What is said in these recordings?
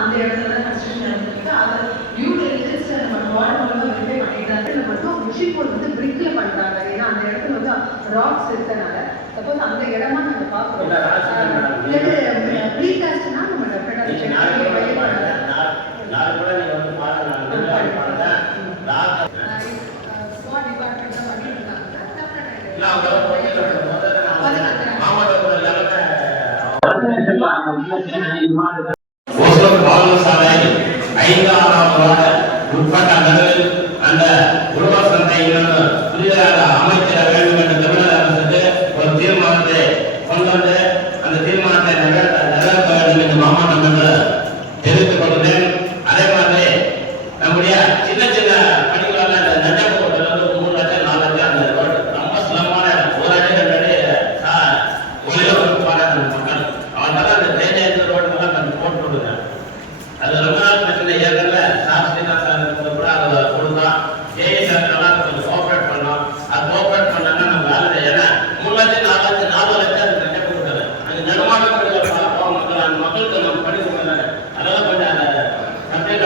அந்த இடத்துல கன்ஸ்ட்ரக்ஷன் நடந்துருக்கு. அதை டியூ டெலிஜென்ஸ் நம்ம வார்டு மூலமா வெரிஃபை பண்ணிட்டாங்க. மட்டும் மிஷின் போர்ட் வந்து பிரிக்ல பண்றாங்க. ஏன்னா அந்த இடத்துல வந்து ராக்ஸ் இருக்கனால சப்போஸ் அந்த இடமா நம்ம பார்க்கிறோம். ப்ரீகாஸ்ட்னா நம்ம டெஃபினட்டா நாலு கூட நீங்க வந்து பாருங்க. ஸ்வாட் டிபார்ட்மெண்ட் தான் பண்ணிருக்காங்க. உட்பட்ட அந்த உழவர் சந்தையிலிருந்து புதிதாக அமைச்சிட வேண்டும் என்ற தமிழக அரசுக்கு ஒரு தீர்மானத்தை கொண்டு வந்து அந்த தீர்மானத்தை நிறைவேற்ற வேண்டும் என்று மாவட்டம் என்று தெரிவித்துக் கொள்கிறேன். அதே மாதிரி நம்முடைய சின்ன சின்ன பணிகளான இந்த நஞ்சப்பூட்டில் வந்து 3 லட்சம் 4 லட்சம் அந்த ரோடு ரொம்ப சுலபமான ஒரு அடி 2 அடி ஒளிபரப்பான மக்கள் அவங்களால அந்த தேஜாயத்து ரோடுலாம் கொஞ்சம் போட்டு விடுங்க. அது ரொம்ப நாள் பிரச்சனை. ஏற்கனவே கூட அதை கொடுத்தோம். ஜேஎஸ்ஆர்லாம் கொஞ்சம் கோஆப்ரேட் பண்ணோம். அது கோஆப்ரேட் பண்ணாங்கன்னா நம்ம வேலை. ஏன்னா 3 லட்சம் 4 லட்சம் 4 லட்சம் அது கட்ட கொடுக்குறது அங்கே நிர்மாண மக்கள் அந்த மக்களுக்கு நம்ம பண்ணி கொடுக்குறாங்க. அதெல்லாம் கொஞ்சம் அந்த கம்ப்ளீட்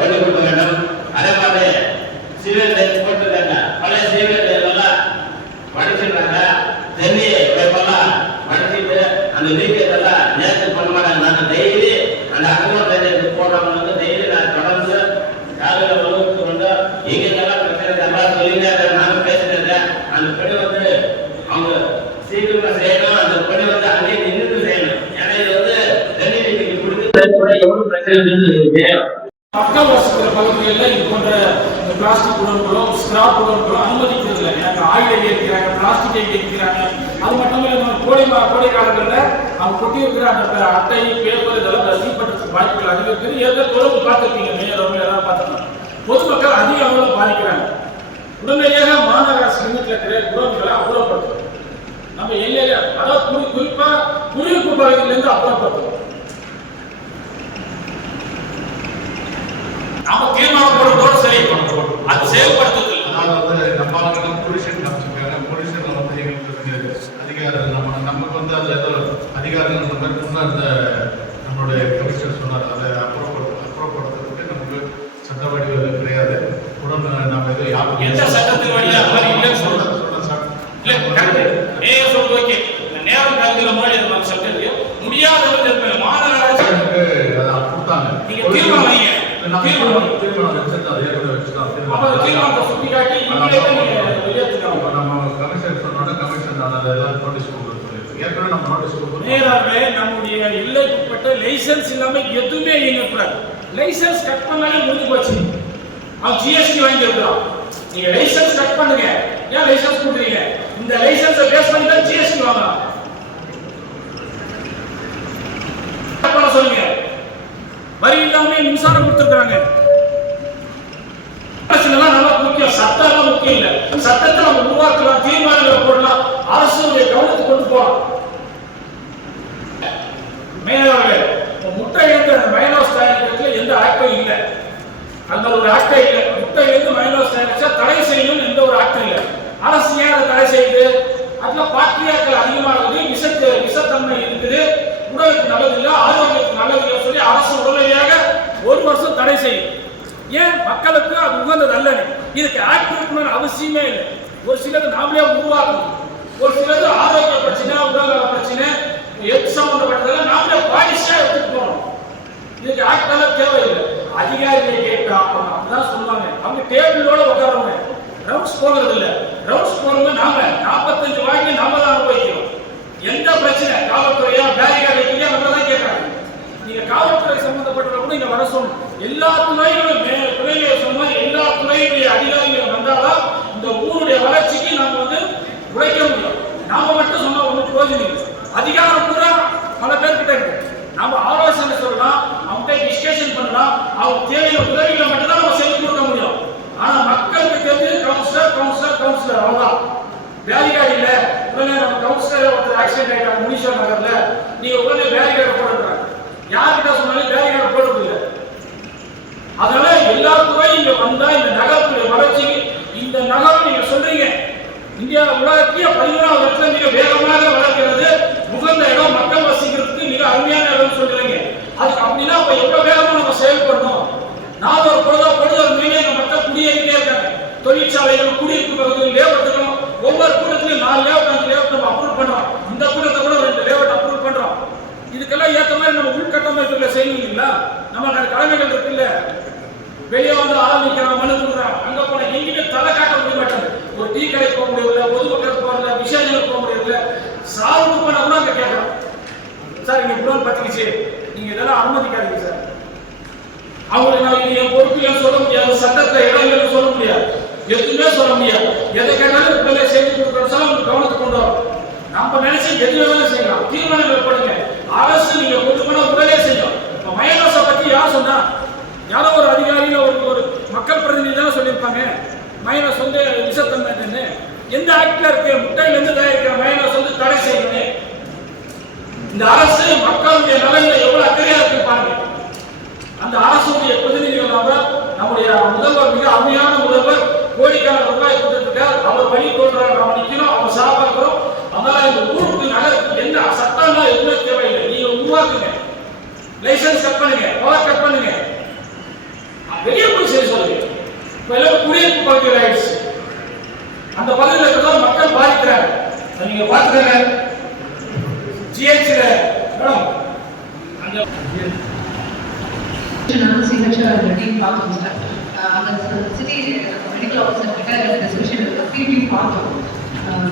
பண்ணி கொடுக்க வேண்டும். அதே மாதிரி சிவில் லைன் போட்டுருக்காங்க. பழைய சிவில் லைன்லாம் வடிச்சிருக்காங்க. தண்ணி பைப்பெல்லாம் வடிச்சிட்டு அந்த லீக்கேஜ் எல்லாம் நேற்று பண்ண மாட்டாங்க. நாங்கள் டெய்லி அந்த அகமது தண்ணி போடுறவங்க வந்து டெய்லி நான் தொடர்ந்து காலையில் வகுப்பு கொண்டு எங்கெங்கெல்லாம் பிரச்சனை எல்லாம் சொல்லிங்க. நானும் பேசினேன். அந்த பணி வந்து அவங்க சீக்கிரமா செய்யணும். அந்த பணி வந்து அங்கேயே நின்று செய்யணும். ஏன்னா இது வந்து தண்ணி நீங்க கொடுத்து எவ்வளவு பிரச்சனை இருக்கு. மக்கள் வசிக்கிற பகுதிகளில் இது போன்ற பிளாஸ்டிக் உணவுகளோ ஸ்கிராப் உணவுகளோ அனுமதிக்கிறது இல்லை. எனக்கு ஆயிலை ஏற்கிறாங்க, பிளாஸ்டிக்கை ஏற்கிறாங்க. அது மட்டும் இல்லை, கோடை காலங்களில் அவங்க கொட்டி இருக்கிற அந்த அட்டை பேப்பர் இதெல்லாம் தீப்பற்றத்துக்கு வாய்ப்புகள் அதிகம் இருக்குது. ஏதாவது தொடர்பு பார்த்துருக்கீங்க. மேயரவங்க ஏதாவது பார்த்துருக்காங்க. பொதுமக்கள் அதிக அளவில் பாதிக்கிறாங்க. உடனடியாக மாநகராட்சி லிமிட்ல இருக்கிற குடோன்களை அப்புறப்படுத்தும். நம்ம எல்லையில அதாவது குறிப்பா குடியிருப்பு பகுதியிலிருந்து அப்புறப்படுத்தும். நம்ம தீர்மானம் போடுறதோடு சரி அது செயல்படுத்துறது நம்ம பொலிஷன் காமிச்சிருக்காங்க. பொலிஷன்ல வந்து எங்களுக்கு அதிகாரம் நமக்கு வந்து அதுல ஏதோ அதிகாரங்கள் முன்னாடி அந்த நம்மளுடைய கமிஷனர் சொன்னார். அதை அப்புறப்படுத்துறதுக்கு நமக்கு சட்ட வடிவம் கிடையாது. உடனே நம்ம ஏதோ எந்த சட்டத்தின் வழியா மாதிரி இல்லைன்னு சொல்றேன். இல்ல கரெக்ட். மேயர் சொல்றது ஓகே. நேரம் கருத்துல முன்னாடி நம்ம சட்டத்துக்கு முடியாத மாநகராட்சி அதை கொடுத்தாங்க. நீங்க தீர்மானம் நம்முடைய எல்லைக்குட்பட்ட லைசன்ஸ் இல்லாம எதுவுமே இயங்கக்கூடாது. லைசன்ஸ் கட் பண்ணாலே முடிஞ்சு போச்சு. அவன் ஜிஎஸ்டி வாங்கி இருக்கிறான். நீங்க லைசன்ஸ் கட் பண்ணுங்க. ஏன் லைசன்ஸ் கொடுக்குறீங்க? இந்த லைசன்ஸை பேஸ் பண்ணி தான் ஜிஎஸ்டி வாங்கலாம். சொல்லுங்க. வரி இல்லாம மின்சாரம் கொடுத்துருக்காங்க. நமக்கு முக்கியம், சட்டம் முக்கியம் இல்ல. சட்டத்தை நம்ம உருவாக்கலாம், தீர்மானங்களை போடலாம், அரசுடைய கவனத்துக்கு கொண்டு போகலாம். மேயர்கள் முட்டை எடுத்து அந்த மைனஸ் தயாரிக்கிறதுல எந்த ஆக்டும் இல்லை. அந்த ஒரு ஆக்டே இல்லை. முட்டை எடுத்து மைனஸ் தயாரிச்சா தடை செய்யணும் எந்த ஒரு ஆக்டும் இல்லை. அரசு ஏன் அதை தடை செய்யுது? அதுல பாக்டீரியாக்கள் அதிகமாகுது, விஷத்தன்மை இருக்குது, உடலுக்கு நல்லதில்லை, ஆரோக்கியத்துக்கு நல்லதில்லை சொல்லி அரசு உடனடியாக 1 வருஷம் தடை செய்யும். ஏன்? மக்களுக்கு அது உகந்தது அல்ல. இதுக்கு ஆக்ட் இருக்கணும்னு அவசியமே இல்லை. ஒரு சிலது நாமளே உருவாக்கணும். ஒரு சிலது ஆரோக்கிய பிரச்சனை, உடல்நல பிரச்சனை, ஹெல்த் சம்பந்தப்பட்டதெல்லாம் நாமளே பாலிசியா எடுத்துட்டு போகணும். இதுக்கு ஆக்ட் எல்லாம் தேவையில்லை. அதிகாரிகளை கேட்டா அவங்க அப்படிதான் சொல்லுவாங்க. அவங்க டேபிளோட உட்காரவங்க, ரவுண்ட்ஸ் போகிறது இல்லை. ரவுண்ட்ஸ் போறது நாம 45 வாங்கி நாம தான் அனுபவிக்கிறோம். எந்த பிரச்சனை காவல்துறையா பேரிகார்டு வைக்கிறீங்க நம்ம தான் கேட்கறாங்க. நீங்க காவல்துறை சம்பந்தப்பட்ட கூட இங்க வர சொல்லணும். எல்லா துறைகளும் முதலிலே சொன்ன எல்லா துறையுடைய அதிகாரிகள் வந்தாலும் இந்த ஊருடைய வளர்ச்சிக்கு நாம உழைக்க முடியும். நாம மட்டும் சொன்னா ஒன்றும் பிரயோஜனம் இல்லை. அதிகாரம் பூரா பல பேர்கிட்ட இருக்கு. நாம ஆலோசனை சொல்லலாம், அவங்க டிஸ்கஷன் பண்ணலாம், அவங்க தேவையான உதவிகளை மட்டும்தான் நம்ம செய்து கொடுக்க முடியும். ஆனா மக்களுக்கு தெரிஞ்சு கவுன்சிலர் கவுன்சிலர் கவுன்சிலர் அவ்வளவுதான். வேலைக்காடு இல்ல, உடனே நம்ம கவுன்சிலர் ஒருத்தர் ஆக்சிடென்ட் ஆயிட்டாங்க முனீஸ்வர் நகர்ல, நீங்க உடனே வேலைக்காடு போடுறாங்க. யார்கிட்ட சொன்னாலும் வேலைக்காடு போடுறது இல்லை. அதனால எல்லா துறையும் இங்க வந்தா இந்த நகரத்துடைய வளர்ச்சிக்கு, இந்த நகரம் நீங்க சொல்றீங்க இந்தியா உலகத்திய 11வது இடத்துல மிக வேகமாக வளர்க்கிறது, உகந்த இடம், மக்கள் வசிக்கிறதுக்கு மிக அருமையான இடம் சொல்றீங்க. அதுக்கு அப்படின்னா அப்ப எவ்வளவு வேகமா நம்ம செயல்படணும். நான் ஒரு பொழுது மீனே மக்கள் குடியேறிட்டே இருக்காங்க. தொழிற்சாலைகள், குடியிருப்பு பகுதிகள், லேவட்டுகளும் ஒவ்வொரு கூட்டத்திலும் 4 லேவட் 5 லேவட் நம்ம அப்ரூவ் பண்றோம். இந்த கூட்டத்தை கூட 2 லேவட் அப்ரூவ் பண்றோம். இதுக்கெல்லாம் ஏற்ற மாதிரி நம்ம உள்கட்டமைப்புகளை செய்யணும் இல்லைங்களா? நம்ம கடமைகள் இருக்குல்ல. வெளியே ஆரம்பிக்கிறான், மனு கொடுக்குறான், அங்க போன எங்கிட்ட தலை காட்ட முடிய மாட்டாங்க. ஒரு டீ கடை போக முடியல, பொதுமக்களுக்கு போறதுல, விஷயங்களுக்கு போக முடியல, சால்வு பண்ண கூட அங்க கேட்கலாம். சார் இங்க புலன் பத்திரிச்சு, நீங்க இதெல்லாம் அனுமதிக்காதீங்க சார். அவங்களுக்கு நான் என் பொறுப்பு சொல்ல முடியாது, சட்டத்துல இடங்கள் சொல்ல முடியாது, எதுவுமே சொல்ல முடியாது. எதை கேட்டாலும் உடனே செய்து கொடுக்கணும், அவங்க கவனத்துக்கு கொண்டு வரும். நம்ம நினைச்சு எது வேணாலும் செய்யலாம், தீர்மானங்கள் போடுங்க. அரசு நீங்க கொண்டு போனா உடனே செய்யும். இப்ப மயனோசை பத்தி யார் சொன்னா? யாரோ ஒரு அதிகாரியில ஒரு மக்கள் பிரதிநிதி தான் சொல்லியிருப்பாங்க மைனஸ் விஷத்தன்மை. எந்த ஆக்ட்ல இருக்கு? முட்டையில இருந்து தயாரிக்கிற மைனஸ் தடை செய்யணும். இந்த அரசு மக்களுடைய நலன்ல எவ்வளவு அக்கறையா இருக்கு பாருங்க. அந்த அரசுடைய பிரதிநிதிகள் நம்முடைய முதல்வர், மிக அருமையான முதல்வர், கோடிக்கான ரூபாய் கொடுத்திருக்கார். அவர் வழி தோன்றாங்க, நம்ம நிக்கணும், அவர் சாப்பிடுறோம். அதனால இந்த ஊருக்கு நகருக்கு என்ன சட்டம்லாம் எதுவுமே தேவையில்லை. நீங்க உருவாக்குங்க, லைசன்ஸ் கட் பண்ணுங்க, பவர் கட் பண்ணுங்க, வெளியே போய் செய்ய சொல்லுங்க. இப்ப எல்லாம் குடியிருப்பு பகுதிகள் ஆயிடுச்சு. அந்த பகுதியில் இருக்கிற மக்கள் பாதிக்கிறாங்க. நீங்க பாத்துக்கங்க. ஜிஹெச்ல மேடம் அந்த டீம் பார்த்தோம் சார். அந்த சிட்டி மெடிக்கல் ஆஃபீஸர் கிட்ட டிஸ்கஷன் டீம் பார்த்தோம்.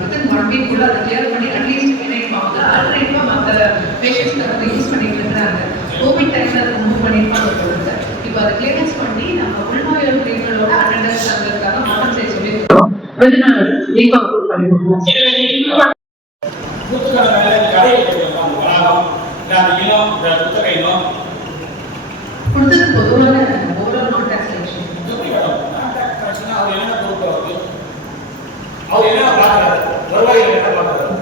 வித்தின் 1 வீக் கூட அதை கிளியர் பண்ணி அட்லீஸ்ட் ஆல்டர்னேட்டிவா மற்ற பேஷண்ட்ஸ்க்கு யூஸ் பண்ணிட்டு இருக்கிறாங்க. கோவிட் டைம்ல அதை மூவ் பண்ணிட்டு சார். இப்போ அதை கிளியரன்ஸ் பண்ணி நம்ம உள்நோயாளர் கிளினிகளோட அட்டெண்டன்ஸ் தங்கிறதுக்காக மாற்றம் செய்ய சொல்லியிருக்கோம். கொடுத்தது பொதுவான ஓவரால் நான் டாக்ஸேஷன். அவர் என்ன பொறுப்பு? அவர் என்ன பார்க்கறாரு? வருவாய் என்ன பார்க்கறாரு?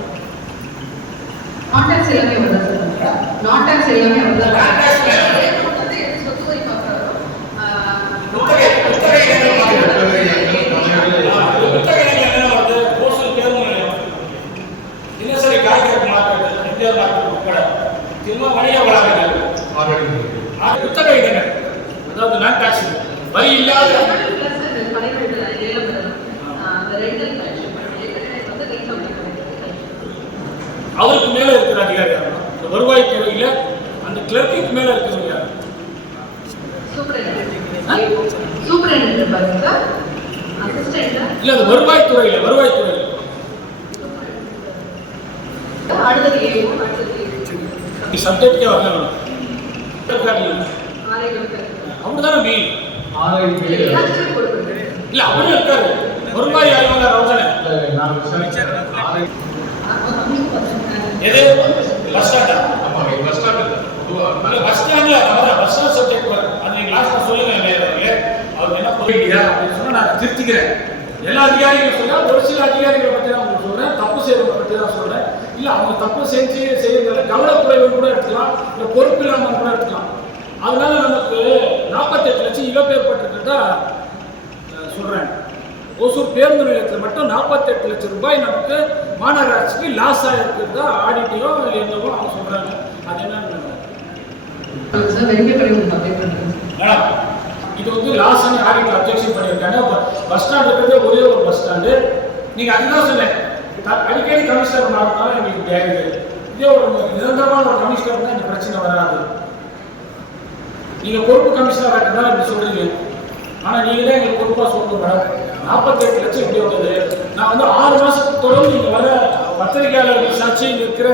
நான் டாக்ஸ் எல்லாமே வருதா சார்? நான் டாக்ஸ் எல்லாமே வருதா? நான் டாக்ஸ் கொடுத்தது எது சொத்து வரி பார்க்கறாரோ குத்தகை என்ன பார்க்கறாரு? குத்தகை என்ன வருது? போஸ்டல் தேர்வு தினசரி காய்கறி மார்க்கெட், இந்தியா மார்க்கெட் உட்பட திரும்ப வணிக வளாகங்கள் குத்தகை என்ன? அதாவது நான் டாக்ஸ் வரி இல்லாத அவருக்கு மேல இருக்கிற அதிகாரி இந்த வருவாய் துறையில அந்த கிளர்க்கு மேல இருக்கிறவங்க இல்ல அது வருவாய் துறையில சப்ஜெக்டே வரல அப்படிதானே மீன் இல்ல அவரும் இருக்காரு வருவாய் ஆய்வாளர் அவர்தானே. எது பஸ் ஸ்டாண்டா? ஆமா பஸ் ஸ்டாண்ட். பஸ் ஸ்டாண்ட்ல பஸ் ஸ்டாண்ட் சப்ஜெக்ட் வரும். அது நீங்க லாஸ்ட்ல சொல்லுங்க. அவர் என்ன போறீங்க அப்படின்னு சொன்னா நான் திருத்திக்கிறேன். எல்லா அதிகாரிகளும் சொல்றேன், ஒரு சில அதிகாரிகளை பற்றி தான் உங்களுக்கு சொல்றேன், தப்பு செய்யறவங்க பற்றி தான் சொல்றேன். இல்ல அவங்க தப்பு செய்யறதுல கவனக்குறைவு கூட எடுத்துக்கலாம், இல்ல பொறுப்பு இல்லாம கூட எடுத்துக்கலாம். அதனால நமக்கு 48 லட்சம் இழப்பு ஏற்பட்டிருக்கிறதா சொல்றேன். ஓசூர் பேருந்து நிலையத்தில் மட்டும் 48 லட்சம் ரூபாய் நமக்கு மாநகராட்சிக்கு லாஸ் ஆகிருக்கிறதா ஆடிட்டியோ என்னவோ அவங்க சொல்றாங்க. அது என்ன இது லாஸ் ஆடிட் அப்ஜெக்ஷன் பண்ணியிருக்காங்க. பஸ் ஸ்டாண்ட் இருக்கிறதே ஒரே ஒரு பஸ் ஸ்டாண்டு. நீங்க அதுதான் சொன்னேன், அடிக்கடி கமிஷனர் மாறினாலும் எங்களுக்கு தேவை. இதே ஒரு நிரந்தரமான ஒரு கமிஷனர் தான் இந்த பிரச்சனை வராது. நீங்க பொறுப்பு கமிஷனர் தான் இப்படி சொல்றீங்க. ஆனா நீங்க தான் எங்களுக்கு பொறுப்பா சொல்லுங்க. 48 லட்சம் இப்படி வந்தது. நான் 6 மாசத்துக்கு தொடர்ந்து இங்க வர பத்திரிகையாளர்கள் சாட்சி, இருக்கிற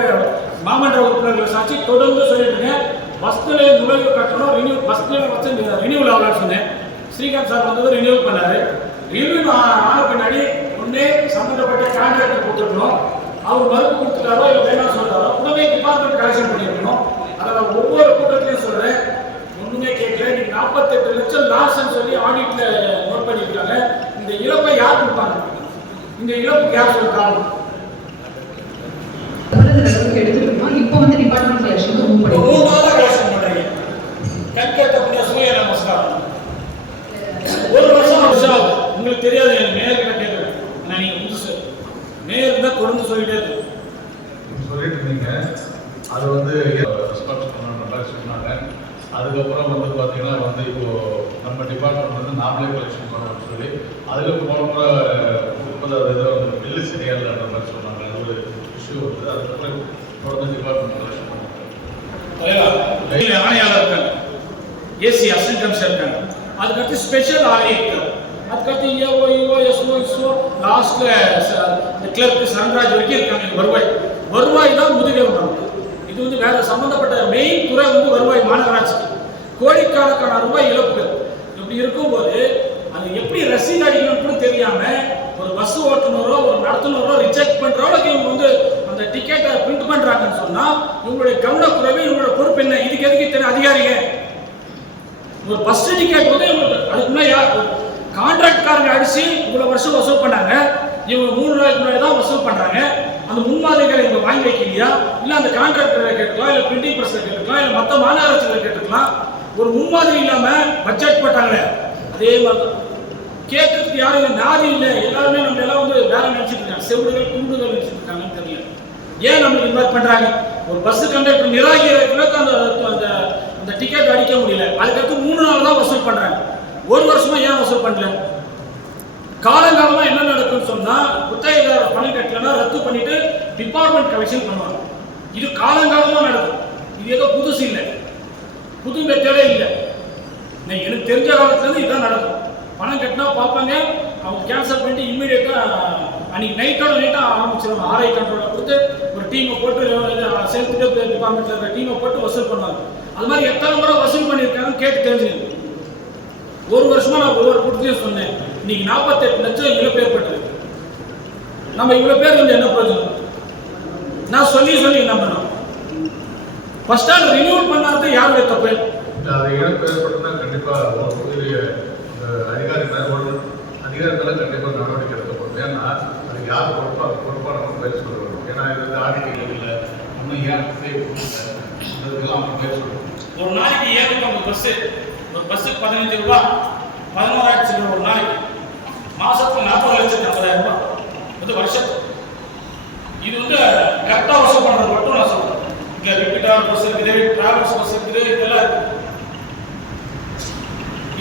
மாமன்ற உறுப்பினர்கள் சாட்சி தொடர்ந்து சொல்லிட்டு இருக்கேன். பஸ் நிலைய நுழைவு கட்டணம் பஸ் நிலையம் வச்சு ரினியூவல் ஆகலான்னு சொன்னேன். ஸ்ரீகாந்த் சார் வந்து ரினியூவல் பண்ணாரு. ரினியூவல் ஆன பின்னாடி ஒன்னே சம்பந்தப்பட்ட கான்ட்ராக்டர் கொடுத்துருக்கணும். அவர் மறுப்பு கொடுத்துட்டாரோ இல்லை வேணாம் சொல்றாரோ உடனே டிபார்ட்மெண்ட் கலெக்ஷன் பண்ணிருக்கணும். அதை நான் ஒவ்வொரு கூட்டத்திலையும் சொல்றேன். ஒண்ணுமே கேட்கல. நீங்க 48 லட்சம் லாஸ்ன்னு சொல்லி ஆடிட்ல நோட் பண்ணியிருக்காங்க. இந்த இழப்பை யார் கொடுப்பாங்க? இந்த இழப்புக்கு யார் சொல்றாங்க? எடுத்துருக்கோம். இப்போ வந்து டிபார்ட்மெண்ட் கலெக்ஷன் மூவ் பண்ணி 3 நாளா கலெக்ஷன் பண்றீங்க. கல்கத்தா புண்ணிய சூரிய நமஸ்காரம். ஒரு வருஷம் ஆகுது. உங்களுக்கு தெரியாது, எனக்கு நேர்கிட்ட கேட்குறேன். நான் நீங்க புதுசு நேர் தான் தொடர்ந்து சொல்லிட்டே இருக்கு. சொல்லிட்டு இருந்தீங்க. அது வந்து ரெஸ்பான்ஸ் பண்ணணும் நல்லா சொன்னாங்க. அதுக்கப்புறம் வந்து பார்த்தீங்கன்னா வந்து இப்போ நம்ம டிபார்ட்மெண்ட் வந்து நாமளே கலெக்ஷன் பண்ணணும்னு சொல்லி அதில் போன 30 ஏதோ பில்லு சரியாக இல்லைன்ற மாதிரி சொன்னாங்க. அது ஒரு இஷ்யூ வந்து அதுக்கப்புறம் தொடர்ந்து டிபார்ட்மெண்ட் கலெக்ஷன் பண்ணுவாங்க. ஆணையாளர் இருக்காங்க, ஏசி அசிஸ்டன்ட் கமிஷனர் இருக்காங்க, அதுக்கடுத்து ஸ்பெஷல் ஆர்ஐ இருக்காங்க, அதுக்கடுத்து ஏஓ ஈஓ எஸ்ஓ இஸ்ஓ லாஸ்ட்ல கிளர்க் சரண்ராஜ் வரைக்கும் இருக்காங்க. வருவாய் தான் முதுகெலும்பு. இது வந்து வேற சம்பந்தப்பட்ட மெயின் துறை வந்து வருவாய் மாநகராட்சி. கோடிக்கணக்கான ரூபாய் இழப்புகள். இப்படி இருக்கும்போது அது எப்படி ரசீது அடிக்கணும்னு தெரியாம ஒரு பஸ் ஓட்டுநரோ ஒரு நடத்துனரோ ரிஜெக்ட் பண்றவங்களுக்கு இவங்க வந்து அந்த டிக்கெட்டை பிரிண்ட் பண்றாங்கன்னு சொன்னா இவங்களுடைய கவனக்குறைவு, இவங்களோட பொறுப்பு என்ன? இதுக்கு எதுக்கு இத்தனை அதிகாரிங்க? ஒரு பஸ் டிக்கெட் வந்து அதுக்கு முன்னாடி கான்ட்ராக்ட்காரங்க அடிச்சு இவ்வளவு வருஷம் வசூல் பண்ணாங்க. இவங்க 3 நாளைக்கு முன்னாடி தான் வசூல் பண்றாங்க. அந்த முன்மாதிரிகளை இவங்க வாங்கி வைக்கலையா? இல்ல அந்த கான்ட்ராக்டரை கேட்டுக்கலாம், இல்ல பிரிண்டிங் பிரஸ் கேட்டுக்கலாம், இல்ல மற்ற மாநகராட்சிகளை கேட்டுக்கலாம். ஒரு முன்மாதிரி இல்லாம பட்ஜெட் போட்டாங்களே அதே மாதிரி கேட்கறதுக்கு யாரும் நாதி இல்லை. எல்லாருமே நம்ம எல்லாம் வந்து வேற நினைச்சிட்டு இருக்காங்க, செவிடுகள் குண்டுகள் நினைச்சிட்டு இருக்காங்கன்னு தெரியல. ஏன் நம்மளுக்கு இந்த மாதிரி பண்றாங்க? ஒரு பஸ் கண்டக்டர் நிராகரிக்கிறதுக்கு அந்த அந்த டிக்கெட் அடிக்க முடியல. அதுக்கடுத்து 3 நாள் தான் வசூல் பண்றாங்க. ஒரு வருஷமா ஏன் வசூல் பண்ணல? காலங்காலமா என்ன நடக்கும்னு சொன்னா குத்தகைதாரர் பணம் கட்டலன்னா ரத்து பண்ணிட்டு டிபார்ட்மெண்ட் கலெக்ஷன் பண்ணுவாங்க. இது காலங்காலமா நடக்கும். இது ஏதோ புதுசு இல்லை, புது மெத்தடே இல்லை. எனக்கு தெரிஞ்ச காலத்துல இருந்து இதுதான் நடக்கும். பணம் கட்டினா பார்ப்பாங்க, அவங்க கேன்சல் பண்ணிட்டு இம்மீடியட்டா அன்னைக்கு நைட்டா ஆரம்பிச்சிருவாங்க. ஆர்ஐ கண்ட்ரோல கொடுத்து ஒரு டீமை போட்டு செல்ஃப் டிபார்ட்மெண்ட்ல இருக்கிற டீமை போட்டு வசூல் பண்ணுவாங்க. அது மாதிரி எத்தனை முறை வசூல் பண்ணியிருக்காங்கன்னு கேட்டு தெரிஞ்சுக்கணும். ஒரு வருஷமா நான் ஒவ்வொரு கூட்டத்தையும் சொன்னேன். இன்னைக்கு 48 லட்சம் இவ்வளவு பேர் பட்டது. நம்ம இவ்வளவு பேர் வந்து என்ன பிரயோஜனம்? நான் சொல்லி என்ன பண்ணோம்? ஃபர்ஸ்ட் ஆல் ரினியூவல் பண்ணாதது யாருடைய தப்பு? அது இழப்பு ஏற்பட்டுனா கண்டிப்பா புதிய அதிகாரிகள் கண்டிப்பா நடவடிக்கை எடுக்கப்படும். ஏன்னா அது யார் பொறுப்பானவங்க பேர் சொல்லணும். ஏன்னா இது வந்து ஆடிட்டிகள் இல்லை, இன்னும் ஏன் இதுக்கெல்லாம் அவங்க பேர் சொல்லணும். ஒரு நாளைக்கு ஏன் ஒரு பஸ் 15 ரூபாய் 11,000 ஒரு நாளைக்கு, மாசத்துக்கு 40,50,000 ரூபாய் வந்து வருஷத்துக்கு. இது வந்து கரெக்டாக வசூல் பண்ணுறது மட்டும் நான் சொல்றேன். இங்கே ரிப்பீட்டார் பஸ் இருக்குது, டிராவல்ஸ் பஸ் இருக்குது, இதெல்லாம் இருக்கு.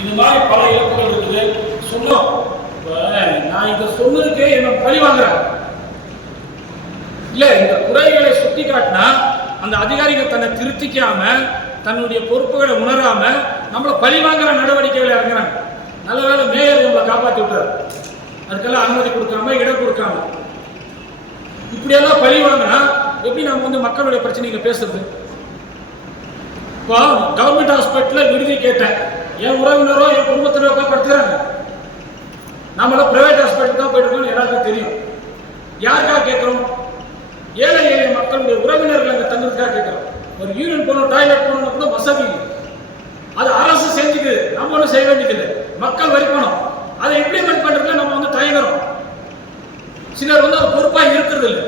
இது மாதிரி பல இழப்புகள் இருக்குது. சொன்னோம், நான் இதை சொன்னதுக்கு என்ன பழி வாங்குறேன் இல்ல. இந்த குறைகளை சுட்டி காட்டினா அந்த அதிகாரிகள் தன்னை திருத்திக்காம தன்னுடைய பொறுப்புகளை உணராம நம்மளை பழி வாங்குற நடவடிக்கைகளை இறங்குறாங்க. நல்ல வேலை மேயர் நம்மளை காப்பாற்றி விட்டார். அதுக்கெல்லாம் அனுமதி கொடுக்காம இடம் கொடுக்காம இப்படியெல்லாம் பழி வாங்கினா எப்படி நம்ம வந்து மக்களுடைய பிரச்சனைகளை பேசுறது? இப்போ கவர்மெண்ட் ஹாஸ்பிட்டலில் விடுதி கேட்டேன். என் உறவினரோ என் குடும்பத்தினரோ படுத்துறாங்க. நம்மளாம் பிரைவேட் ஹாஸ்பிட்டல் தான் போயிட்டு எல்லாருக்கும் தெரியும். யாருக்காக கேட்கிறோம்? ஏழை எளிய மக்களுடைய உறவினர்கள் அங்கே தங்குறதுக்காக கேட்கிறோம். ஒரு யூரின் போகணும், டாய்லெட் போகணும் கூட வசதி இல்லை. அது அரசு செஞ்சுக்குது, நம்ம ஒன்றும் செய்ய வேண்டியதில்லை. மக்கள் வரி பணம் அதை இம்ப்ளிமெண்ட் பண்றதுல நம்ம வந்து தயங்குறோம். சிலர் வந்து அது பொறுப்பாக இருக்கிறது இல்லை.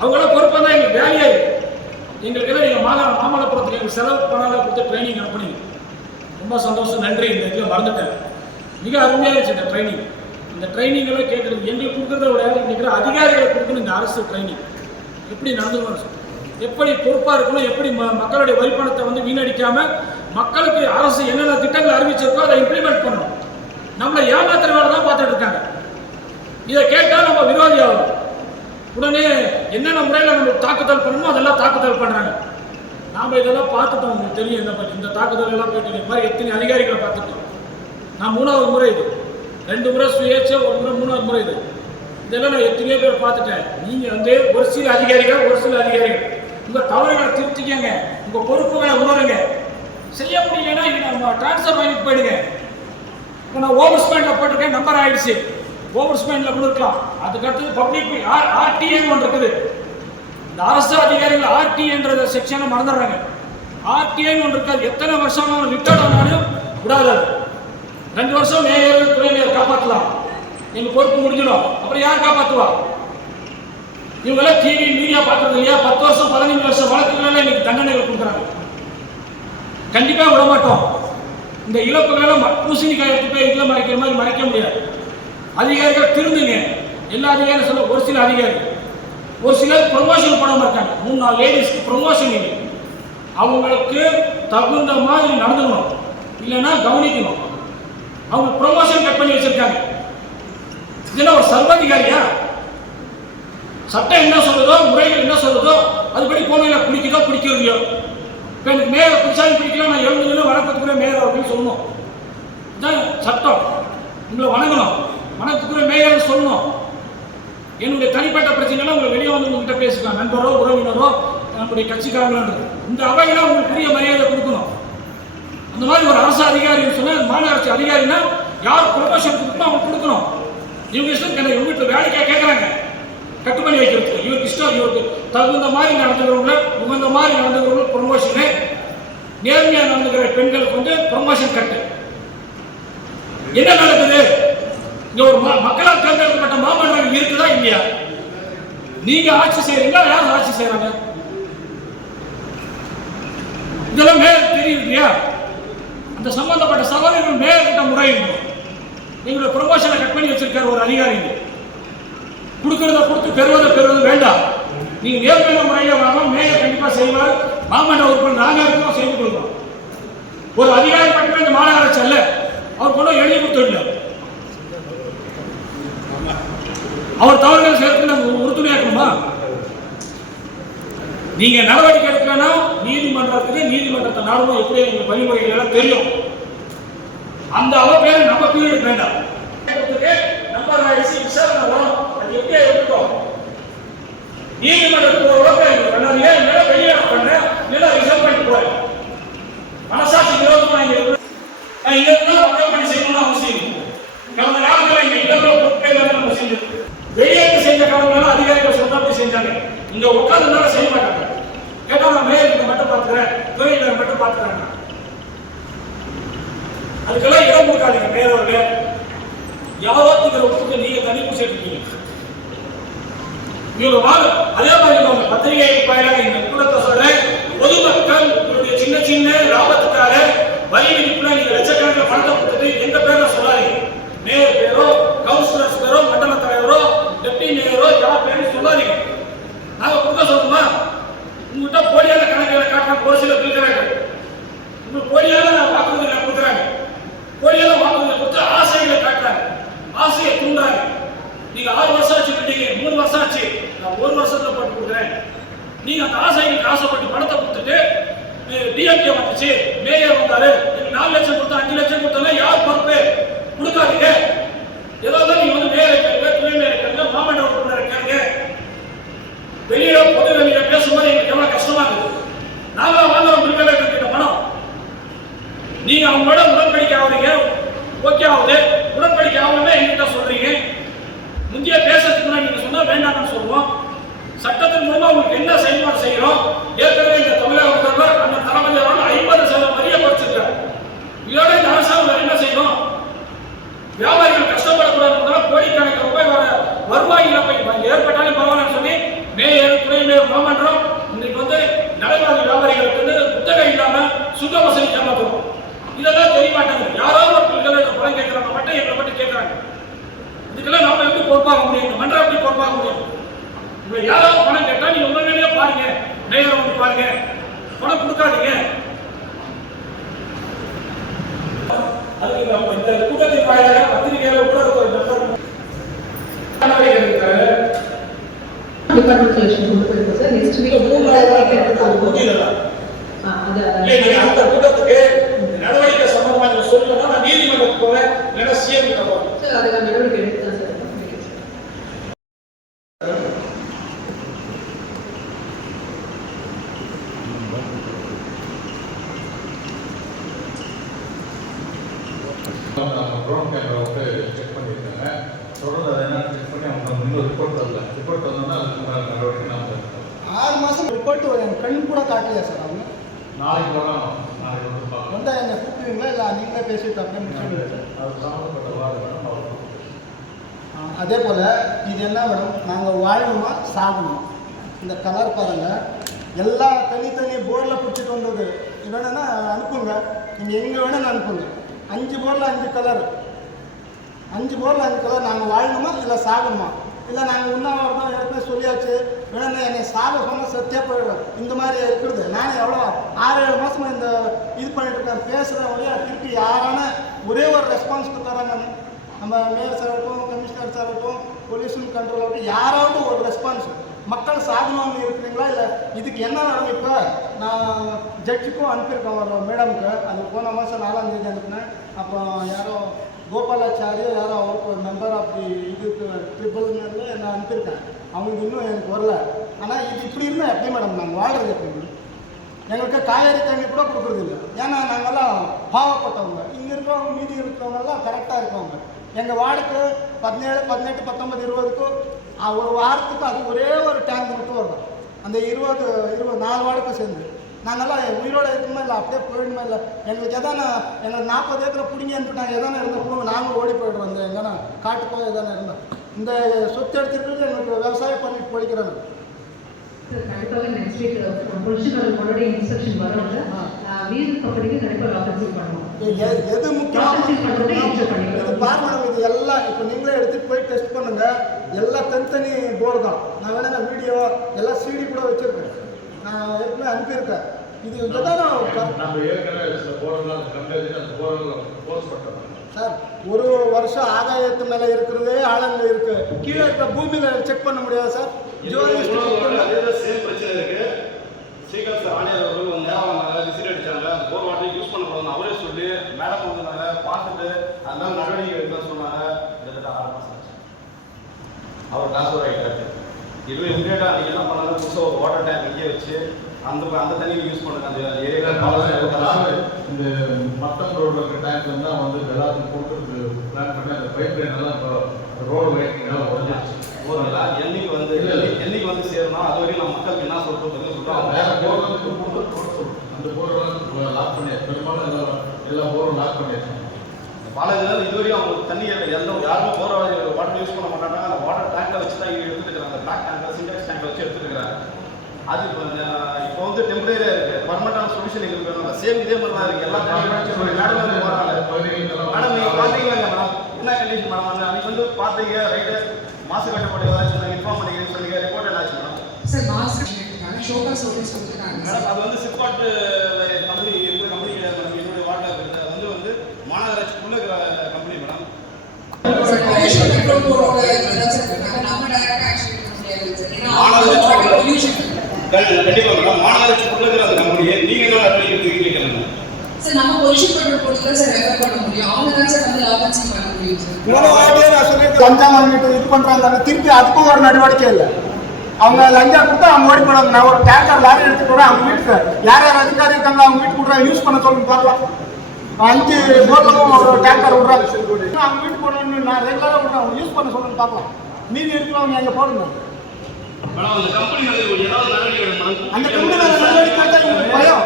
அவங்களாம் பொறுப்பாக தான் எங்களுக்கு வேலையா இருக்கு. எங்களுக்கு எல்லாம் எங்கள் மாமல்லபுரத்துக்கு எங்களுக்கு செலவு பணம் கொடுத்து ட்ரைனிங் அனுப்புனீங்க. ரொம்ப சந்தோஷம், நன்றி. இந்த இதில் மறந்துட்டேன். மிக அருமையாக இருந்துச்சு இந்த ட்ரைனிங். இந்த ட்ரைனிங்கெல்லாம் கேட்குறது எங்களுக்கு கொடுக்குறத விட இருக்கிற அதிகாரிகளை கொடுக்கணும். இந்த அரசு ட்ரைனிங் எப்படி நடந்துக்கணும், எப்படி பொறுப்பாக இருக்கணும், எப்படி மக்களுடைய வரிப்பணத்தை வந்து வீணடிக்காமல் மக்களுக்கு அரசு என்னென்ன திட்டங்கள் அறிவிச்சிருக்கோ அதை இம்ப்ளிமெண்ட் பண்ணணும். நம்மளை ஏமாத்துற வேலை தான் பார்த்துட்டு இருக்காங்க. இதை கேட்டால் நம்ம விரோதி ஆகும். உடனே என்னென்ன முறையில் நம்ம தாக்குதல் பண்ணணுமோ அதெல்லாம் தாக்குதல் பண்ணுறாங்க. நாம் இதெல்லாம் பார்த்துட்டோம். உங்களுக்கு தெரியும், இந்த தாக்குதல் எல்லாம் போயிட்டு இந்த மாதிரி எத்தனை அதிகாரிகளை பார்த்துட்டோம். நான் 3வது முறை இது, 2 முறை சுயேட்சை, 1 முறை 3வது முறை இது. இதெல்லாம் நான் எத்தனையோ பேர் பார்த்துட்டேன். நீங்கள் வந்து ஒரு சில அதிகாரிகள் உங்கள் தவறுகளை திருத்திக்கங்க, உங்கள் பொறுப்புகளை உணருங்க. செய்ய முடியலன்னா நம்ம டிரான்ஸ்ஃபர் வாங்கிட்டு போயிடுங்க. இப்போ நான் ஓவர் ஸ்பெண்டில் போட்டிருக்கேன், நம்பர் ஆயிடுச்சு, ஓவர் ஸ்பெண்டில் கொடுக்கலாம். அதுக்கடுத்தது பப்ளிக் ஆர்டிஏன்னு ஒன்று இருக்குது. இந்த அரசு அதிகாரிகள் ஆர்டிஏன்ற செக்ஷனை மறந்துடுறாங்க. ஆர்டிஏன்னு ஒன்று இருக்காது. எத்தனை வருஷம் ரிட்டர்ன் ஆனாலும் விடாது. 2 வருஷம் மேயர் துணை மேயர் காப்பாற்றலாம், எங்கள் பொறுப்பு முடிஞ்சிடும். அப்புறம் யார் காப்பாற்றுவா? இவங்களாம் டிவி மீடியா பார்க்கறது இல்லையா? 10 வருஷம் 15 வருஷம் வழக்குகளெல்லாம் இன்னைக்கு தண்டனைகள் கொடுக்குறாங்க. கண்டிப்பாக விட மாட்டோம். இந்த இழப்புகளெல்லாம் பூசணிக்காய் எடுத்து போய் இதில் மறைக்கிற மாதிரி மறைக்க முடியாது. அதிகாரிகள் திருந்துங்க. எல்லா அதிகாரியும் சொல்ல, ஒரு சில அதிகாரி, ஒரு சிலர் ப்ரொமோஷன் பண்ணாமல் இருக்காங்க. 3-4 லேடிஸ்க்கு ப்ரொமோஷன் இல்லை. அவங்களுக்கு தகுந்த மாதிரி நடந்துக்கணும், இல்லைன்னா கவனிக்கணும். அவங்க ப்ரொமோஷன் கட் பண்ணி வச்சிருக்காங்க. இதெல்லாம் ஒரு சர்வாதிகாரியா? சட்டம் என்ன சொல்றதோ, முறைகள் என்ன சொல்றதோ அதுபடி போனையில பிடிக்குதோ பிடிக்கிறதையோ. இப்போ எனக்கு மேயரை பிடிச்சாலும் பிடிக்கல, நான் 70 வணக்கத்துக்குரிய மேயர் அப்படின்னு சொல்லணும். இதுதான் சட்டம். உங்களை வணங்கணும், வணக்கத்துக்குரிய மேயர் சொல்லணும். என்னுடைய தனிப்பட்ட பிரச்சனைலாம் உங்களை வெளியே வந்து உங்ககிட்ட பேசிக்கலாம், நண்பரோ உறவினரோ நம்முடைய கட்சிக்காரங்களோ. இந்த அவையில உங்களுக்கு பெரிய மரியாதை கொடுக்கணும். அந்த மாதிரி ஒரு அரசு அதிகாரின்னு சொன்னா, மாநகராட்சி அதிகாரினா யார் ப்ரொமோஷன் கொடுக்கணும் அவங்க கொடுக்கணும். இவங்க இஷ்டம் இவங்க வீட்டில் வேலைக்காக கேட்குறாங்க, கட்டு பண்ணி வைக்கிறது. இவருக்கு இஷ்டம், இவருக்கு தகுந்த மாதிரி நடந்துக்கிறவங்க, உகந்த மாதிரி நடந்துக்கிறவங்க ப்ரொமோஷனு. நேர்மையாக நடந்துக்கிற பெண்களுக்கு வந்து ப்ரொமோஷன் கட்டு. என்ன நடக்குது? இங்க ஒரு மக்களால் தேர்ந்தெடுக்கப்பட்ட மாமன்றம் இருக்குதா இல்லையா? நீங்க ஆட்சி செய்யறீங்களா, யார் ஆட்சி செய்யறாங்க? இதெல்லாம் மேயர் தெரியும் இல்லையா? அந்த சம்பந்தப்பட்ட சகோதரர்கள் மேயர் கிட்ட முறையிடணும். எங்களுடைய ப்ரொமோஷனை கட் பண்ணி வச்சிருக்காரு ஒரு அதிகாரி. கொடுக்கறத கொடுத்து பெறுவது வேண்டாம். நீங்க நேர்மையான முறையில் வாங்க, மேயர் கண்டிப்பா செய்வார். மாமன்ற உறுப்பினர் நாங்க இருக்கோம், செய்து கொடுக்கிறோம். ஒரு அதிகாரி மட்டுமே இந்த மாநகராட்சி அல்ல, அவர் கொண்டு எழுதி கொடுத்துடல. அவர் தவறுகள் சேர்த்து நம்ம உறுதுணையாக்கணுமா? நீங்க நடவடிக்கை எடுக்கலன்னா நீதிமன்றத்தை நாடணும். எப்படி எங்க வழிமுறைகள் எல்லாம் தெரியும். அந்த அவ பேர் நம்ம பீரியட் வேண்டாம். நம்பர் ஆயிடுச்சு, விசாரணை வரும். அது எப்படியா இருக்கட்டும். நீதிமன்றத்துக்கு ஒரு வெளியே பண்ண நில ரிசர்வ் பண்ணிட்டு போறேன். மனசாட்சி விரோதமா இங்க பண்ணி செய்யணும்னு அவசியம். கடந்த காலத்துல இங்க நம்ம செஞ்சது வெளியேற்ற செஞ்ச காலங்களெல்லாம் அதிகாரிகள் சொன்னா போய் செஞ்சாங்க. இங்க உட்கார்ந்து செய்ய மாட்டாங்க. கேட்டா நான் மேயர்கிட்ட மட்டும் பார்த்துக்கிறேன், துறையினர் மட்டும் பார்த்துக்கிறாங்க. அதுக்கெல்லாம் இடம் கொடுக்காதீங்க. மேயரோட யாராவது ஒப்புக்கு நீங்க தனி பிடிச்சிருக்கீங்க. இவங்க வாங்க. அதே மாதிரி பத்திரிகை வாயிலாக இந்த கூட்டத்தை சொல்றேன். பொதுமக்கள் இவருடைய சின்ன சின்ன லாபத்துக்காக வரி விதிப்புல நீங்க லட்சக்கணக்கில் பணத்தை கொடுத்துட்டு எங்க பேரை சொல்லாதீங்க. மேயர் பேரோ, கவுன்சிலர்ஸ் பேரோ, மண்டல தலைவரோ, டெப்டி மேயரோ யார் பேரும் சொல்லாதீங்க. நாங்க கொடுக்க சொல்லுமா? உங்ககிட்ட போலியான கணக்குகளை காட்டுறாங்க ஒரு சில பிரிக்கிறார்கள். உங்களுக்கு போலியான வாக்குறுதிகளை கொடுக்குறாங்க. போலியான வாக்குறுதிகளை கொடுத்து ஆசைகளை காட்டுறாங்க, ஆசையை தூண்டுறாங்க. நீங்க 6 வருஷம் ஆச்சு கட்டிங்க, 3 வருஷம் ஆச்சு, நான் 1 வருஷத்துல போட்டு கொடுக்குறேன். நீங்க அந்த ஆசைகளுக்கு ஆசைப்பட்டு பணத்தை கொடுத்துட்டு டிஎம்கே வந்துச்சு, மேயர் வந்தாரு, 4 லட்சம் கொடுத்தா 5 லட்சம் கொடுத்தா யார் பொறுப்பு? கொடுக்காதீங்க. ஏதாவது நீங்க வந்து மேயர் இருக்காங்க, துணை மேயர் இருக்காங்க, மாமன்ற உறுப்பினர் இருக்காங்க. வெளியில பொது வெளியில பேசும்போது எங்களுக்கு எவ்வளவு கஷ்டமா இருக்குது. நாங்களா வாங்குறோம் பிரிக்கவேற்ற பணம். நீங்க அவங்களோட உடன்படிக்கை ஆகுறீங்க, ஓகே ஆகுது. உடன்படிக்கை ஆகணும்னா எங்கிட்ட சொல்றீங்க. முந்தைய பேசுறதுக்கு முன்னாடி நீங்க சொன்னா வேண்டாம்னு சொல்லுவோம். சட்டத்தின் மூலமா உங்களுக்கு என்ன செயல்பாடு செய்யறோம்? ஏற்கனவே இந்த தமிழக முதல்வர் அந்த தளபதி அவர்கள் 50% வரியை குறைச்சிருக்காரு. இதோட இந்த அரசாங்கம் என்ன செய்யணும்? வியாபாரிகள் கஷ்டப்படக்கூடாது, கோடிக்கணக்கான ரூபாய் வருவாய் இழப்பை ஏற்பட்டாலும் பரவாயில்ல சொல்லி மேயர், துணை மேயர், மாமன்றம் இன்னைக்கு வந்து நடைபாதை வியாபாரிகளுக்கு வந்து புத்தகம் இல்லாம சுங்க வசதி ஏமாத்துறோம். இதெல்லாம் தெரிய மாட்டாங்க. யாராவது ஒரு பிள்ளைகள் பணம் கேட்கறாங்க மட்டும் எங்களை மட்டும் கேட்கறாங்க. இதுக்கெல்லாம் நாம எப்படி பொறுப்பாக முடியும்? இந்த மன்றம் எப்படி பொறுப்பாக முடியும்? உங்களை யாராவது பணம் கேட்டா நீங்க உண்மையிலேயே பாருங்க, மேயர் வந்து பாருங்க, பணம் கொடுக்காதீங்க. அதுக்கு இந்த கூட்டத்தின் வாயிலாக பத்திரிகையில ஊடகத்துறை டிபார்ட்மெண்ட் எலெக்ஷன் கொண்டு போயிருக்கோம் சார். நெக்ஸ்ட் வீக் 3 நாள் முடியல. அந்த கூட்டத்துக்கு நடவடிக்கை சம்பந்தமா நீங்க சொல்லணும்னா நான் நீதிமன்றத்துக்கு போவேன், இல்லைன்னா சிஎம் கிட்ட போவேன் சார். அதுக்கான நடவடிக்கை எடுத்துதான் சார். ப்ரௌன் ஃப்ரெண்ட் கூட காட்டலையா சார் அவங்க? நாளைக்கு வரலாம், நாளைக்கு வந்து பார்க்கலாம். வந்தால் என்னை கூப்பிடுவீங்களா இல்லை நீங்களே பேசிட்டு அப்படியே முடிச்சுடுவீங்க சார்? அது சம்மந்தப்பட்ட வார்டு வேணும் அவர். அதே போல் இது என்ன மேடம், நாங்கள் வாழணுமா சாகணுமா? இந்த கலர் பாருங்கள், எல்லா தனித்தனி போர்டில் பிடிச்சிட்டு வந்தது. இது வேணும்னா அனுப்புங்க, நீங்கள் எங்கே வேணும்னு அனுப்புங்க. 5 போர்டில் 5 கலர், 5 போர்டில் 5 கலர். நாங்கள் வாழணுமா இல்லை சாகணுமா? இல்லை நாங்கள் உண்ணாவிரதம் ஏற்கனவே சொல்லியாச்சு, வேணும்னா என்னை சாக சொன்னால் சத்தியா போயிடுவேன். இந்த மாதிரி இருக்கிறது. நான் எவ்வளோ 6-7 மாதமாக இந்த இது பண்ணிட்டு இருக்கேன், பேசுகிறேன் வழியா. திருப்பி யாரான ஒரே ஒரு ரெஸ்பான்ஸ் கொடுத்தாராங்க, நம்ம மேயர் சார் ஆகட்டும், கமிஷனர் சார் ஆகட்டும், பொல்யூஷன் கண்ட்ரோல் ஆகட்டும், யாராவது ஒரு ரெஸ்பான்ஸ். மக்கள் சாகணும்னு இருக்கிறீங்களா இல்லை இதுக்கு என்ன நடக்கும்? இப்போ நான் ஜட்ஜுக்கும் அனுப்பியிருக்கேன் ஒரு மேடமுக்கு. அது போன மாதம் 4ஆம் தேதி அனுப்பினேன். அப்புறம் யாரோ கோபாலாச்சாரியோ யாரோ அவருக்கு ஒரு மெம்பர் ஆஃப் தி இதுக்கு ட்ரிபிள்னு நான் அனுப்பியிருக்கேன். அவங்களுக்கு இன்னும் எனக்கு வரல. ஆனால் இது இப்படி இருந்தால் எப்படி மேடம் நாங்கள் வாழ்றது எப்படி? எங்களுக்கு காவேரி தண்ணி கூட கொடுக்குறது இல்லை. ஏன்னா நாங்கள்லாம் பாவப்பட்டவங்க. இங்கே இருக்கிறவங்க மீதி இருக்கிறவங்கெல்லாம் கரெக்டாக இருக்கவங்க. எங்கள் வார்டுக்கு 17, 18, 19, 20க்கும் ஒரு வாரத்துக்கு அது ஒரே ஒரு டேங்க் மட்டும் வரும். அந்த 24 வார்டுக்கும் சேர்ந்து நாங்கள்லாம் உயிரோடு இருக்கணுமா இல்லை அப்படியே போயிடணுமா இல்லை எங்களுக்கு எதானே எங்களுக்கு 40 ஏக்கரை பிடிங்கி அனுப்பிட்டாங்க. எதானே இருந்த குடும்பம் நாங்களும் ஓடி போய்டுவோம். இந்த எங்கன்னா காட்டுக்கோ எதானே இருந்தோம். இந்த சொத்து எடுத்துக்கிறது எங்களுக்கு விவசாயம் பண்ணிட்டு போய்க்கிறாங்க. கண்டிப்பாக நெக்ஸ்ட் வீக் பொலிஷனோட உங்களுடைய இன்ஸ்ட்ரக்ஷன் வரும்ல, வீடு கம்பெனிக்கு கண்டிப்பாக லாபத்தில் பண்ணுவோம். எது முக்கியம் பார்க்கணும். இது எல்லாம் இப்போ நீங்களே எடுத்துகிட்டு போய் டெஸ்ட் பண்ணுங்க. எல்லாம் தனித்தனி போர்டு தான். நான் வேணா வீடியோ எல்லாம் CD கூட வச்சுருக்கேன். நான் ஏற்கனவே அனுப்பியிருக்கேன். இது நம்ம ஏற்கனவே போர்டெல்லாம் கம்பெனி அந்த போர்டெல்லாம் போஸ்ட் பண்ணுறோம் சார். ஒரு வருஷம் ஆதாயத்து மேலே இருக்கிறதே ஆழங்கள் இருக்குது. கீழே இருக்கிற பூமியில் செக் பண்ண முடியாது சார். சேம் பிரச்சனை இருக்கு. ஸ்ரீகாந்த் சார் ஆணையர் அவர்கள் நேரம் வந்தாங்க, விசிட் அடிச்சாங்க. போர் வாட்டர் யூஸ் பண்ணக்கூடாதுன்னு அவரே சொல்லி மேடம் வந்தாங்க, பார்த்துட்டு அதனால நடவடிக்கை எடுக்க சொன்னாங்க. கிட்டத்தட்ட 6 மாதம் ஆச்சு. அவர் ட்ரான்ஸ்ஃபர் ஆகிட்டாரு. இதுவே இமீடியட்டாக நீங்கள் என்ன பண்ணாலும் புதுசாக ஒரு வாட்டர் டேங்க் இங்கே வச்சு அந்த தண்ணியை யூஸ் பண்ணுங்க. அந்த ஏரியாவில் இந்த மட்டம் ரோடு இருக்கிற டேங்க் தான் வந்து எல்லாத்துக்கும் போட்டு பிளான் பண்ணி அந்த பைப் லைன் எல்லாம் இப்போ ரோடு வைக்கிங்கெல்லாம் உடஞ்சிருச்சு. என்னைக்கு வந்து சேரணும், அது வரைக்கும் நம்ம மக்களுக்கு என்ன சொல்றோம் அந்த போர்டெல்லாம் லாக் பண்ணியாச்சு. பெரும்பாலும் எல்லா போரும் லாக் பண்ணியாச்சு. பாலாஜியில் இதுவரையும் அவங்களுக்கு தண்ணி யாருமே போர் வாட்டர் யூஸ் பண்ண மாட்டாங்க. அந்த வாட்டர் டேங்கை வச்சு தான் எடுத்துட்டு இருக்கிறாங்க. பிளாக் டேங்கை சிண்டெக்ஸ் டேங்கை வச்சு எடுத்துட்டு இருக்கிறாங்க. அது இப்போ வந்து டெம்பரரியாக இருக்குது. பர்மனண்டான சொல்யூஷன் எங்களுக்கு வேணும். சேம் இதே மாதிரி தான் இருக்குது. எல்லா மேடம் போகிறாங்க. மேடம் நீங்கள் பார்த்தீங்களா மேடம் என்ன கண்டிஷன் மேடம்? அன்னைக்கு வந்து பார்த்தீங்க ரைட்டு மாசு கட்டுப்பாடு ஏதாச்சும் இன்ஃபார்ம் பண்ணிக்கிறேன்னு சொன்னீங்க. ரிப்போர்ட் என்னாச்சு மேடம்? சார் மாஸ்க் பண்ணிருக்காங்க, ஷோகாஸ் நோட்டீஸ் கொடுத்துருக்காங்க. மேடம் அது வந்து சிப்காட் கம்பெனி இருக்கிற கம்பெனி கிடையாது மேடம். என்னுடைய வாட்டர் இருக்குது. அது வந்து மாநகராட்சிக்குள்ள இருக்கிற கம்பெனி மேடம். பொல்யூஷன் கண்ட்ரோல் போர்டோட ஏதாச்சும் இருக்காங்க. நம்ம டைரக்டா ஆக்ஷன் எடுக்க முடியாது. ஏன்னா பொல்யூஷன் கண்டிப்பா மேடம் மாநகராட்சிக்குள்ள இருக்கிற அந்த கம்பெனியை நீங்க என்ன நடவடிக்கை எடுத்துக்கிறீங்க? சார் நம்ம பொல்யூஷன் கண்ட்ரோல் போர்டுல சார் ரெஃபர் பண்ண முடியும். அவங்க தான் சார் வந்து லாபன்சி பண்ண முடியும் சார். இவ்வளோ வாட்டியே நான் சொல்லிட்டு லஞ்சம் வாங்கிட்டு இது பண்ணுறாங்க. திருப்பி அதுக்கும் ஒரு நடவடிக்கை இல்லை. அவங்க லஞ்சம் கொடுத்தா அவங்க ஓடி போடுவாங்க. நான் ஒரு டேங்கர் லாரி எடுத்துட்டு போகிறேன். அவங்க வீட்டுக்கு யார் யார் அதிகாரி இருக்காங்க அவங்க வீட்டுக்கு விட்றாங்க. யூஸ் பண்ண சொல்லுங்க பார்க்கலாம். 5 போர்லும் ஒரு டேங்கர் விட்றாங்க. அவங்க வீட்டுக்கு போடணும்னு நான் ரெகுலராக விட்றேன். அவங்க யூஸ் பண்ண சொல்லுங்க பார்க்கலாம். மீதி இருக்கிறவங்க எங்கே போடுங்க. மேடம் அந்த கம்பெனி ஏதாவது நடவடிக்கை எடுக்கணும். அந்த கம்பெனி நடவடிக்கை உங்களுக்கு பயம்.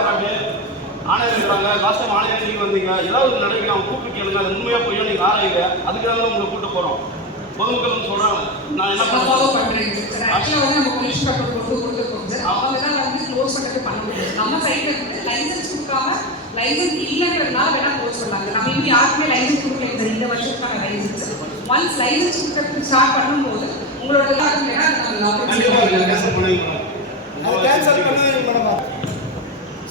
ஆணையர் இருக்கிறாங்க. லாஸ்ட் டைம் ஆணையர் நீங்கள் வந்தீங்க. ஏதாவது நடவடிக்கை அவங்க கூப்பிட்டு கேளுங்க. அது உண்மையாக போய் நீங்கள் ஆராயுங்க. அதுக்காக தான் உங்களை கூப்பிட்டு போகிறோம். பொதுமக்கள் சொல்கிறாங்க. நான் என்ன ஃபாலோ பண்ணுறேன் சார். ஆக்சுவலாக வந்து நம்ம பொல்யூஷன் கண்ட்ரோல் போர்டு கொடுத்துருக்கோம் சார். அவங்க தான் வந்து க்ளோஸ் பண்ணுறது பண்ண முடியும். நம்ம சைடில் இருந்து லைசன்ஸ் கொடுக்காம லைசன்ஸ் இல்லைங்கிறதுனால வேணால் க்ளோஸ் பண்ணாங்க. நம்ம இன்னும் யாருக்குமே லைசன்ஸ் கொடுக்கல சார். இந்த வருஷத்துக்கான லைசன்ஸ் ஒன்ஸ் லைசன்ஸ் கொடுக்கறதுக்கு ஸ்டார்ட் பண்ணும்போது உங்களோட எல்லாருக்கும் வேணால் கேன்சல் பண்ணுவீங்க. அது கேன்சல் பண்ணி மேடம்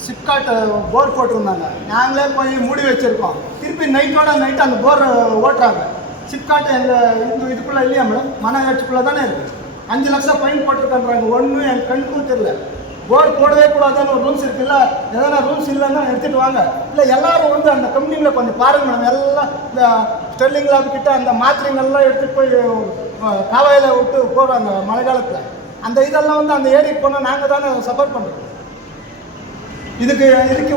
சிப்காட் போர் போட்டிருந்தாங்க. நாங்களே போய் மூடி வச்சுருக்கோம். திருப்பி நைட்டோட நைட்டு அந்த போர் ஓட்டுறாங்க. சிப்காட் எங்கள் இதுக்குள்ளே இல்லையா மேடம்? மாநகராட்சிக்குள்ளே தானே இருக்குது. 5 லட்சம் ஃபைன் போட்டிருக்கான்றாங்க. ஒன்றும் என் கண்ணுக்கும் தெரியல. போர் போடவே கூடாதுன்னு ஒரு ரூல்ஸ் இருக்குல்ல. எதனா ரூல்ஸ் இல்லைன்னா எடுத்துகிட்டு வாங்க. இல்லை எல்லோரும் வந்து அந்த கம்பெனியில் கொஞ்சம் பாருங்கள் மேடம். எல்லாம் இந்த ஸ்டெர்லிங் லேப் கிட்ட அந்த மாத்திரைங்கள்லாம் எடுத்துகிட்டு போய் காவாயில் விட்டு போடுறாங்க மழை காலத்தில். அந்த இதெல்லாம் வந்து அந்த ஏரிக்கு போனால் நாங்கள் தானே சப்போர்ட் பண்ணுறோம். இதுக்கு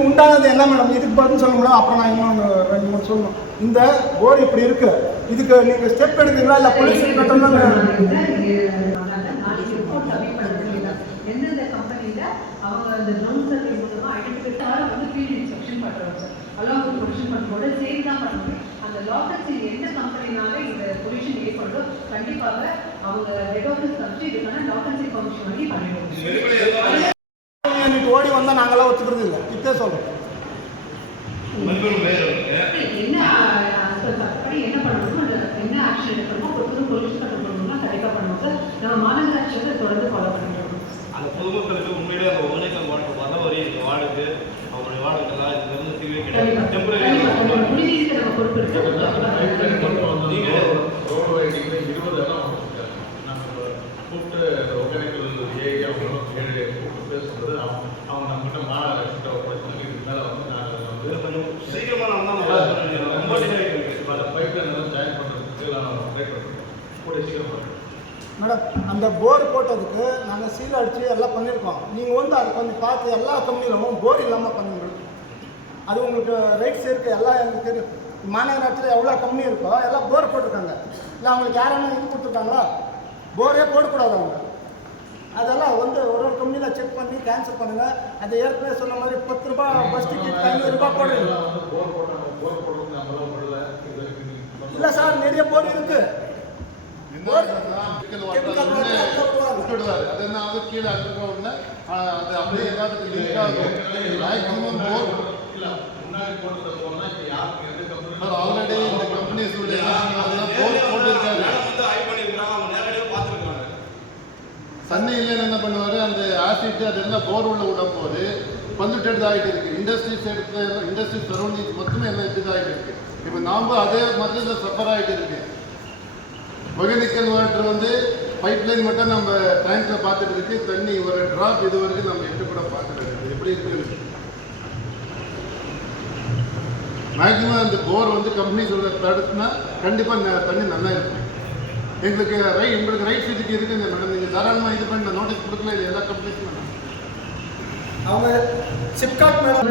உண்டானது என்ன மேடம்? இதுக்கு பதில் சொல்ல முடியும். அப்புறம் நான் இன்னொன்று 2-3 சொல்லணும். இந்த போர் இப்படி இருக்கு. இதுக்கு நீங்கள் ஸ்டெப் எடுக்கிறீங்களா இல்லை பொல்யூஷன் கட்டணும்? நாளைக்கு ரிப்போர்ட் சப்மிட் பண்ண முடியல. எந்தெந்த கம்பெனியில் அவங்க அந்த ட்ரோன் சர்வே மூலமா ஐடென்டிஃபை வந்து ஃபீல்ட் இன்ஸ்பெக்ஷன் பண்ணுறோம் சார். அலாங் வித் பொல்யூஷன் கண்ட்ரோலோட சேர்த்து தான் பண்ணுவோம். அந்த லாக்கர் சீல் எந்த கம்பெனினால இந்த பொல்யூஷன் ஏற்படுதோ கண்டிப்பாக அவங்க ஹெட் ஆஃபீஸ் கமிச்சு இதுக்கான லாக்கர் சீல் கமிஷன் வாங்கி பண்ணிடுவோம். ஓடி வந்தால் நாங்களாம் ஒத்துக்கிறது இல்லை. இப்போ சொல்கிறோம் என்ன அப்படி என்ன பண்ணணுமோ என்ன ஆக்ஷன் எடுக்கணுமோ ஒரு பொல்யூஷன் கண்ட்ரோல் பண்ணணும்னா கண்டிப்பாக பண்ணுவோம் சார். நம்ம மாநகராட்சியை தொடர்ந்து ஃபாலோ பண்ணிடுவோம். அந்த பொதுமக்களுக்கு உண்மையிலே அந்த ஒகேனக்கல் வாட்டர் வர வரி இந்த வார்டுக்கு அவங்களுடைய வார்டுக்கெல்லாம் இதுல இருந்து தீர்வே கிடையாது. டெம்பரரி குடிநீருக்கு நம்ம பொறுப்பு இருக்கு. நீங்கள் ரோடு வைடிங்கில் 20 இடம் நம்ம கூப்பிட்டு ஒகேனக்கல் ஏரியா கூப்பிட்டு பேசும்போது அவங்க நம்மகிட்ட மாநகராட்சிட்ட ஒப்படைச்சாங்க. இதுக்கு மேலே வந்து நாங்கள் வந்து கொஞ்சம் சீக்கிரமா நம்ம நல்லா ரொம்ப டிலே ஆகிட்டு அந்த பைப் லைன் எல்லாம் ஜாயின் பண்ணுறதுக்கு நான் ட்ரை பண்ணுறேன். கூட சீக்கிரம் பண்ணுறேன் மேடம். அந்த போர் போட்டதுக்கு நாங்கள் சீல் அடித்து எல்லாம் பண்ணியிருக்கோம். நீங்கள் வந்து அதை கொஞ்சம் பார்த்து எல்லா கம்பெனிலும் போர் இல்லாமல் பண்ணுங்க. அது உங்களுக்கு ரைட்ஸ் இருக்குது. எல்லாம் எங்களுக்கு தெரியும். மாநகராட்சியில் எவ்வளோ கம்பெனி இருக்கோ எல்லாம் போர் போட்டிருக்காங்க. இல்லை அவங்களுக்கு யாரான இது கொடுத்துருக்காங்களா? போரே போடக்கூடாது அவங்க. அதெல்லாம் வந்து ஒரு கம்பெனியில் செக் பண்ணி கேன்சல் பண்ணுங்கள். அதை ஏற்கனவே சொன்ன மாதிரி 10 ரூபா பஸ் டிக்கெட் 500 ரூபா போடுறீங்க. இல்லை சார், நிறைய போர் இருக்குது. விட்டுடுவாரு. அது என்ன ஆகுது, கீழே அழுக்க உடனே அது அப்படியே எல்லாத்துக்கும் லீக் ஆகும். மேக்ஸிமம் போர் முன்னாடி போட்டு போனா சார் ஆல்ரெடி இந்த கம்பெனிஸ் போர் போட்டிருக்காரு. சன்னி இல்லைன்னு என்ன பண்ணுவாரு, அந்த ஆசிட் அதெல்லாம் போர் உள்ள விடும் போது பந்துட்டெடுத்து ஆகிட்டு இருக்கு. இண்டஸ்ட்ரீஸ் எடுத்து இண்டஸ்ட்ரீஸ் சரௌண்டிங் மொத்தமே எல்லாம் எடுத்து ஆகிட்டு இருக்கு. இப்போ நாம அதே மாதிரி இதில் சஃபர் ஆகிட்டு இருக்கு. ஒகேனக்கல் வாட்டர் வந்து பைப் லைன் மட்டும் நம்ம டேங்க்ல பார்த்துட்டு இருக்கு. தண்ணி ஒரு டிராப் இது வரைக்கும் நம்ம எட்டு கூட பார்த்துட்டு இருக்கு. எப்படி இருக்கு மேக்ஸிமம் அந்த போர் வந்து கம்பெனி சொல்ற தடுத்துனா கண்டிப்பாக தண்ணி நல்லா இருக்கும். எங்களுக்கு உங்களுக்கு ரைட் இதுக்கு இருக்குங்க மேடம். நீங்கள் தாராளமாக இது பண்ண நோட்டீஸ் கொடுக்கல. இது எல்லா கம்பெனிஸும் மேடம். அவங்க சிப்காட் மேடம்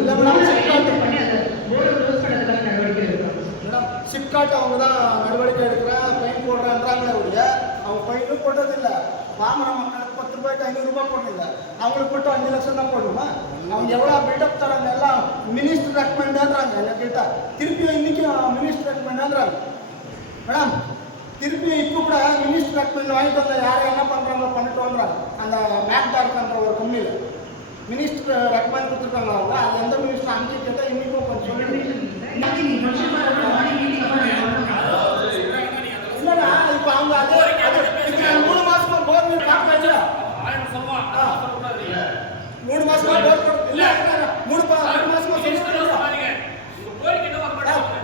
இல்லை மேடம், சிப்காட் பண்ணி அந்த போர்டு க்ளோஸ் பண்ணுறதுக்கான நடவடிக்கை எடுக்கிறோம். மேடம் சிப்காட் அவங்க தான் நடவடிக்கை எடுக்கிறேன் ஃபைன் போடுறான்றாங்களே ஒழிய அவங்க ஃபைனும் போட்டதில்லை. வாங்குற மக்களுக்கு 10 ரூபாய்க்கு 500 ரூபாய் போடல. அவங்களுக்கு மட்டும் 5 லட்சம் தான் போடுமா? அவங்க எவ்வளோ பில்டப் தராங்க. எல்லாம் மினிஸ்டர் ரெக்கமெண்டான்றாங்க. என்ன கேட்டால் திருப்பியும் இன்றைக்கும் மினிஸ்டர் ரெக்கமெண்டான்றாங்க மேடம். திருப்பியும் இப்போ கூட மினிஸ்டர் ரெக்கமெண்ட் வாங்கிட்டு வந்தால் யாரும் என்ன பண்ணுறாங்களோ பண்ணிட்டு வந்துறாங்க. அந்த மேக்டார்க்ன்ற ஒரு கம்பெனியில் மினிஸ்டர் ரெக்கமெண்ட் கொடுத்துருக்காங்க. அவங்க அது எந்த மினிஸ்டர் அனுப்பிச்சு கேட்டால் இன்றைக்கும் கொஞ்சம் சொல்லிட்டு இல்லைண்ணா. இப்போ அவங்க அதே 3 மாசமா போர் நீர் காப்பாச்சு. 3 மாசமா போர் இல்லை 3 மாசமா சொல்லிட்டு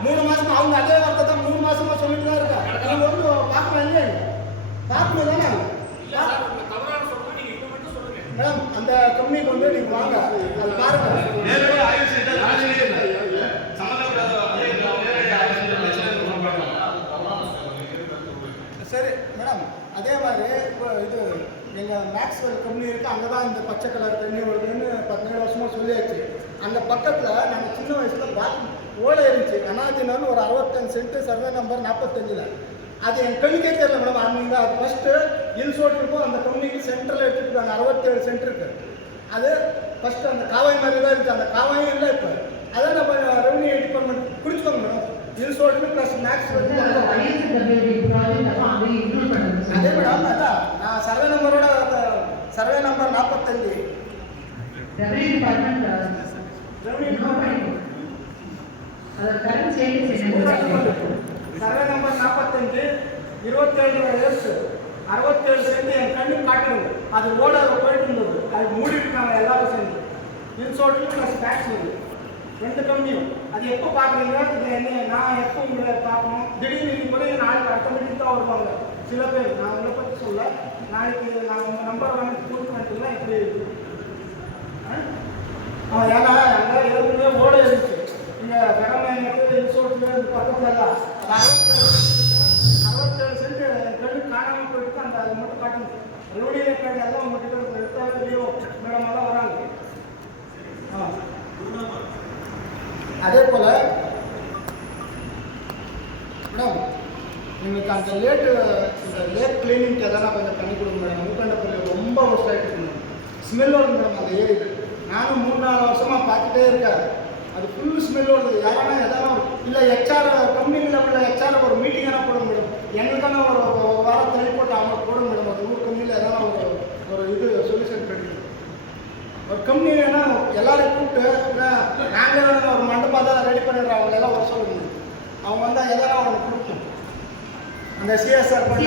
3 மாசமா அவங்க அதே வார்த்தை தான் 3 மாசமா சொல்லிட்டு தான் இருக்காங்க. நீங்க வந்து பார்க்கலாம் இல்லையா? பார்க்கணும் தானே மேடம். அந்த கம்பெனிக்கு வந்து நீங்க வாங்க, அது பாருங்க. சரி மேடம். அதே மாதிரி இப்போ இது எங்கள் மேக்ஸ்வெல் கம்பெனி இருக்குது. அங்கே தான் இந்த பச்சை கலர் தண்ணி வருதுன்னு 17 வருஷமாக சொல்லியாச்சு. அந்த பக்கத்தில் நாங்கள் சின்ன வயசில் ஓலை இருந்துச்சு. அனாஜினர்னு ஒரு 65 சென்ட் சர்வே நம்பர் 45. அது என் கண்ணுக்கே தெரியல மேடம். அன்றைக்கி அது ஃபஸ்ட்டு இன்சோட்டுக்கும் அந்த கம்பெனிக்கு சென்டரில் எடுத்துருக்காங்க. 67 சென்ட் இருக்குது. அது ஃபஸ்ட்டு அந்த காவாய் மாதிரி தான் இருக்குது. அந்த காவாயும் இல்லை இப்போ. அதான் நம்ம ரெவன்யூ டிபார்ட்மெண்ட் பிடிச்சிக்கோங்க மேடம். இன்சோட்டு ப்ளஸ் மேக்ஸ் வந்து அதே மேடம். அதான் நான் சர்வே நம்பரோட survey number 45 revenue department survey number 45 27 years 67 cent என் கண்ணு காட்டுறது. அது ஓட போயிட்டு இருந்தது. அது மூடிட்டுருக்காங்க எல்லாரும் சேர்ந்து. இன்சோட்டு ப்ளஸ் டேக்ஸ் 2 கம்பெனியும். அது எப்போ பார்க்குறீங்க? இது என்ன நான் எப்போ உங்களை பார்க்கணும்? திடீர்னு இன்னைக்கு கூட நாளைக்கு ஆட்டோமேட்டிக் தான் வருவாங்க சில பேர். நான் உங்களை பற்றி சொல்ல நாளைக்கு நான் உங்கள் நம்பர் வாங்கி கொடுக்கணுங்களா இப்படி ஏன்னா அங்கே ஏற்கனவே ஓட இருந்துச்சு. இங்கே பெரமைங்கிறது இன்சோர்ட்டில் பக்கத்தில் எல்லாம் 67 சென்ட் கண்ணு காணாமல் போயிட்டு அந்த அது மட்டும் காட்டணும். ரெவன்யூ ரெக்கார்டு எல்லாம் உங்கள்கிட்ட எடுத்தாலும் மேடம் எல்லாம் வராங்க. அதே போல் மேடம் எங்களுக்கு அந்த இந்த லேக் கிளீனிங்க்கு எதனா கொஞ்சம் பண்ணி கொடுங்க மேடம். ஊக்கண்டப்பள்ளி ரொம்ப ஒர்ஸ்ட் ஆகிட்டு ஸ்மெல் வருது மேடம் அந்த ஏரியில். நானும் 3-4 வருஷமாக பார்த்துட்டே இருக்கேன். அது ஃபுல்லு ஸ்மெல் வருது. யாரானா எதாவது இல்லை ஹெச்ஆர் கம்பெனி லெவலில் ஹெச்ஆர் ஒரு மீட்டிங் எல்லாம் போடுங்க மேடம். எங்களுக்கான ஒரு வாரம் தள்ளி போட்டு அவங்க போடுங்க மேடம். அது 100 கம்பெனியில் எதாவது ஒரு இது சொல்யூஷன் கிடைக்கும். ஒரு கம்பெனி வேணா எல்லாரையும் கூப்பிட்டு நாங்களே வேணும் ஒரு மண்டபம் தான் ரெடி பண்ணிடுறோம். அவங்க எல்லாம் வர சொல்லுங்க. அவங்க வந்தால் எதனா அவங்களுக்கு கொடுக்கும். அந்த சிஎஸ்ஆர் பண்ணி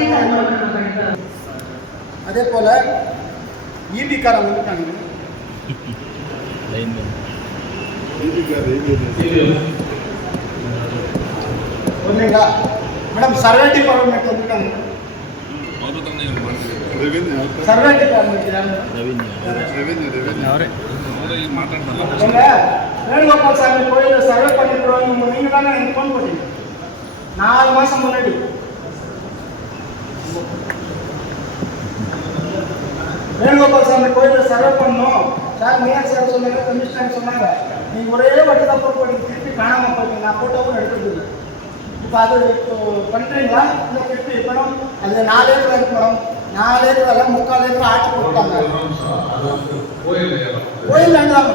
அதே போல் ஈபிக்காரங்க வந்துட்டாங்க. ஒன்றுங்களா மேடம் சர்வே டிபார்ட்மெண்ட் வந்துட்டாங்க. சர்வே டிபார்ட்மெண்ட் வேணுகோபால் சாமி கோயில் சர்வே பண்ணிடுவாங்க. நீங்கள் தானே எனக்கு ஃபோன் பண்ணீங்க 4 மாதம் முன்னாடி. வேணுகோபால் சாமி கோயிலில் சர்வே பண்ணோம் சார். மேயர் சார் சொன்னாங்க, கமிஷனர் சொன்னாங்க, நீங்கள் ஒரே வாட்டி தான் போட்டு போட்டு திருப்பி காணாமல் போயிட்டீங்க. நான் போட்டோவும் எடுத்துருக்குது. இப்போ அது பண்ணுறீங்களா இல்லை திருப்பி பணம் அது 4 ஏக்கர் இருக்கு மேடம். 4 ஏக்கர் 3/4 ஏக்கர் ஆட்சி கொடுத்தாங்க. கோயில் வேண்டாம்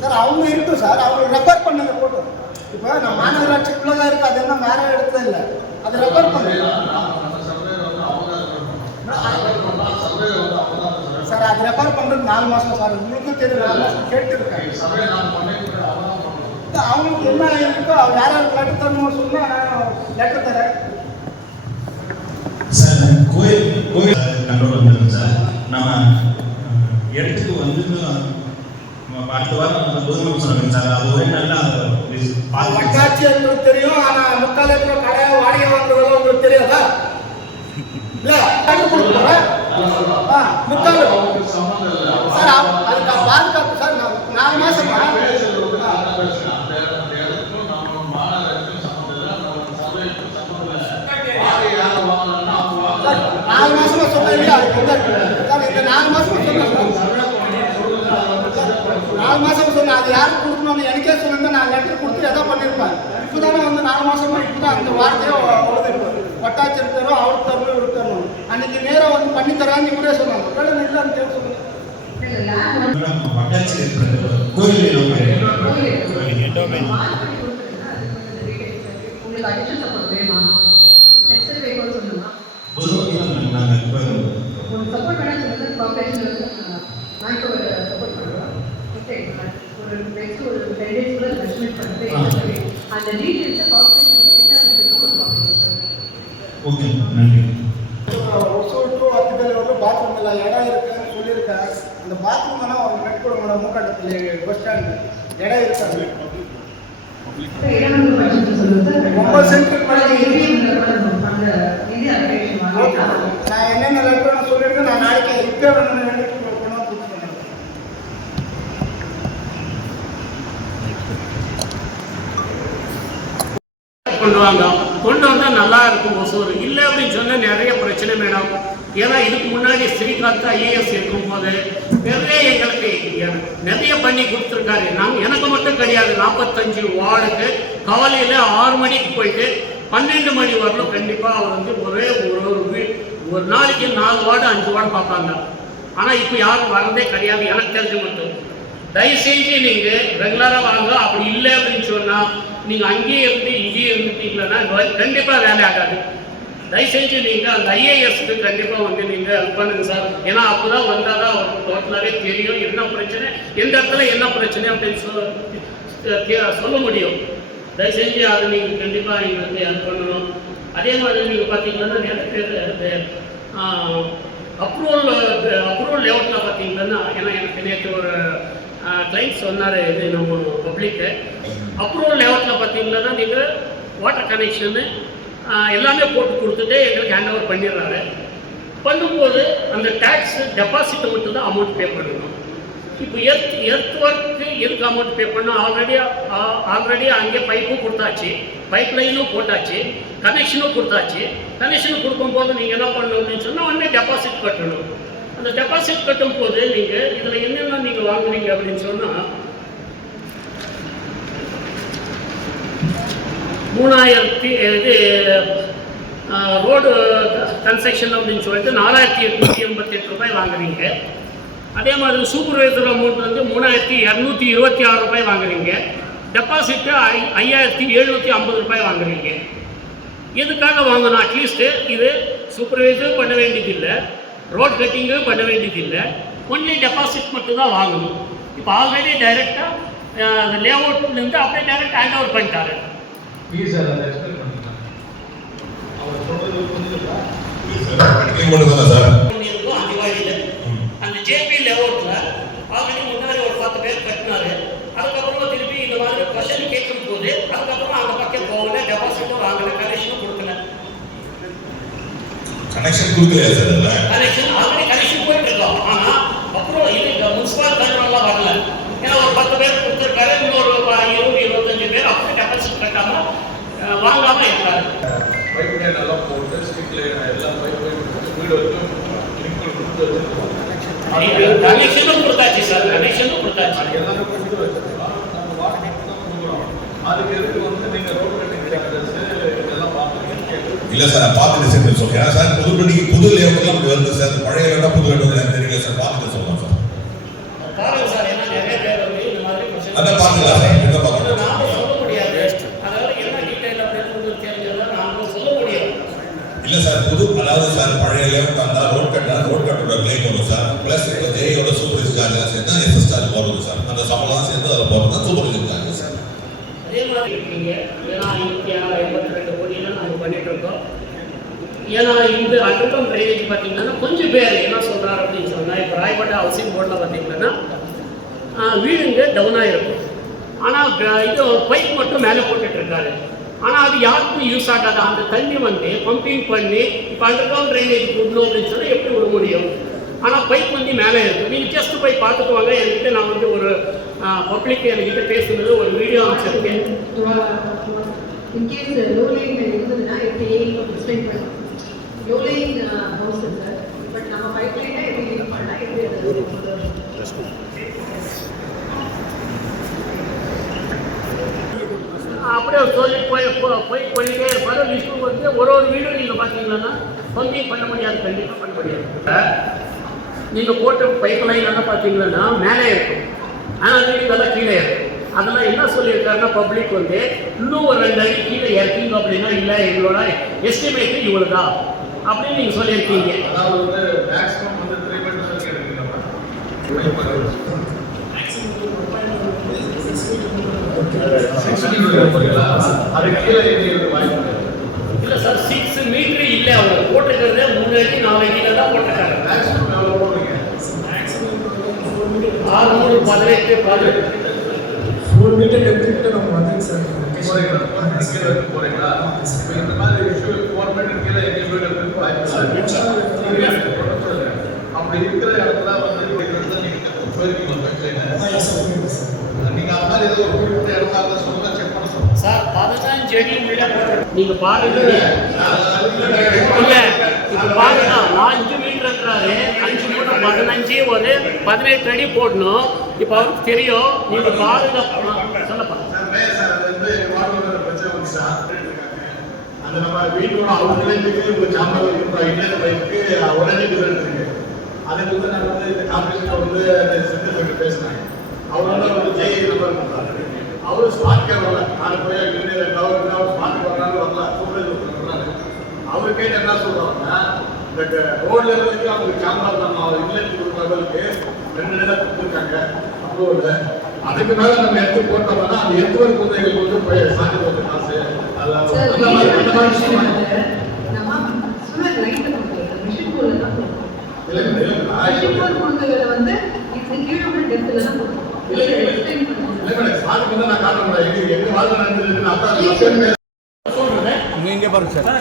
சார். அவங்க இருக்கும் சார். அவங்க ரெஃபர் பண்ணுங்க போட்டோ. இப்போ நம்ம மாநகராட்சிக்குள்ளே தான் இருக்குது. அது என்ன வேற இடத்துல இல்லை. அது ரெஃபர் பண்ணுங்க சார். அது ரெஃபர் பண்ணுறது 4 மாதம் சார். உங்களுக்கும் தெரியும் 4 மாதம் கேட்டுருக்கேன். அவங்களுக்கு என்ன இருக்கோ வேற லெட்டர் தரணும் சொன்னால் நான் லெட்டர் தரேன் சார். கோயில் கண்ட்ரோல் வந்துருக்கு சார். நம்ம இடத்துக்கு வந்து அடுத்த வாரம் பொதுமக்கள் சொன்னாங்க சார். அது ஒரே நல்லா வட்டாட்சி உங்களுக்கு தெரியும். ஆனால் 3/4 ஏக்கர் கடை வாடகை வாங்குறதெல்லாம் உங்களுக்கு தெரியாதா? இல்லை கொடுக்குறேன் 3/4 சார். அதுக்கு பாதுகாப்பு சார். 4 மாதமா 4 மாசமா சொன்னீங்க சார். இந்த 4 மாசமா சொன்னேன் 4 மாசமா சொன்னேன். அது யாருக்கு கொடுக்கணும்னு எனக்கே சொல்லுங்க. நான் லெட்டர் கொடுத்து எதாவது பண்ணியிருப்பேன். இப்போ தானே வந்து 4 மாசமா இப்போ தான் அந்த வார்த்தையோ உழுதுருப்பேன். வட்டாட்சியர் தரும், அவருக்கு தரணும், இவருக்கு தரணும். அன்னைக்கு நேரம் வந்து பண்ணி தரான்னு இப்படியே சொன்னாங்க. வேலை இல்லைன்னு கேட்டு சொல்லுங்க. பாத்ரூம் இல்லை இடம் இருக்குன்னு சொல்லியிருக்கேன். அந்த பாத்ரூம் வேணா அவங்க கட்டி கொடுங்க. மூக்காட்டத்தில் பஸ் ஸ்டாண்டு இடம் இருக்காங்க. 9 சென்ட் நான் என்னென்ன லெட்டர் நான் சொல்லியிருக்கேன். நான் நாளைக்கு இப்போ கொண்டு வந்தால் நல்லா இருக்கும் ஒசூர். இல்லை அப்படின்னு சொன்னால் நிறைய பிரச்சனை மேடம். ஏன்னா இதுக்கு முன்னாடி ஸ்ரீகாந்த் ஐஏஎஸ் இருக்கும்போது எங்களுக்கு நிறைய பண்ணி கொடுத்துருக்காரு. எனக்கு மட்டும் கிடையாது. 45 வார்டுக்கு காலையில் 6 மணிக்கு போயிட்டு 12 மணி வரலும் கண்டிப்பாக அவர் வந்து ஒரு நாளைக்கு 4 வார்டு 5 வார்டு பார்ப்பாங்க. ஆனால் இப்போ யாரும் வரதே கிடையாது எனக்கு தெரிஞ்சு மட்டும். தயவுசெஞ்சு நீங்கள் ரெகுலராக வாங்க. அப்படி இல்லை அப்படின்னு சொன்னால் நீங்கள் அங்கேயே இருந்து இங்கேயே இருந்துட்டீங்களன்னா கண்டிப்பாக வேலை ஆகாது. தயவுசெஞ்சு நீங்கள் அந்த ஐஏஎஸ்க்கு கண்டிப்பாக வந்து நீங்கள் ஹெல்ப் பண்ணுங்க சார். ஏன்னா அப்போ தான் வந்தால் தான் அவருக்கு டோட்டலாகவே தெரியும் என்ன பிரச்சனை, எந்த இடத்துல என்ன பிரச்சனை அப்படின்னு சொல்ல முடியும். தயவுசெஞ்சு அது நீங்கள் கண்டிப்பாக நீங்கள் வந்து ஹெல்ப் பண்ணணும். அதே மாதிரி நீங்கள் பார்த்தீங்கன்னா நிறைய பேர் அப்ரூவல் லேஅவுட்டில் பார்த்தீங்கன்னா, ஏன்னா எனக்கு நேற்று ஒரு கிளைண்ட் சொன்னார், இது நம்ம பப்ளிக்கு அப்ரூவல் லேஅவுட்டில் பார்த்தீங்கன்னா நீங்கள் வாட்டர் கனெக்ஷனு எல்லாமே போட்டு கொடுத்துட்டு எங்களுக்கு ஹேண்ட் ஓவர் பண்ணிடுறாரு. பண்ணும்போது அந்த டேக்ஸ் டெபாசிட்டை மட்டும் தான் அமௌண்ட் பே பண்ணணும். இப்போ எர்த் ஒர்க்கு எதுக்கு அமௌண்ட் பே பண்ணணும்? ஆல்ரெடி அங்கே பைப்பும் கொடுத்தாச்சு, பைப் லைனும் போட்டாச்சு, கனெக்ஷனும் கொடுத்தாச்சு. கனெக்ஷன் கொடுக்கும்போது நீங்கள் என்ன பண்ணணும் அப்படின்னு சொன்னால் உடனே டெபாசிட் கட்டணும். அந்த டெபாசிட் கட்டும் போது நீங்கள் இதில் என்னென்ன நீங்கள் வாங்குறீங்க அப்படின்னு சொன்னால் 3000 இது ரோடு கன்ஸ்ட்ரக்ஷன் அப்படின்னு சொல்லிட்டு 4888 ரூபாய் வாங்குறீங்க. அதே மாதிரி சூப்பர்வைசர் அமௌண்ட் வந்து 3226 ரூபாய் வாங்குறீங்க. டெபாசிட்டு 5750 ரூபாய் வாங்குறீங்க. எதுக்காக வாங்கணும்? அட்லீஸ்ட்டு இது சூப்பர்வைசரும் பண்ண வேண்டியதில்லை, ரோட் கட்டிங்கும் பண்ண வேண்டியதில்லை, ஒன்லி டெபாசிட் மட்டும் தான் வாங்கணும். இப்போ ஆல்ரெடி டைரெக்டாக லே அவுட்லேருந்து அப்படியே டைரெக்ட் ஹேண்ட் ஓவர் பண்ணிட்டாரு. அந்த ஜேபி லே அவுட்டில் ஆல்ரெடி முன்னாடி ஒரு 10 பேர் கட்டினாரு. அதுக்கப்புறமா திருப்பி இந்த மாதிரி கொஸ்டின் கேட்கும் போது அதுக்கப்புறமா அந்த பக்கம் போகல, டெபாசிட்டும் வாங்கல, கனெக்ஷனும் கொடுக்கல. கனெக்ஷன் கொடுக்கலையா சார்? கனெக்ஷன் ஆல்ரெடி கனெக்ஷன் போயிட்டு இருக்கோம். ஆனால் அப்புறம் இது முனிசிபல் கண்ட்ரோல்லாம் வரல. ஏன்னா ஒரு 10 பேர் கொடுத்துருக்காரு, இன்னொரு 20-25 பேர் அப்படியே டெபாசிட் கட்டாம வாங்காம இருக்காரு. நல்லா போட்டு ஸ்ட்ரீட்ல எல்லாம் வீடு வரைக்கும் கனெக்ஷனும் கொடுத்தாச்சு சார், கனெக்ஷனும் கொடுத்தாச்சு. அதுக்கு எதுக்கு வந்து நீங்க ரோட் கட்டிங் இதெல்லாம் பார்த்துருக்கீங்க? இல்ல சார், பார்த்துட்டு சேர்ந்து சொல்றேன் சார். புது லேஅவுட்லாம் அப்படி வருது சார். பழைய வேண்டாம் புது வேண்டாம் தெரியல சார், பார்த்துட்டு சொல்லலாம் சார். பாருங்க சார், ஏன்னா நிறைய பேர் வந்து இந்த மாதிரி அதான் பார்த்துக்கலாம் சார், என்ன பார்க்கலாம் நாம சொல்ல முடியாது. அதாவது என்ன டீடைல் அப்படின்னு தெரிஞ்சதா நாம சொல்ல முடியாது. இல்ல சார், அதாவது சார் பழைய லேஅவுட் அந்த ரோட் கட்டோட கிளைம் வரும் சார். பிளஸ் இப்போ ஜேயோட சூப்பர்வைசர் சார்ஜ் சேர்ந்தா எஸ்எஸ் சார்ஜ் போடுறது சார். அந்த சம்பளம் சேர்ந்து அதில் போகிறது தான் சூப்பர்வைசர் சார்ஜ் சார். அதே மாதிரி இருக்கீங்க. ஏன்னா 82 கோடியெல்லாம் நாங்கள் பண்ணிட்டு இருக்கோம். ஏன்னா இந்த அண்டர்கிரவுண்ட் ட்ரைனேஜ் பார்த்தீங்கன்னா கொஞ்சம் பேர் என்ன சொல்கிறாரு அப்படின்னு சொன்னால், இப்போ ராயப்பேட்டை ஹவுசிங் போர்டில் பார்த்தீங்கன்னா வீடுங்க டவுனாக இருக்கும். ஆனால் இது பைப் மட்டும் மேலே போட்டுட்ருக்காரு. ஆனால் அது யாருக்கும் யூஸ் ஆகாது. அந்த தண்ணி வந்து பம்பிங் பண்ணி இப்போ அண்டர்கிரவுண்ட் ட்ரைனேஜ் விடணும் அப்படின்னு சொன்னால் எப்படி விட முடியும்? ஆனால் பைப் வந்து மேலே இருக்குது. நீங்கள் ஜஸ்ட்டு போய் பார்த்துட்டு வாங்க. என்கிட்ட நான் வந்து ஒரு பப்ளிக் என்கிட்ட பேசுனது ஒரு வீடியோ அமைச்சிருக்கேன். இன்கேஸ் லோ லைன் இருந்ததுன்னா எப்படி எக்ஸ்பிளைன் பண்ணலாம். Low line house sir, but நம்ம பைப் லைனை எப்படி யூஸ் பண்ணலாம், எப்படி அப்படியே சொல்லி போயிட்டே இருப்பாரு. விஷ்ணு வந்து ஒரு வீடும் நீங்கள் பார்த்தீங்கன்னா பம்பிங் பண்ண முடியாது, கண்டிப்பாக பண்ண முடியாது. நீங்கள் போட்ட பைப் லைன் எல்லாம் பார்த்தீங்கன்னா மேலே இருக்கும், ஆனால் வீடுகள்லாம் கீழே இருக்கும். அதெல்லாம் என்ன சொல்லியிருக்காருன்னா, பப்ளிக் வந்து இன்னும் ஒரு 2 அடி கீழே இறக்கிங்க அப்படின்னா, இல்லை எங்களோட எஸ்டிமேட்டு இவ்வளோ தான் அப்படின்னு நீங்கள் சொல்லியிருக்கீங்க. அதாவது வந்து மேக்ஸிமம் வந்து 3 மீட்டர்ஸ் எடுக்கிறீங்க. அதுக்கு கீழே வாய்ப்பு இல்லை சார், 6 மீட்டர் இல்லை. அவங்க போட்டிருக்கிறதே 3 அடி 4 அடியில் தான் போட்டிருக்காங்க. மேக்ஸிமம் எவ்வளோ போடுறீங்க? 6 3 18 4 மீட்டர் எடுத்துக்கிட்டு நம்ம வந்து சார் போறீங்களா? இந்த மாதிரி 4 மீட்டர் கீழே எங்கேயும் வீடு இருக்கு வாய்ப்பு. அப்படி இருக்கிற இடத்துல வந்து நீங்க அந்த மாதிரி ஏதோ ஒரு குறிப்பிட்ட இடமா இருந்தா சொல்லுங்க, செக் பண்ண சொல்லுங்க சார். 15 அடி உள்ள நீங்க பாருங்க. இல்ல இப்ப பாருங்க, 5 மீட்டர்ன்றாரு. 5 மீட்டர் 15 ஒரு 18 அடி போடணும். இப்ப அவருக்கு தெரியும். நீங்க பாருங்க, சொல்லப்பா சார். அது வந்து வாட்டர் பிரச்சனை வந்து சார், அந்த நம்ம வீட்டோட அவுட்லெட்டுக்கு ஒரு சாம்பல் இன்லெட் பைப்புக்கு உடனே டிஃபரன்ஸ் இருக்கு. அதுக்கு வந்து நான் வந்து இந்த காம்படிஷனில் வந்து சென்டர் பேசினாங்க. அவர் வந்து ஒரு ஜேஏ நம்பர் கொடுத்தாரு. அவரு ஸ்மார்ட் வரல. நான் போய் அவர் ஸ்மார்ட் வர்றாரு வரல, சூப்பர் வர்றாரு. அவரு கேட்டு என்ன சொல்றாங்கன்னா, இந்த ரோட்ல இருந்து அவங்களுக்கு சாம்பார் நம்ம இன்லெட் லெவலுக்கு 2 இடம் கொடுத்துருக்காங்க அப்ரூவல். அதுக்கு மேல நம்ம எடுத்து போட்டோம்னா அந்த எத்துவர் குந்தைகள் வந்து போய் சாதி போட்டு காசு வந்து கீழே உள்ள டெப்த்ல தான்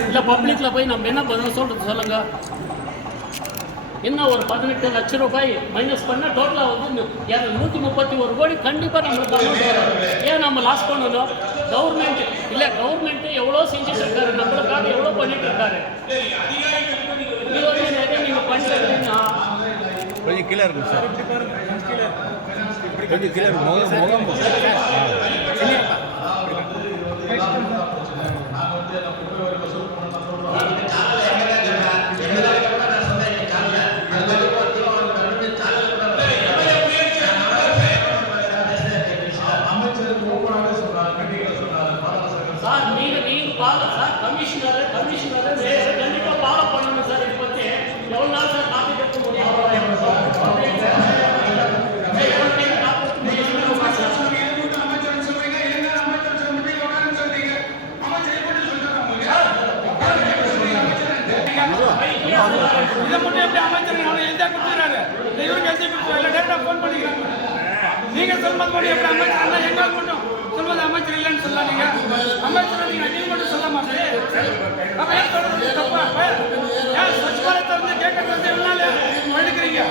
இல்ல பப்ளிக்ல போய் நம்ம என்ன பதில் சொல்றது சொல்லுங்க. என்ன ஒரு 18 லட்சம் ரூபாய் மைனஸ் பண்ண டோட்டலா வந்து 131 கோடி கண்டிப்பா நம்மளுக்கு. ஏன் நம்ம லாஸ் பண்ணணும்? கவர்மெண்ட் இல்ல, கவர்மெண்ட் எவ்வளோ செஞ்சுட்டு இருக்காரு, நம்மளுக்காக எவ்வளோ பண்ணிட்டு இருக்காரு. இது வந்து நிறைய நீங்க பண்ணுறீங்கன்னா கொஞ்சம் கீழே இருக்கும் சார், கொஞ்சம் கீழே இருக்கும். முகம் இதை மட்டும் எப்படி அமைச்சர் எழுதியா கொடுத்துறாரு? இவருக்கு எழுதி கொடுத்து இல்லை டேரக்டாக ஃபோன் பண்ணிக்கிறாங்க. நீங்கள் சொல்வது மட்டும் எப்படி அமைச்சர் எங்கள் மட்டும் சொல்வது அமைச்சர் இல்லைன்னு சொல்லலாம். நீங்கள் அமைச்சர் நீங்கள் மட்டும் சொல்ல மாட்டேன். அப்போ ஏன் சொல்றது தப்பா? ஏன் ஸ்வச் பாரத் வந்து கேட்கறது வந்து எவ்வளோ எடுக்கிறீங்க?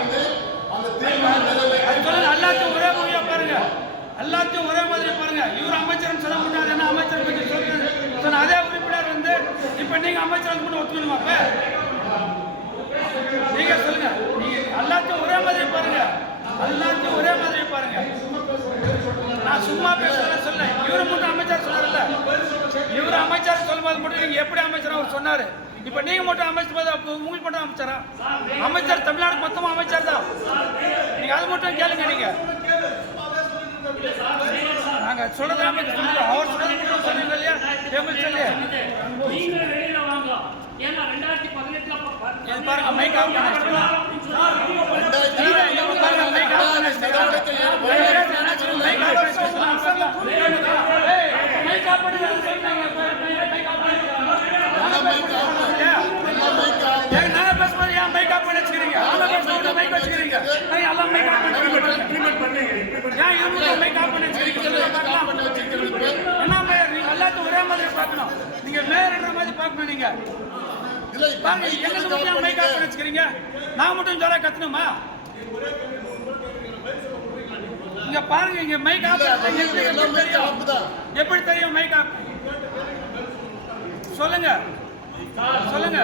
அது சொல்லுங்க, எல்லாத்தையும் ஒரே மாதிரியா பாருங்க, எல்லாத்தையும் ஒரே மாதிரி பாருங்க. இவர் அமைச்சர்னு சொல்ல முடியாது, என்ன அமைச்சர் பற்றி சொல்றது சொன்ன அதே உறுப்பினர் வந்து இப்போ நீங்கள் அமைச்சர் மட்டும் ஒத்துக்கணுமா? அப்போ நீங்க சொல்லுங்க, நீங்க எல்லாத்தையும் ஒரே மாதிரி பாருங்க, எல்லாத்தையும் ஒரே மாதிரி பாருங்க. நான் சும்மா பேசுறேன் சொல்ல, இவரு மட்டும் அமைச்சர் சொன்னார்ல, இவர் அமைச்சர் சொல்லும்போது மட்டும் நீங்க எப்படி அமைச்சர் அவர் சொன்னாரு. இப்ப நீங்க மட்டும் அமைச்சர் போது அப்போ உங்களுக்கு மட்டும் அமைச்சரா? அமைச்சர் தமிழ்நாடு மொத்தமா அமைச்சர் தான். நீங்க அது மட்டும் கேளுங்க. நீங்க நாங்க சொல்றது அமைச்சர் சொல்லுங்க, அவர் சொல்றது மட்டும் சொல்லுங்க இல்லையா? எப்படி சொல்லியா நீங்க வெளியில வாங்க. ஏன்னா 2018 பாருங்க மைக் ஆஃப் பண்ணிட்டீங்க. பாருங்க மைக் ஆஃப் பண்ணிட்டீங்க. மைக் ஆஃப் பண்ணிட்டீங்க. மைக் ஆஃப் பண்ணிட்டீங்க. நான் பேசும்போது ஏன் மைக் ஆஃப் பண்ணி வச்சுக்கிறீங்க? நான் பேசும்போது மைக் வச்சுக்கிறீங்க. எல்லாம் மைக் ஆஃப் பண்ணி ஏன் இவங்க மைக் ஆஃப் பண்ணி வச்சுக்கிறீங்க? என்ன மேயர் நீங்க எல்லாத்தையும் ஒரே மாதிரி பார்க்கணும். நீங்க மேயர்ன்ற மாதிரி பார்க்கணும். நீங்க பாருங்க எங்களுக்கு மட்டும் மைக் ஆஃப் பண்ணி வச்சுக்கிறீங்க. நான் மட்டும் ஜோரா கத்தணுமா? இங்க பாருங்க, இங்க மைக் ஆஃப் எப்படி தெரியும்? மைக் ஆஃப் சொல்லுங்க, சொல்லுங்க.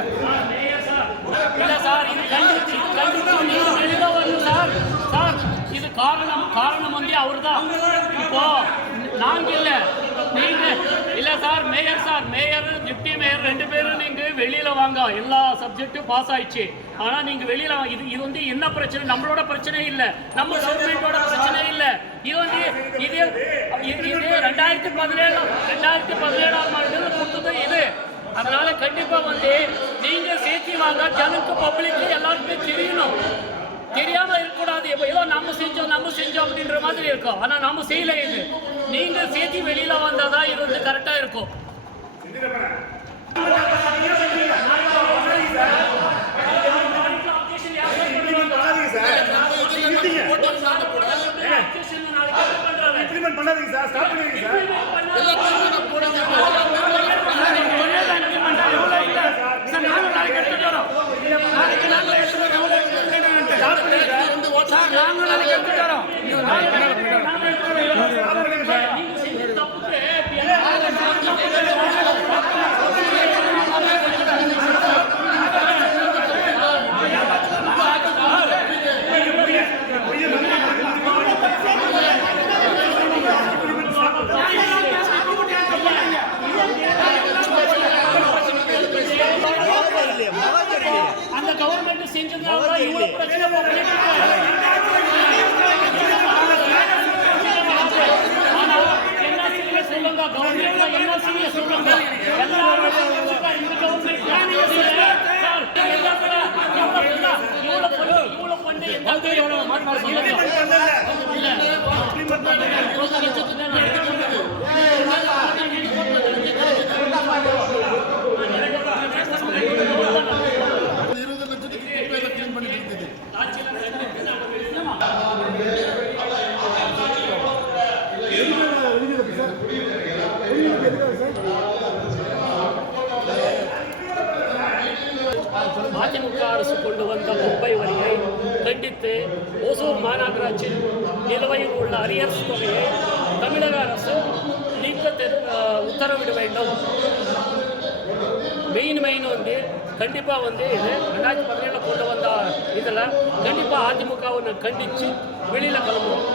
இல்ல சார், இது கண்டிப்பா நீங்க வெளியில வரணும் சார். சார் இது காரணம் வந்து அவர்தான். இப்போ நாங்க இல்ல, நீங்க இல்ல சார். மேயர் டிப்டி மேயர் 2 பேரும் நீங்க வெளியில வாங்க. எல்லா சப்ஜெக்டும் பாஸ் ஆயிடுச்சு. ஆனா நீங்க வெளியில வாங்க. இது வந்து என்ன பிரச்சனை? நம்மளோட பிரச்சனை இல்ல, நம்ம கவர்மெண்டோட பிரச்சனை இல்ல. இது வந்து இது 2017 ஆண்டு கொடுத்தது இது. அதனால கண்டிப்பா வந்து நீங்க சேர்த்தி வாங்க. ஜனக்கு பப்ளிக்கு எல்லாருக்குமே தெரியணும். தெரியாம இருக்கக்கூடாது. ஏதோ நம்ம செஞ்சோம் அப்படின்ற மாதிரி இருக்கும். ஆனா நம்ம செய்யல. இது நீங்க சேர்த்தி வெளியில வந்தாதான் இது வந்து கரெக்டா இருக்கும். அந்த கவர்மெண்ட் செஞ்சதுனால இவ்வளவு பிரச்சனை சொல்லுங்க. கவர்மெண்ட் என்ன செய்ய சொல்லுங்க. இவ்வளவு பண்ணி அதிமுக அரசு கொண்டு வந்த குப்பை வரியை கண்டித்து ஓசூர் மாநகராட்சி நிலுவையில் உள்ள அரியர்ஸ் தொகையை தமிழக அரசு நீக்க உத்தரவிட வேண்டும். மெயின் வந்து கண்டிப்பாக வந்து இது 2017 கொண்டு வந்த இதில் கண்டிப்பாக அதிமுகவை கண்டித்து வெளியில் கிளம்புவோம்.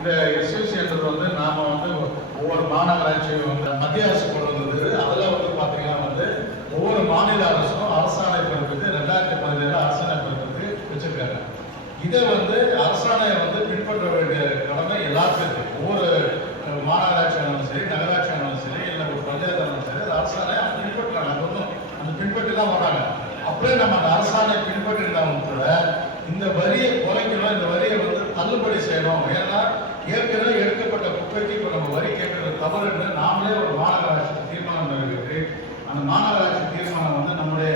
இந்த எஸ்எஸ்சி வந்து நாம வந்து ஒவ்வொரு மாநகராட்சியும் மத்திய அரசு கொண்டு வந்தது. அதில் வந்து பார்த்தீங்கன்னா வந்து ஒவ்வொரு மாநில அரசும் அரசாணை பிறப்பித்து 2017 அரசாணை பிறப்பித்து வச்சிருக்காங்க. இதை வந்து அரசாணையை வந்து பின்பற்ற வேண்டிய கடமை எல்லாத்துக்கும் இருக்கு. ஒவ்வொரு மாநகராட்சி ஆனாலும் சரி, நகராட்சி ஆனாலும் சரி, இல்லை ஒரு பஞ்சாயத்து ஆனாலும் சரி, அது அரசாணை அவங்க பின்பற்றுறாங்க. அது ஒன்றும் அந்த பின்பற்றி தான் வராங்க. அப்படியே நம்ம அந்த அரசாணை பின்பற்றிருந்தாலும் கூட இந்த வரியை குறைக்கணும், இந்த வரியை வந்து தள்ளுபடி செய்யணும். ஏன்னா ஏற்கனவே எடுக்கப்பட்ட குப்பைக்கு இப்போ நம்ம வரி கேட்கறது தவறுன்னு நாமளே ஒரு மாநகராட்சி தீர்மானம் இருக்கு. அந்த மாநகராட்சி தீர்மானம் வந்து நம்முடைய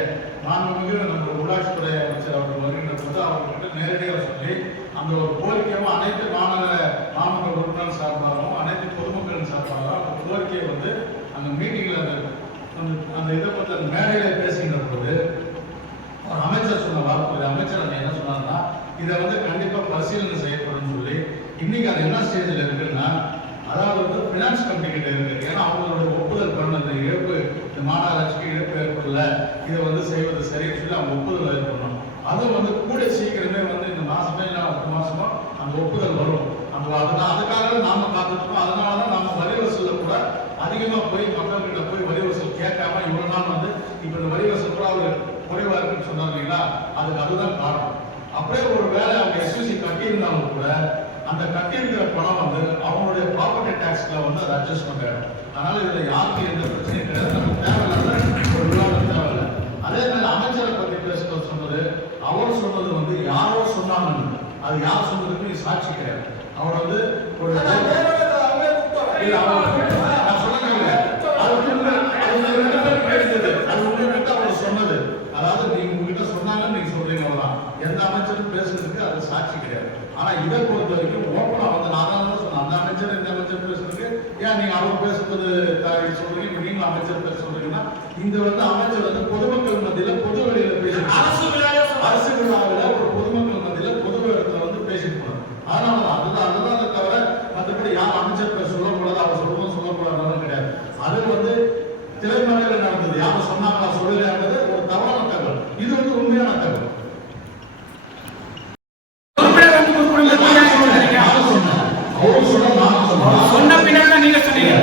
மாண்புமிகு நம்ம உள்ளாட்சித்துறை அமைச்சர் அவர்கள் வருகின்ற போது அவர்கிட்ட நேரடியாக சொல்லி அந்த ஒரு கோரிக்கையும் அனைத்து மாநகர உறுப்பினர் சார்பாகவும் அனைத்து பொதுமக்களின் சார்பாகவும் அந்த கோரிக்கையை வந்து அந்த மீட்டிங்கில் அந்த இதை பற்றி அந்த மேடையில் பேசுகின்ற போது ஒரு அமைச்சர் சொன்ன வார்த்தை, அமைச்சர் அந்த என்ன சொன்னார்னா இதை வந்து கண்டிப்பாக பரிசீலனை செய்யப்படும் சொல்லி இன்னைக்கு அது என்ன ஸ்டேஜில் இருக்குன்னா, அதாவது வந்து ஃபினான்ஸ் கமிட்டி கிட்ட இருக்கு. ஏன்னா அவங்களோட ஒப்புதல் பண்ண இந்த இழப்பு, இந்த மாநகராட்சிக்கு இழப்பு ஏற்படல, இதை வந்து செய்வது சரின்னு சொல்லி அவங்க ஒப்புதல் ஏற்படணும். அதுவும் வந்து கூட சீக்கிரமே வந்து இந்த மாசமே இல்லை 10 மாசமோ அந்த ஒப்புதல் வரும். அதுக்காக நாம காத்துட்டோம். அதனால தான் நம்ம வரி வசூலில் கூட அதிகமாக போய் மக்கள்கிட்ட போய் வரி வசூல் கேட்காம இவ்வளவு நாள் வந்து இப்போ இந்த வரி வசூல் கூட அவர் குறைவா இருக்குன்னு சொன்னாங்க இல்லைங்களா, அதுதான் காரணம். அப்படியே ஒரு வேலை அவங்க எஸ்யூசி கட்டியிருந்தாலும் கூட அந்த கட்டியிருக்கிற பணம் வந்து அவங்களுடைய ப்ராப்பர்ட்டி டாக்ஸ்ல வந்து அதை அட்ஜஸ்ட்மெண்ட் ஆகிடும். அதனால இதில் யாருக்கும் எந்த பிரச்சனையும் கிடையாது. நமக்கு தேவையில்லை ஒரு விவாதம் தேவையில்லை. அதே மாதிரி அமைச்சரை பற்றி பேசுறது சொன்னது, அவர் சொன்னது வந்து யாரோ சொன்னாங்க. அது யார் சொன்னதுக்கு சாட்சி கிடையாது. அவர் வந்து ஒரு சொன்னது, அதாவது நீங்க உங்ககிட்ட சொன்னாங்க நீங்க சொல்றீங்க, எந்த அமைச்சரும் பேசுறதுக்கு அது சாட்சி கிடையாது. ஆனா இதை பொறுத்த வரைக்கும் ஓப்பனா வந்து நான் தான் சொன்னேன், அந்த அமைச்சர் இந்த அமைச்சர் பேசுறதுக்கு ஏன் நீங்க அவர் பேசுறது சொல்றீங்க, இப்ப நீங்க அமைச்சர் பேச சொல்றீங்கன்னா இந்த வந்து அமைச்சர் வந்து பொதுமக்கள் மத்தியில பொது வெளியில பேசுறாங்க. அரசு விழாவில் ஒரு பொதுமக்கள் மத்தியில பொது இடத்துல வந்து பேசிட்டு போறாங்க. அதனாலதான் அதுதான் அதை தவிர மற்றபடி யார் அமைச்சர் பேர் சொல்லக்கூடாது, அவர் சொல்லணும் சொல்லக்கூடாது கிடையாது. அது வந்து திரைமறையில் நடந்தது. யாரும் சொன்னாங்களா சொல்லலையானது ஒரு தவறான தகவல். இது வந்து உண்மையான தகவல். சொன்ன பின்னாடி நீங்க சொன்னீங்க,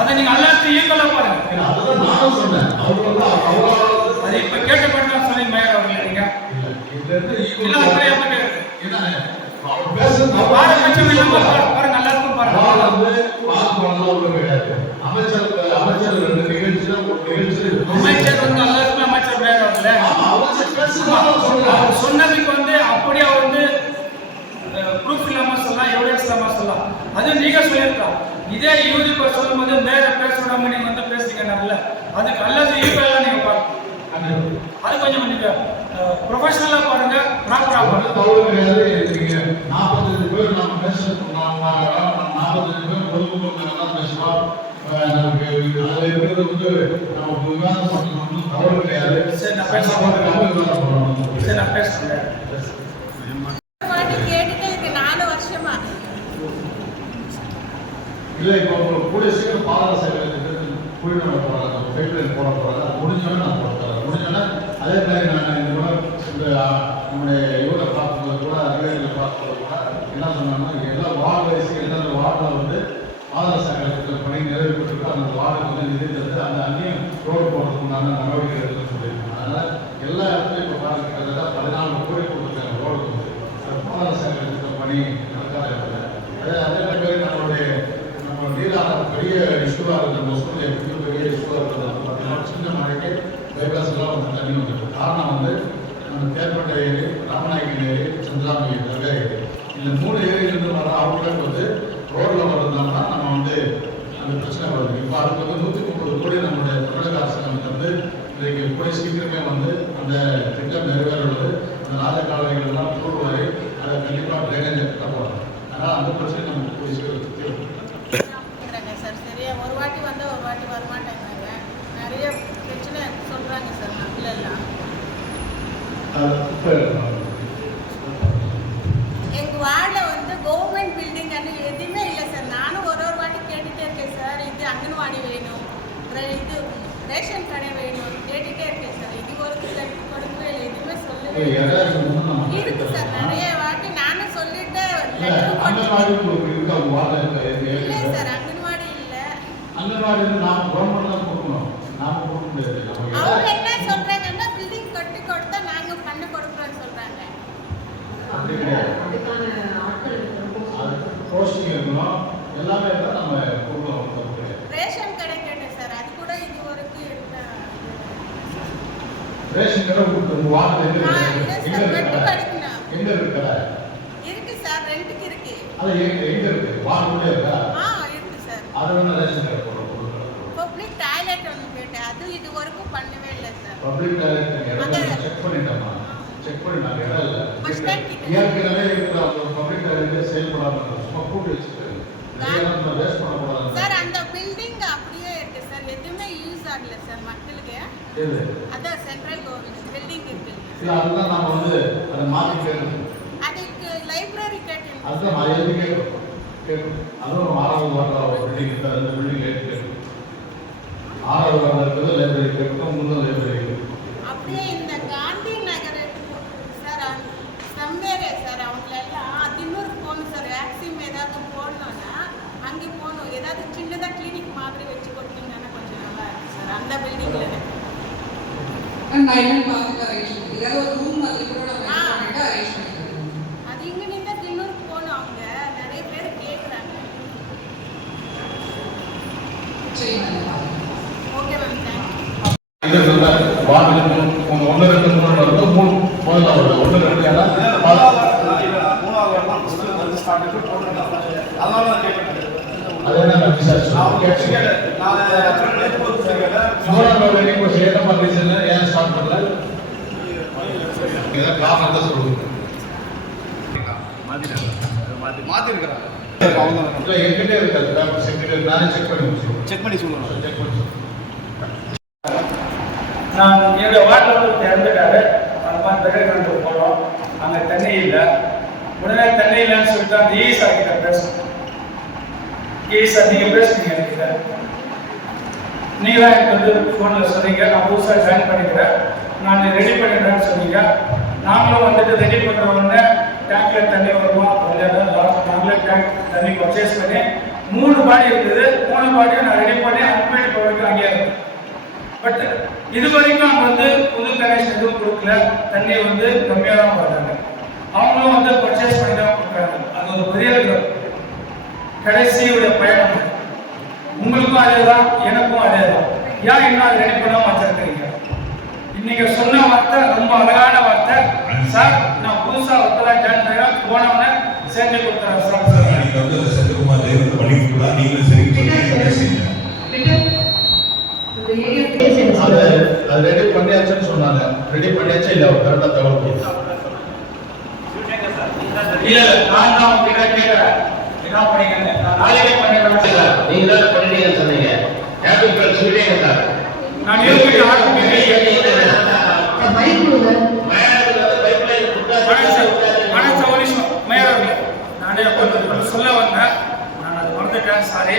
அதை நீங்க எல்லாத்தையும் ஈக்குவலா பாருங்க. அதுதான் நானும் சொன்னேன். அது இப்ப கேட்டப்பட்டு தான் சொன்னீங்க மேயர் அவர்களே. நீங்க இல்ல அப்படியே சொன்னதுக்கு வந்து அப்படியே வந்து ப்ரூஃப் இல்லாம சொல்லலாம், எவிடன்ஸ் இல்லாம சொல்லலாம். அது நீங்க சொல்லியிருக்கலாம். இதே யூஜி சொல்லும் போது மேல பேச விடாம நீங்க வந்து பேசுறீங்கன்னால அதுக்கு அல்லது ஈக்குவலா நீங்க பார்க்கணும். அது கொஞ்சம் நீங்க ப்ரொஃபஷனலா பாருங்க, ப்ராப்பரா பாருங்க. 45 பேர் நாம பேசுறோம், 45 பேர் பொதுமக்கள் பேசுறோம். நமக்கு அதுல இருக்கிறது வந்து நமக்கு விவாதம் பண்ணணும் தவறு கிடையாது. சரி நான் பேசுறேன். இல்லை இப்போ கூட சீக்கிரம் பாதாள சேவை குடிநீர் போறாங்க, பைப்லைன் போட போறாங்க. அது முடிஞ்சோடனே நான் போட்டுறேன். முடிஞ்சோடனே அதே மாதிரி நான் இந்த நம்முடைய இவரை பார்க்கும்போது கூட அதிகாரிகளை பார்க்கும்போது கூட என்ன சொன்னாங்கன்னா எல்லா வார்டு வயசு எந்தெந்த வார்டில் வந்து பாதாள சேவை பணி நிறைவு பெற்றிருக்கோ அந்த வார்டுக்கு வந்து நிதி தந்து அந்த அங்கேயும் ரோடு போடுறதுக்குண்டான நடவடிக்கை எடுத்துன்னு சொல்லியிருக்காங்க. அதனால எல்லா இடத்துலையும் இப்போ பாருங்க கிட்டத்தட்ட 14 கோடி கொடுத்துருக்காங்க ரோடுக்கு வந்து பாதாள சேவை பணி நடக்காத. அதே மாதிரி நம்மளுடைய நீரான பெரிய இஷ்யூவாக இருக்கிற மொசூரில் எப்படி பெரிய இஷ்யூவாக இருக்கிறது பார்த்தீங்கன்னா சின்ன மழைக்கு பைபாஸ்லாம் வந்து தண்ணி வந்துருக்கு. காரணம் வந்து நம்ம தேர்ப்பட்ட ஏரி, ராமநாயகன் ஏரி, சந்திராமி ஏரி, இந்த 3 ஏரியிலிருந்து வர அவுட்லெட் வந்து ரோடில் வர்றதுனால நம்ம வந்து அந்த பிரச்சனை வருது. இப்போ அதுக்கு வந்து 130 கோடி நம்மளுடைய தமிழக அரசாங்கம் வந்து இன்றைக்கு கூட சீக்கிரமே வந்து அந்த திட்டம் நிறைவேறுவது. அந்த ராஜகாலங்கள் எல்லாம் தூர்வாரி அதை கண்டிப்பாக ட்ரைனேஜ் கட்ட போகிறோம். அதனால் அந்த பிரச்சனை நமக்கு கூட சீக்கிரம் தீர்வு. ஒரு வாட்டி வந்து ஒரு வாட்டி வரமாட்டேங்கிறாங்க. நிறைய பிரச்சனை சொல்றாங்க சார். மக்கள் எல்லாம் எங்க வார்டில் வந்து கவர்மெண்ட் பில்டிங் எதுவுமே இல்லை சார். நானும் ஒரு வாட்டி கேட்டுட்டே இருக்கேன் சார். இது அங்கன்வாடி வேணும், இது ரேஷன் கடை வேணும் கேட்டுட்டே இருக்கேன் சார். இது ஒரு கொடுக்கவே இல்லை, எதுவுமே சொல்லவே இருக்கு சார். நிறைய வாட்டி நானும் சொல்லிட்டு இல்லை சார். அங்கன்வாடி நாம கவர்மெண்ட் தான் கொடுக்கணும், நாம கொடுக்க முடியாது. அவங்க என்ன சொல்றாங்கன்னா பில்டிங் கட்டி கொடுத்தா நாங்க பண்ண கொடுக்குறோம்னு சொல்றாங்க. அப்படி கிடையாது. அதுக்கான ஆட்கள் போஸ்டிங் இருக்கணும், எல்லாமே இருந்தால் நம்ம கொடுக்கலாம். ரேஷன் கடை கேட்டேன் சார், அது கூட இது வரைக்கும் ரேஷன் கடை உங்களுக்கு வார்டு எங்க இருக்கு கடை? இருக்கு சார், ரெண்டுக்கு இருக்கு. அது எங்க இருக்கு? வார்டுல இருக்கா? இருக்கு சார். அது வேணா ரேஷன் கடை போடுறோம். பப்ளிக் டாய்லெட் ஒன்று கேட்டேன், அது இது வரைக்கும் பண்ணவே இல்லை சார். பப்ளிக் டாய்லெட் செக் பண்ணிட்டோமா? செக் பண்ணி நாங்கள் இடம் இல்லை. ஏற்கனவே இருக்கிற பப்ளிக் டாய்லெட் செயல்படாமல் சும்மா கூட்டி வச்சுருக்காங்க. வேஸ்ட் பண்ணக்கூடாது சார். அந்த பில்டிங் அப்படியே இருக்கு சார், எதுவுமே யூஸ் ஆகல சார் மக்களுக்கு. அதான் சென்ட்ரல் கவர்மெண்ட் பில்டிங் இருக்கு. இல்லை, அதுதான் நம்ம வந்து அதை மாற்றி கேட்கணும். அதுக்கு லைப்ரரி கேட்டேன். அதுதான் அது எது கேட்கணும். அதுவும் 6வது வார்டில் பில்டிங் இருக்குது, அந்த பில்டிங் கேட்கணும். 6வது வார்டில் இருக்கிறது லைப்ரரி கேட்கணும், முதல் லைப்ரரி அப்படியே இந்த காந்தி நகர் சார், சம்பேரே சார், அவங்களெல்லாம் தின்னூருக்கு போகணும் சார். வேக்சின் ஏதாவது போடணும்னா அங்கே போகணும். ஏதாவது சின்னதாக கிளினிக் மாதிரி வச்சு கொடுத்தீங்கன்னா கொஞ்சம் நல்லா இருக்கு சார் அந்த பில்டிங்கில். அது இங்கே நின்று தின்னூருக்கு போகணும். அவங்க நிறைய பேர் கேட்குறாங்க. Okay ma'am, thank you. வார்டு 1 2 3 வந்து 3 முதல்ல வருது. 1 2 ஏன்னா அது என்ன ஏன் ஸ்டார்ட் பண்ணல? காரணத்தை சொல்லுங்க. என்கிட்ட இருக்காது, செக்ரட்டரி நானே செக் பண்ணி சொல்லுவேன். நான் என்னுடைய வார்டில் வந்து இறந்துட்டாரு. அந்த மாதிரி பெரிய போகிறோம், அங்கே தண்ணி இல்லை. உடனே தண்ணி இல்லைன்னு சொல்லிட்டு அந்த ஈசார் கிட்ட பேசணும். ஈசார் நீங்கள் பேசுனீங்க என்கிட்ட, நீங்கள் தான் எனக்கு வந்து ஃபோனில் சொன்னீங்க, நான் புதுசாக ஜாயின் பண்ணிக்கிறேன், நான் ரெடி பண்ணிடுறேன்னு சொன்னீங்க. நாங்களும் வந்துட்டு ரெடி பண்ணுற உடனே டேங்க்கில் தண்ணி வருமா நாங்களே டேங்க் தண்ணி பர்ச்சேஸ் பண்ணி 3 பாடி இருக்குது. 3 பாடியும் நான் ரெடி பண்ணி அட்மிட் போகிறதுக்கு அங்கேயே இருக்கேன். பட் இது வரைக்கும் அவங்க வந்து புது கனெக்ஷன் எதுவும் கொடுக்கல. தண்ணி வந்து கம்மியாக தான் வர்றாங்க. அவங்களும் வந்து பர்ச்சேஸ் பண்ணி தான் கொடுக்குறாங்க. அது ஒரு பெரிய கடைசியுடைய பயணம். உங்களுக்கும் அதே தான், எனக்கும் அதே தான். ஏன் இன்னும் அதை ரெடி பண்ணாம வச்சிருக்கீங்க? இன்னைக்கு சொன்ன வார்த்தை ரொம்ப அழகான வார்த்தை சார். நான் புதுசா ஒருத்தர் ஜாயின் பண்ணுறேன், போனவனை சேர்ந்து கொடுத்துறேன் சார். நீங்க வந்து செந்தில்குமார் தேவன் பண்ணிக்கலாம். நீங்களும் சரி அது ரெடி பண்ணியாச்சுன்னு சொன்னாங்க. ரெடி பண்ணியாச்சா இல்லை? அவர் கரெக்டாக தகவல் கொடுத்தாங்க. இல்ல நான் தான் உங்ககிட்ட கேட்கிறேன், என்ன பண்ணீங்க? நான் நாளைக்கே பண்ணிடுறேன். நீங்க தான் பண்ணிட்டீங்கன்னு சொன்னீங்க. கேபிள் சொல்லிட்டீங்க சார். நான் யோசிச்சு சொல்ல வந்தேன், நான் அதை மறந்துட்டேன், சாரி.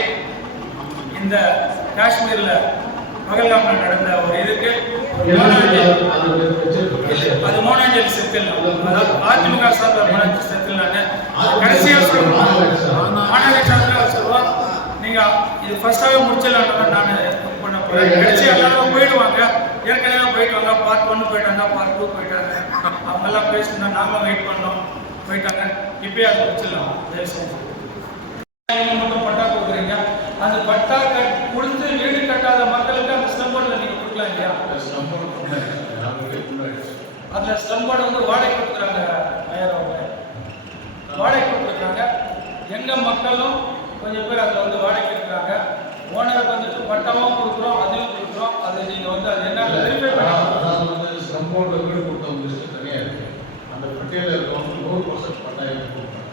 இந்த காஷ்மீர்ல பகல்காம் நடந்த ஒரு இதுக்கு அது மோனாஞ்சல் செத்தில், அதாவது அதிமுக சார்பில் மோனாஞ்சல் செத்தில் நான் கடைசியாக சொல்லுவோம். மாநகராட்சி சொல்லுவோம், நீங்க இது ஃபர்ஸ்டாகவே முடிச்சிடலான்னு நான் பண்ண போறேன். கடைசியாக எல்லாரும் போயிடுவாங்க, ஏற்கனவே போயிட்டாங்க. பார்ட் 1 போயிட்டாங்க, பார்ட் 2 போயிட்டாங்க. அவங்க எல்லாம் பேசினா நாங்களும் வெயிட் பண்ணோம், போயிட்டாங்க. இப்பயே அதை முடிச்சிடலாம். மட்டும் பட்டா கொடுக்குறீங்க, அந்த பட்டா கொடுத்து வீடு கட்டாத மக்களுக்கு அந்த ஸ்லம்போர்டில் நீங்க கொடுக்கலாம் இல்லையா? அதுல ஸ்லம்போர்டு வந்து வாடகை கொடுக்குறாங்க. வாடகை கொடுத்துருக்காங்க. எங்க மக்களும் கொஞ்சம் பேர் அதில் வந்து வாடகை இருக்கிறாங்க. ஓனருக்கு வந்துட்டு பட்டாவும் கொடுக்குறோம், அதையும் கொடுக்குறோம். அது நீங்க வந்து அது என்ன வெரிஃபை பண்ணி ஸ்லம்போர்டில் வீடு கொடுத்தவங்க லிஸ்ட் தனியாக இருக்கு. அந்த பட்டியலில் இருக்கவங்க 100% பட்டா கொடுக்குறாங்க.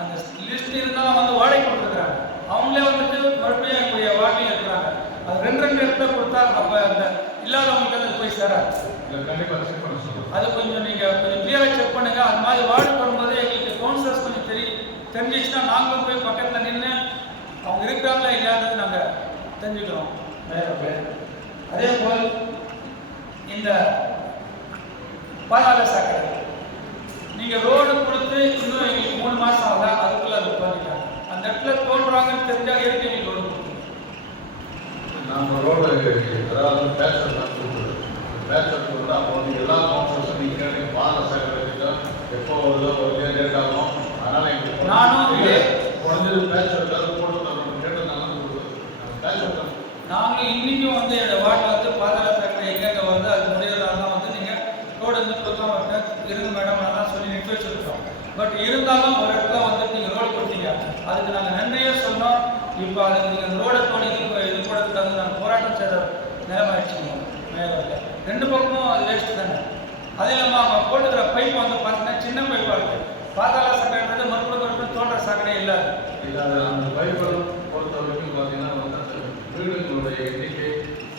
அந்த லிஸ்ட் இருந்தாலும் வந்து வாடகை கொடுத்துருக்காங்க. அவங்களே வந்துட்டு மறுபடியும் எங்களுடைய வாடகை இருக்கிறாங்க. அது 2 இடத்துல கொடுத்தா அப்ப அந்த இல்லாதவங்களுக்கு அது போய் சேராது. அது கொஞ்சம் நீங்க கொஞ்சம் கிளியரா செக் பண்ணுங்க. அது மாதிரி வார்டு வரும்போது எங்களுக்கு கவுன்சிலர்ஸ் கொஞ்சம் தெரிஞ்சிச்சுன்னா நாங்களும் போய் பக்கத்துல நின்று அவங்க இருக்கிறாங்களா இல்லையான்றது நாங்க தெரிஞ்சுக்கிறோம். அதே போல் இந்த பாதாள சாக்கடை நீங்க ரோடு கொடுத்து இன்னும் எங்களுக்கு 3 மாசம் ஆகல, அதுக்குள்ள அது தோண்டிட்டாங்க. அந்த இடத்துல தோன்றுறாங்கன்னு தெரிஞ்சா எதுக்கு எங்களுக்கு ரோடு கொடுக்கணும்? நம்ம ரோடு அதாவது பேச்சர் தான் கொடுக்குறது. பேச்சர் கொடுத்தா அப்போ வந்து எல்லா கவுன்சிலர்ஸும் நீங்கள் பாதாள சாக்கடை எப்போ வருதோ இருங்க மேடம் அதெல்லாம் சொல்லி நிறுத்தி வச்சிருக்கோம். பட் இருந்தாலும் ஒரு இடத்துல வந்து நீங்கள் ரோடு கொடுத்தீங்க, அதுக்கு நாங்கள் நன்றியே சொன்னோம். இப்போ அதுக்கு நீங்கள் ரோடை தோணி இது போடுறதுக்கு வந்து நாங்கள் போராட்டம் செய்த நிலமாயிடுச்சுங்க மேலே. ரெண்டு பக்கமும் அது வேஸ்ட்டு தானே. அது இல்லாமல் அவங்க போட்டுக்கிற பைப் வந்து பார்த்தீங்கன்னா சின்ன பைப்பாக இருக்குது. பாதாள சாக்கடைன்றது மறுபடியும் தோன்ற சாக்கடை இல்லை. அந்த பைப்பெல்லாம் பொறுத்த வரைக்கும் பார்த்தீங்கன்னா வந்து அந்த வீடுகளுடைய எண்ணிக்கை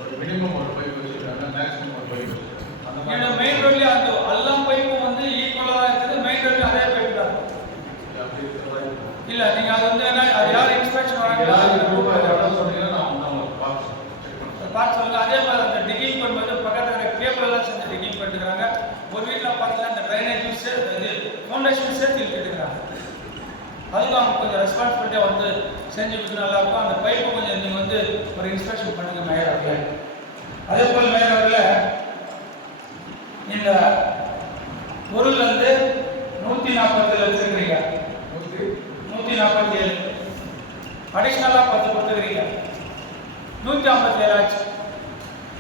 ஒரு மினிமம் ஒரு பைப் வச்சுருக்காங்க, மேக்ஸிமம் ஒரு பைப் வச்சுருக்காங்க. அந்த மாதிரி மெயின் ரோட்லேயே அந்த எல்லா பைப்பும் வந்து ஈக்குவலாக தான் இருக்குது. மெயின் ரோட்லேயும் அதே பைப் தான் அப்படி இருக்கிற வாய்ப்பு இல்லை. நீங்கள் அது வந்து என்ன அது யார் இன்ஸ்பெக்ஷன் வராங்களோ இடம் சொன்னீங்கன்னா நான் பார்த்து சொல்லுங்க. அதே மாதிரி அந்த டிகிங் பண்ணும்போது பக்கத்தில் இருக்கிற கேபிள் எல்லாம் சேர்ந்து டிகிங் பண்ணிக்கிறாங்க. ஒரு வீட்டில் பார்த்தீங்கன்னா அந்த ட்ரைனேஜும் சேர்த்து ஃபவுண்டேஷன் சேர்த்து இழுத்துக்கிறாங்க. அதுக்கும் அவங்க கொஞ்சம் ரெஸ்பான்சிபிலிட்டியாக வந்து செஞ்சு கொடுத்து நல்லாயிருக்கும். அந்த பைப்பை கொஞ்சம் நீங்கள் வந்து ஒரு இன்ஸ்பெக்ஷன் பண்ணுங்கள் மேயர் அவர்கள். அதே போல் மேயர் அவர்கள் இந்த பொருள் வந்து 147 வச்சுருக்கிறீங்க, 147 அடிஷ்னலாக 10 கொடுத்துக்கிறீங்க, 157 ஆச்சு.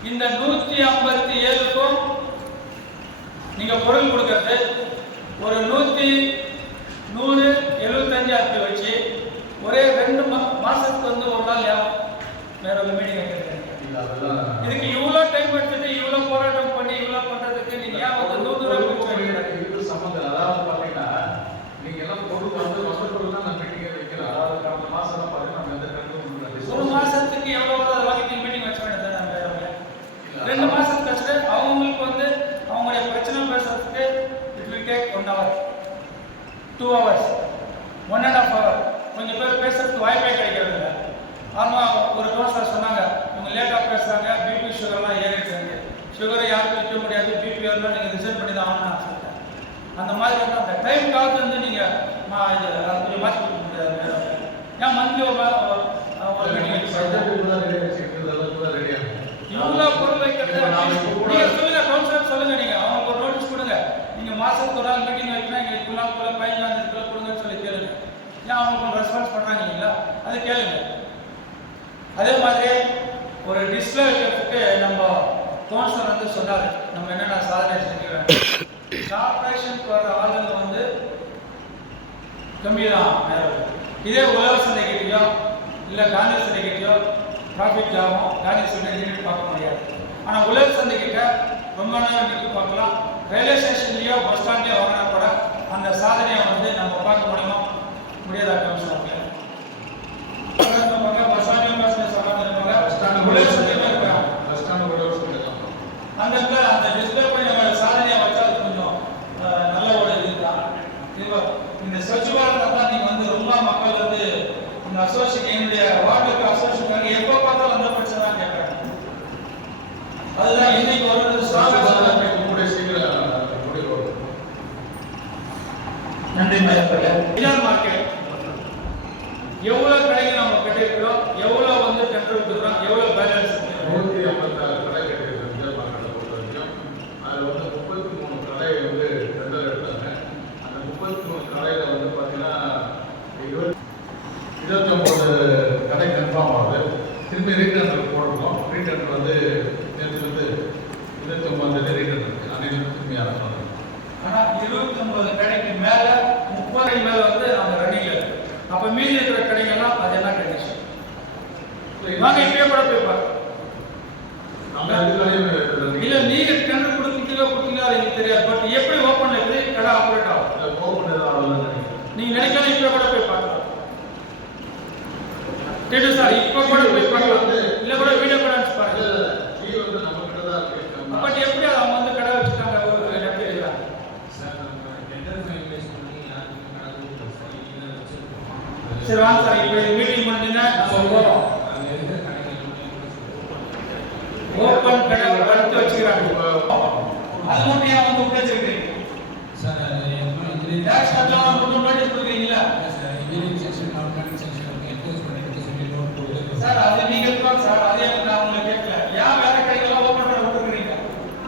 இந்த 157க்கும் நீங்க பொருள் கொடுக்கறது ஒரு 100-75 அப்படி வச்சு ஒரே 2 மாசத்துக்கு வந்து ஒரு நாள் வேற ஒரு மீட்டிங் வைக்கிறீங்க. இதுக்கு இவ்வளோ டைம் எடுத்துட்டு இவ்வளோ போராட்டம் பண்ணி இவ்வளோ பண்றதுக்கு நீங்க ஏன் வந்து 100 ரூபாய் சம்பந்தம்? அதாவது பார்த்தீங்கன்னா நீங்க எல்லாம் பொருள் வந்து மொத்த பொருள் தான் நான் மீட்டிங்கே வைக்கிறேன். அதாவது கடந்த மாசம் பார்த்தீங்கன்னா நம்ம எந்த ஒரு மாசத்துக்கு எவ்வளவு அதை வாங்கி மீட்டிங் வச்ச வேண்டியது. 2 மாசத்துக்கு வச்சுட்டு அவங்களுக்கு வந்து அவங்களுடைய பிரச்சனை பேசுறதுக்கு it will take 1 hour 2 hours 1.5 hour. கொஞ்சம் பேர் பேசுறதுக்கு வாய்ப்பே கிடைக்கிறது இல்லை. ஆமாம், ஒரு கவுன்சிலர் சொன்னாங்க இவங்க லேட்டாக பேசுகிறாங்க, பிபி சுகர்லாம் ஏறிடுறாங்க. சுகரை யாருக்கும் வைக்க முடியாது, பிபி வரலாம் நீங்கள் ரிசர்வ் பண்ணி தான் ஆகணும்னு நான் சொல்லிட்டேன். அந்த மாதிரி வந்து அந்த டைமுக்காவது வந்து நீங்கள் இது கொஞ்சம் மாற்றி கொடுக்க முடியாது. ஏன் மந்த்லி ஒரு மீட்டிங் இவ்வளோ பொருள் வைக்கிறது நீங்கள் சொல்லுங்கள், கவுன்சிலர் சொல்லுங்கள். நீங்கள் அவங்களுக்கு ஒரு நோட்டீஸ் கொடுங்க. நீங்கள் மாதத்துக்கு ஒரு நாள் மீட்டிங் வைக்கணும், எங்களுக்கு 15 கொடுங்கன்னு சொல்லி கேளுங்க. ஏன் அவங்களுக்கு ரெஸ்பான்ஸ் பண்ணுறாங்க இல்லைங்களா, அது கேளுங்க. அதே மாதிரி ஒரு டிஸ்பிளே வைக்கிறதுக்கு நம்ம கவுன்சிலர் வந்து சொன்னார் நம்ம என்னென்ன சாதனை செஞ்சுக்கிறேன். கார்பரேஷனுக்கு வர ஆளுங்க வந்து கம்மி தான். இதே உழவர் சந்தைக்கிட்டயோ இல்லை காந்தி சந்தைக்கிட்டயோ டிராஃபிக் ஜாமோ காந்தி சந்தை பார்க்க முடியாது. ஆனால் உழவர் சந்தைக்கிட்ட ரொம்ப நேரம் நிற்க பார்க்கலாம். ரயில்வே ஸ்டேஷன்லேயோ பஸ் ஸ்டாண்ட்லேயோ வாங்கினா கூட அந்த சாதனையை வந்து நம்ம பார்க்க முடியுமா முடியாதா கவுன்சிலர்? பஸ் ஸ்டாண்ட்லையும் பஸ் இருப்பாங்க, உழவர் சந்தையிலும் இருக்காங்க. அந்த இடத்துல அந்த டிஸ்பிளே பண்ணி நம்ம சாதனையை வச்சா அது கொஞ்சம் நல்ல ஒரு இதுதான். இந்த ஸ்வச் பாரத் தான் நீங்கள் வந்து ரொம்ப மக்கள் வந்து இந்த அசோசியேஷன் என்னுடைய வார்டுக்கு அசோசியேஷன் எப்போ பார்த்தாலும் அந்த பிரச்சனை தான் கேட்குறாங்க. அதுதான் இன்னைக்கு ஒரு நன்றி மார்க்கெட் எவ்வளோ கடைகள் நம்ம கட்டிருக்கிறோம், எவ்வளோ வந்து டெண்டர் விட்டுக்கிறோம், எவ்வளோ பேலன்ஸ் 156 கடை கட்டிருக்கோம். அதில் வந்து 33 கடை வந்து டெண்டர் எடுத்தாங்க. அந்த 33 கடையில் வந்து பார்த்தீங்கன்னா 29 கடை கன்ஃபார்ம் ஆகுது. திரும்பி ரீடெண்டர் போடுறோம். ரீடெண்டர் வந்து நேற்று வந்து 29 ரீடெண்டர் அன்னைக்கு திரும்பி ஆரம்பிச்சு. ஆனால் 29 கடைக்கு மேலே 30 மேலே வந்து அந்த ரன்னிங்கில் இருக்கு. அப்போ மீதி இருக்கிற கடைகள்லாம் அது என்ன கண்டிஷன்? வாங்க இப்பயே கூட போய் பார்க்கலாம். இல்லை நீங்கள் டெண்டர் கொடுத்தீங்களா எனக்கு தெரியாது. பட் எப்படி ஓப்பன் இருக்குது கடை ஆப்ரேட் ஆகும் நீங்கள் நினைக்காத இப்போ கூட போய் பார்க்கலாம். கேட்டு சார் இப்போ கூட போய் பார்க்கலாம். இல்லை கூட வீடியோ கூட அனுப்பிச்சு பாருங்க. பட் எப்படி அவங்க வந்து கடை வச்சுட்டாங்க எனக்கு தெரியல. சரி வாங்க சார், இப்போ மீட்டிங் முடிஞ்சுன்னா நம்ம போகிறோம். ஓப்பன் கடை அடுத்து வச்சுக்கிறாங்க. அது மட்டும் ஏன் வந்து உட்காந்துருக்கீங்க சார்? டேக்ஸ் கட்டலாம் மட்டும் நோட்டீஸ் கொடுக்குறீங்களா சார்? அது நீங்க இருக்கலாம் சார். அதே நான் உங்களை கேட்கல. ஏன் வேற கடைகள்லாம் ஓப்பன் பண்ண விட்டுருக்கீங்க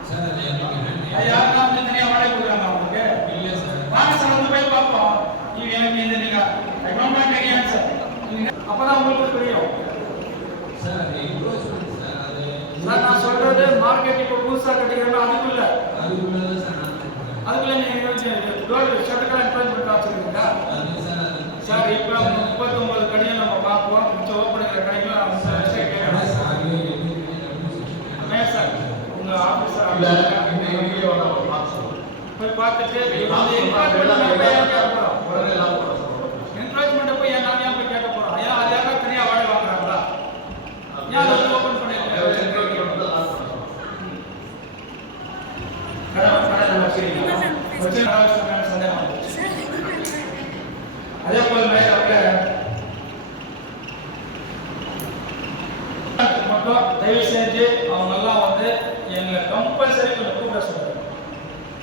சார்? அது யாருன்னா வந்து தனியாக வாடகை கொடுக்குறாங்க உங்களுக்கு? இல்லை சார். வாங்க சார் வந்து போய் பார்ப்போம். நீங்க எனக்கு இந்த நீங்க சார் அப்பதான் உங்களுக்கு புரியும் சார். நான் சொல்றது மார்க்கெட் இப்போ புதுசாக கட்டிக்கிறோம் அதுக்குள்ள அதுக்குள்ள நீங்கள் ஷட்டர்லாம் என்கரேஜ்மெண்ட் வச்சுருக்கீங்களா சார்? இப்போ 39 கடையை நம்ம பார்ப்போம். மிச்சம் ஓப்பன் பண்ணுற கடைக்கெல்லாம் சார் உங்கள் ஆஃபீஸர் போய் பார்த்துட்டு என்கரேஜ்மெண்ட்டை போய் ஏன் நாங்கள் போய் கேட்க போகிறோம்? ஏன் அது யாரும் தனியாக வாடகை வாங்குறாங்களா? ஏன் அதை ஓப்பன் பண்ணியிருக்கேன்? அதே போல மட்டும் தயவு செஞ்சு அவங்க எல்லாம் வந்து எங்களை கம்பல்சரி கொஞ்சம் கூப்பிட சொல்லுங்க.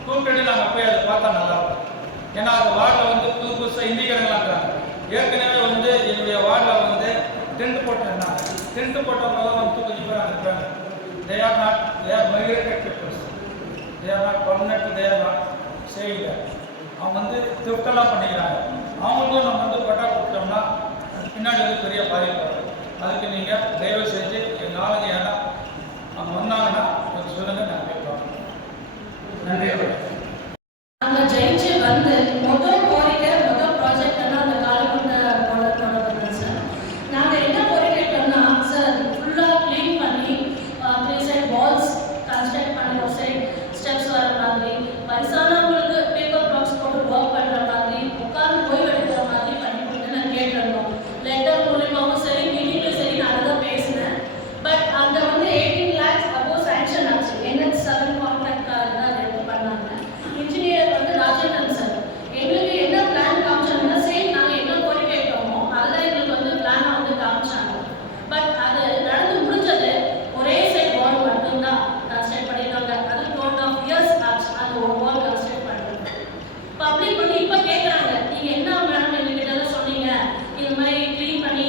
கூப்பிட்டு நாங்கள் போய் அதை பார்த்தா நல்லா இருக்கும். ஏன்னா அந்த வார்டில் வந்து புது புதுசாக இந்திக்காரங்களாம் இருக்கிறாங்க. ஏற்கனவே வந்து என்னுடைய வார்டில் வந்து டென்ட் போட்டிருந்தாங்க. டென்ட் போட்டவங்களாம் வந்து கொஞ்சம் பேர் அங்கே இருக்காங்க. they are migrated peoples. They are not permanent, they are not staying there. அவங்க வந்து திருப்தெல்லாம் பண்ணிக்கிறாங்க. அவங்களுக்கும் நம்ம வந்து பட்டா கொடுத்தோம்னா பின்னாடி வந்து பெரிய பாதிப்பு வரும். அதுக்கு நீங்கள் தயவு செஞ்சு எங்கள் ஆளுங்க ஏன்னா அவங்க வந்தாங்கன்னா கொஞ்சம் சொல்லுங்கள், நான் கேட்போம். நன்றி. நாங்கள் ஜெயிச்சு வந்து முதல் கோரிக்கை முதல் ப்ராஜெக்ட்னா அந்த காலகட்ட ப்ராடக்ட் சார். நாங்கள் என்ன கோரிக்கைட்டோம்னா சார் ஃபுல்லாக க்ளீன் பண்ணி 3 சைட் வால்ஸ் கன்ஸ்ட்ரக்ட் பண்ணி ஒரு சைட் ஸ்டெப்ஸ் வர மாதிரி, வயசானவங்களுக்கு பேப்பர் பாக்ஸ் போட்டு ஒர்க் பண்ணுற மாதிரி, உட்காந்து ஓய்வு எடுக்கிற மாதிரி பண்ணி கொடுத்து நான் கேட்டிருந்தோம். லெட்டர் மூலியமாகவும் சரி மீட்டிங்லையும் சரி நான் அதை தான் பேசினேன். பட் அங்கே வந்து 18 lakhs அப்போ சாங்ஷன் ஆச்சு. NH 7 கான்ட்ராக்ட் தான் எடுத்து பண்ணாங்க. இன்ஜினியர் வந்து ராஜேந்திரன் சார் எங்களுக்கு என்ன பிளான் காமிச்சாங்கன்னா சேம் நாங்கள் என்ன கோரிக்கை கேட்டோமோ அதெல்லாம் எங்களுக்கு வந்து பிளானை வந்து காமிச்சாங்க. பட் அது நடந்து முடிஞ்சது ஒரே சைட் வால் மட்டும்தான் கன்ஸ்ட்ரக்ட் பண்ணியிருக்காங்க. அது 12 years ஆச்சு அந்த ஒரு வால் கன்ஸ்ட்ரக்ட் பண்ணுறது. பப்ளிக் வந்து இப்போ கேட்குறாங்க, நீங்கள் என்ன மேடம் எங்ககிட்ட சொன்னீங்க, இது மாதிரி க்ளீன் பண்ணி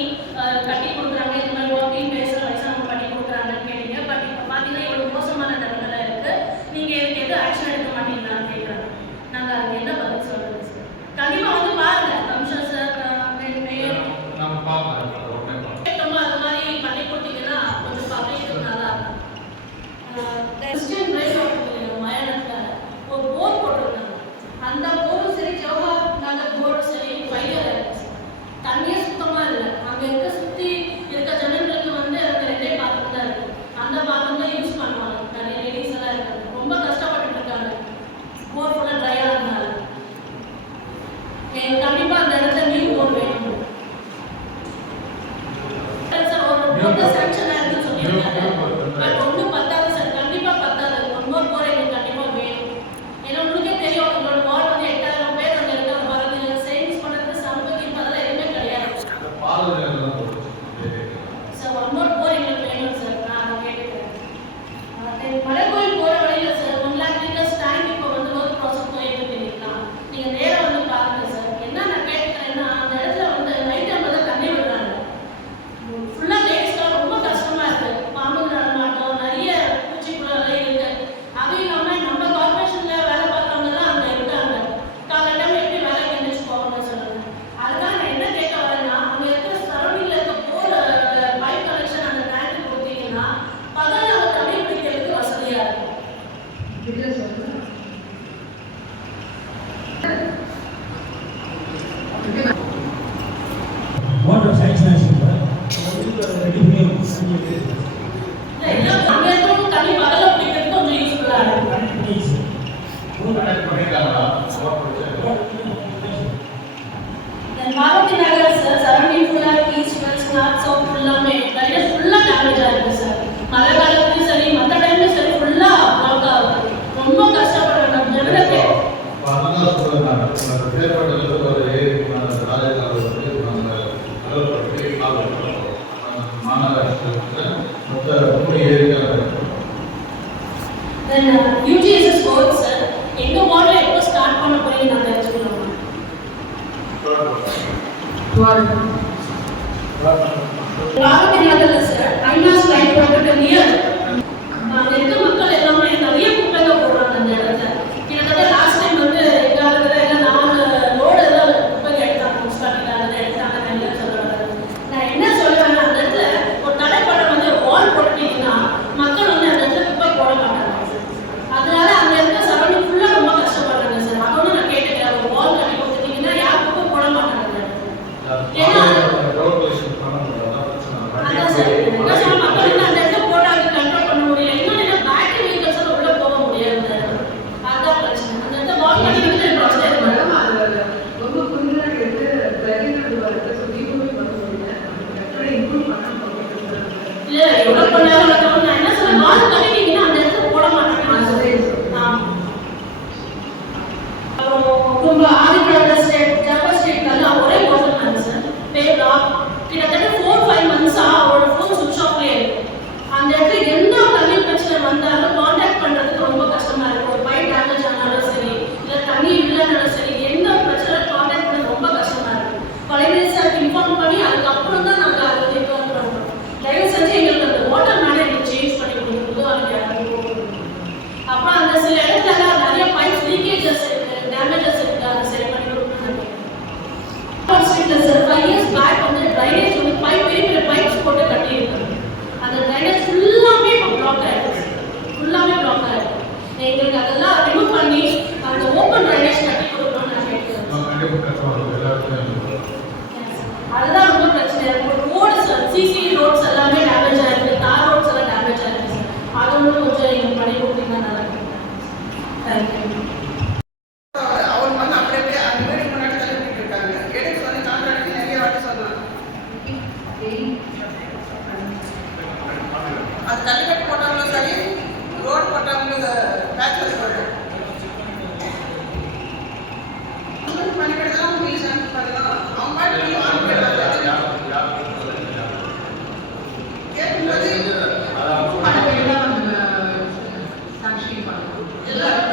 கட்டி கொடுக்குறாங்க, இது மாதிரி ஒர்க்கிங் பேசுகிற வயசானவங்க பண்ணி கொடுக்குறாங்கன்னு கேட்டீங்க. பட் இப்போ பார்த்தீங்கன்னா இவ்வளோ மோசமான நிலைமையில இருக்குது, நீங்கள் இதுக்கு எதுவும் ஆக்ஷன் எடுக்க மாட்டீங்களான்னு கேட்குறாங்க. நாங்கள் அதுக்கு என்ன பதில் சொல்கிறது சார்? கண்டிப்பாக வந்து பாருங்கள் கமிஷனர் சார் மேயர் கேட்டோமோ அது மாதிரி பண்ணி கொடுத்தீங்கன்னா கொஞ்சம் பப்ளிக் நல்லா இருக்கும். கிறிஸ்டியன் ரைஸ் மயானத்தில் ஒரு போர் போட்டிருக்காங்க. அந்த போரும் சரி ஜவஹர் நகர் போரும் சரி வைகர் தண்ணியே சுத்தமாக இல்லை. அங்கே இருக்க சுற்றி இருக்க ஜனங்களுக்கு வந்து அந்த 2 பாத்திரம் தான் இருக்குது. அந்த பாத்திரம் தான் யூஸ் பண்ணுவாங்க. நிறைய லேடிஸ் எல்லாம் இருக்காங்க, ரொம்ப கஷ்டப்பட்டு இருக்காங்க. போர் ஃபுல்லாக ட்ரையாக இருந்தாங்க. கண்டிப்பாக அந்த இடத்துல நீர் போர் வேணும் சார். ஒரு போர் சாங்ஷன் ஆயிருக்குன்னு சொல்லியிருக்காங்க. பட் ஒன்றும் பத்தாது சார், கண்டிப்பாக பத்தாது. ஒன் மோர் போர் எங்களுக்கு கண்டிப்பாக வேணும். ஏன்னா உங்களுக்கே தெரியும் உங்களோட வார்டு வந்து 8000 பேர் அங்கே இருக்காங்க. வரது சேவிங்ஸ் பண்ணுறது சமூகத்தின் அதெல்லாம் எதுவுமே கிடையாது சார். ஒன் மோர் போர் எங்களுக்கு வேணும் சார். நான் அதை கேட்டுக்கிறேன். மலைக்கோயில் போகிற வழியில் சார் 1 lakh liters டேங்க் இப்போ வந்து ஒர்க் ப்ராசஸ் போயிட்டு தெரியுங்களா? நீங்கள் நேராக வந்து பாருங்கள் சார். என்ன நான் கேட்குறேன்னா அந்த இடத்துல வந்து நைட் டைமில் தான் தண்ணி விடுறாங்க. ஃபுல்லாக லேடிஸ்லாம் ரொம்ப கஷ்டமாக இருக்குது. பாம்பு நடமாட்டம், நிறைய பூச்சிக்குள்ளெல்லாம் இருக்குது. அதுவும் இல்லாமல் நம்ம கார்பரேஷனில் வேலை பார்க்குறவங்கலாம் அங்கே இருக்காங்க. காலை டைம் எப்படி வேலைக்கு எழுந்திரிச்சு போவாங்கன்னு சொல்லுங்கள். அதுதான் நான் என்ன கேட்க வரேன்னா அங்கே இருக்கிற சரௌண்டிங்கில் இருக்க போர் பைப் கனெக்ஷன் அந்த டேங்க்கு கொடுத்தீங்கன்னா பகல் நம்ம தண்ணி பிடிக்கிறதுக்கு வசதியாக இருக்கும். வாட்டர் சாங்ஷன் அங்கே இருக்கிறவங்க தண்ணி பகல பிடிக்கிறதுக்கு கொஞ்சம் யூஸ்ஃபுல்லாக இருக்கும். மாருதி நகர் சார் சரௌண்டிங் ஃபுல்லாக ஈஸ்ட் வெஸ்ட் நார்த் சவுத் ஃபுல்லாமே நிறைய ஃபுல்லாக டேமேஜ் ஆகிருக்கு சார். மழை காலத்துலையும் சரி மற்ற டைம்லையும் சரி ஃபுல்லாக ப்ளாக் ஆகுது. ரொம்ப கஷ்டப்படுறோம் நம்ம ஜனங்களுக்கு. UGSS work சார் எங்கள் வார்டில் எப்போ ஸ்டார்ட் பண்ண போறீங்க நாங்கள் தெரிஞ்சுக்கணும். மாருதி நகரில் சார் ஐநாஸ் லைட் ப்ராஜெக்ட் நியர் அங்கே இருக்க மக்கள் எல்லாமே நிறைய குப்பைங்க போடுறாங்க அந்த இடத்துல. கிட்டத்தட்ட லாஸ்ட் டைம் வந்து எங்கள் ஆளுங்க எல்லாம் 4 லோடு எல்லாம் குப்பைங்க எடுத்தாங்க. முஸ்டாட்டில் எடுத்தாங்க நிறைய சொல்லுவாங்க. நான் என்ன சொல்லுவேன்னா அந்த இடத்துல ஒரு தடைப்படம் வந்து வால் போட்டுட்டீங்கன்னா மக்கள் வந்து அந்த இடத்துல குப்பை போட மாட்டாங்க. அதனால அங்கே இருக்க சரௌண்டிங் ஃபுல்லாக ரொம்ப கஷ்டப்படுறாங்க. ரொம்ப ஆதித்யா ஸ்டேட் ஜப்பர் ஸ்டேட்லாம் ஒரே ஹோட்டல் தான் சார். கிட்டத்தட்ட 4-5 months-ஆ அவரோட ஃபோன் சுவிட்ச் ஆஃப்லேயே இருக்கும். அந்த இடத்துல எந்த தண்ணி பிரச்சனை வந்தாலும் காண்டாக்ட் பண்ணுறதுக்கு ரொம்ப கஷ்டமா இருக்கும். ஒரு பைப் டேமேஜ் ஆனாலும் சரி, இல்லை தண்ணி இல்லைனாலும் சரி, எந்த பிரச்சனை காண்டாக்ட் பண்ண ரொம்ப கஷ்டமா இருக்கும். கலைஞர் சாருக்கு இன்ஃபார்ம் பண்ணி அதுக்கப்புறம் தான் நாங்கள் அதை ரிகவர் பண்ணுறோம். தயவு செஞ்சு எங்களுக்கு அந்த வாட்டர் மேனேஜ்மெண்ட் சேஞ்ச் பண்ணி கொடுக்குறது அதுக்கு அப்புறம் அந்த சில இடத்துல நிறைய பைப்ஸ் லீக்கேஜஸ் இருக்கு, டேமேஜஸ் இருக்கு, அதை சரி பண்ணி கொடுக்கணும். சார் 5 years பேக் வந்து ட்ரைனேஜ் வந்து பெரிய பெரிய பைப்ஸ் போட்டு கட்டியிருக்காங்க. அந்த ட்ரைனேஜ் ஃபுல்லாமே இப்போ பிளாக் ஆகிடுச்சு, ஃபுல்லாமே பிளாக் ஆகிடுச்சு. எங்களுக்கு அதெல்லாம் ரிமூவ் பண்ணி அந்த ஓப்பன் ட்ரைனேஜ் கட்டி கொடுக்கணும்னு நான் கேட்குறேன். அதுதான் ரொம்ப பிரச்சனை இருக்கு. ரோட்ஸ் சிசி ரோட்ஸ் எல்லாமே டேமேஜ் ஆயிருக்கு, தார் ரோட்ஸ் எல்லாம் டேமேஜ் ஆயிருக்கு. அது ஒன்று கொஞ்சம் எங்களுக்கு பண்ணி கொடுத்தீங்கன்னா நல்லா இருக்கும். தேங்க்யூ. அவர் வந்து அப்படியே அந்த வீடு முன்னாடி தள்ளிட்டு இருக்காங்க. எடுத்து வந்து கான்ட்ராக்ட் நிறைய வாட்டி சொன்னாங்க. அது கல்லுக்கட்டு போட்டவங்களும் சரி, ரோடு போட்டவங்களுக்கு பேட்ச் ஒர்க் போடுறோம். பண்ணிக்கிட்டு தான் போலீஸ் பண்ணலாம். அவங்க பாட்டு ஆன் பண்ணுறாங்க. கேட்கும்போது சாட்சி பண்ணணும். எல்லாரும்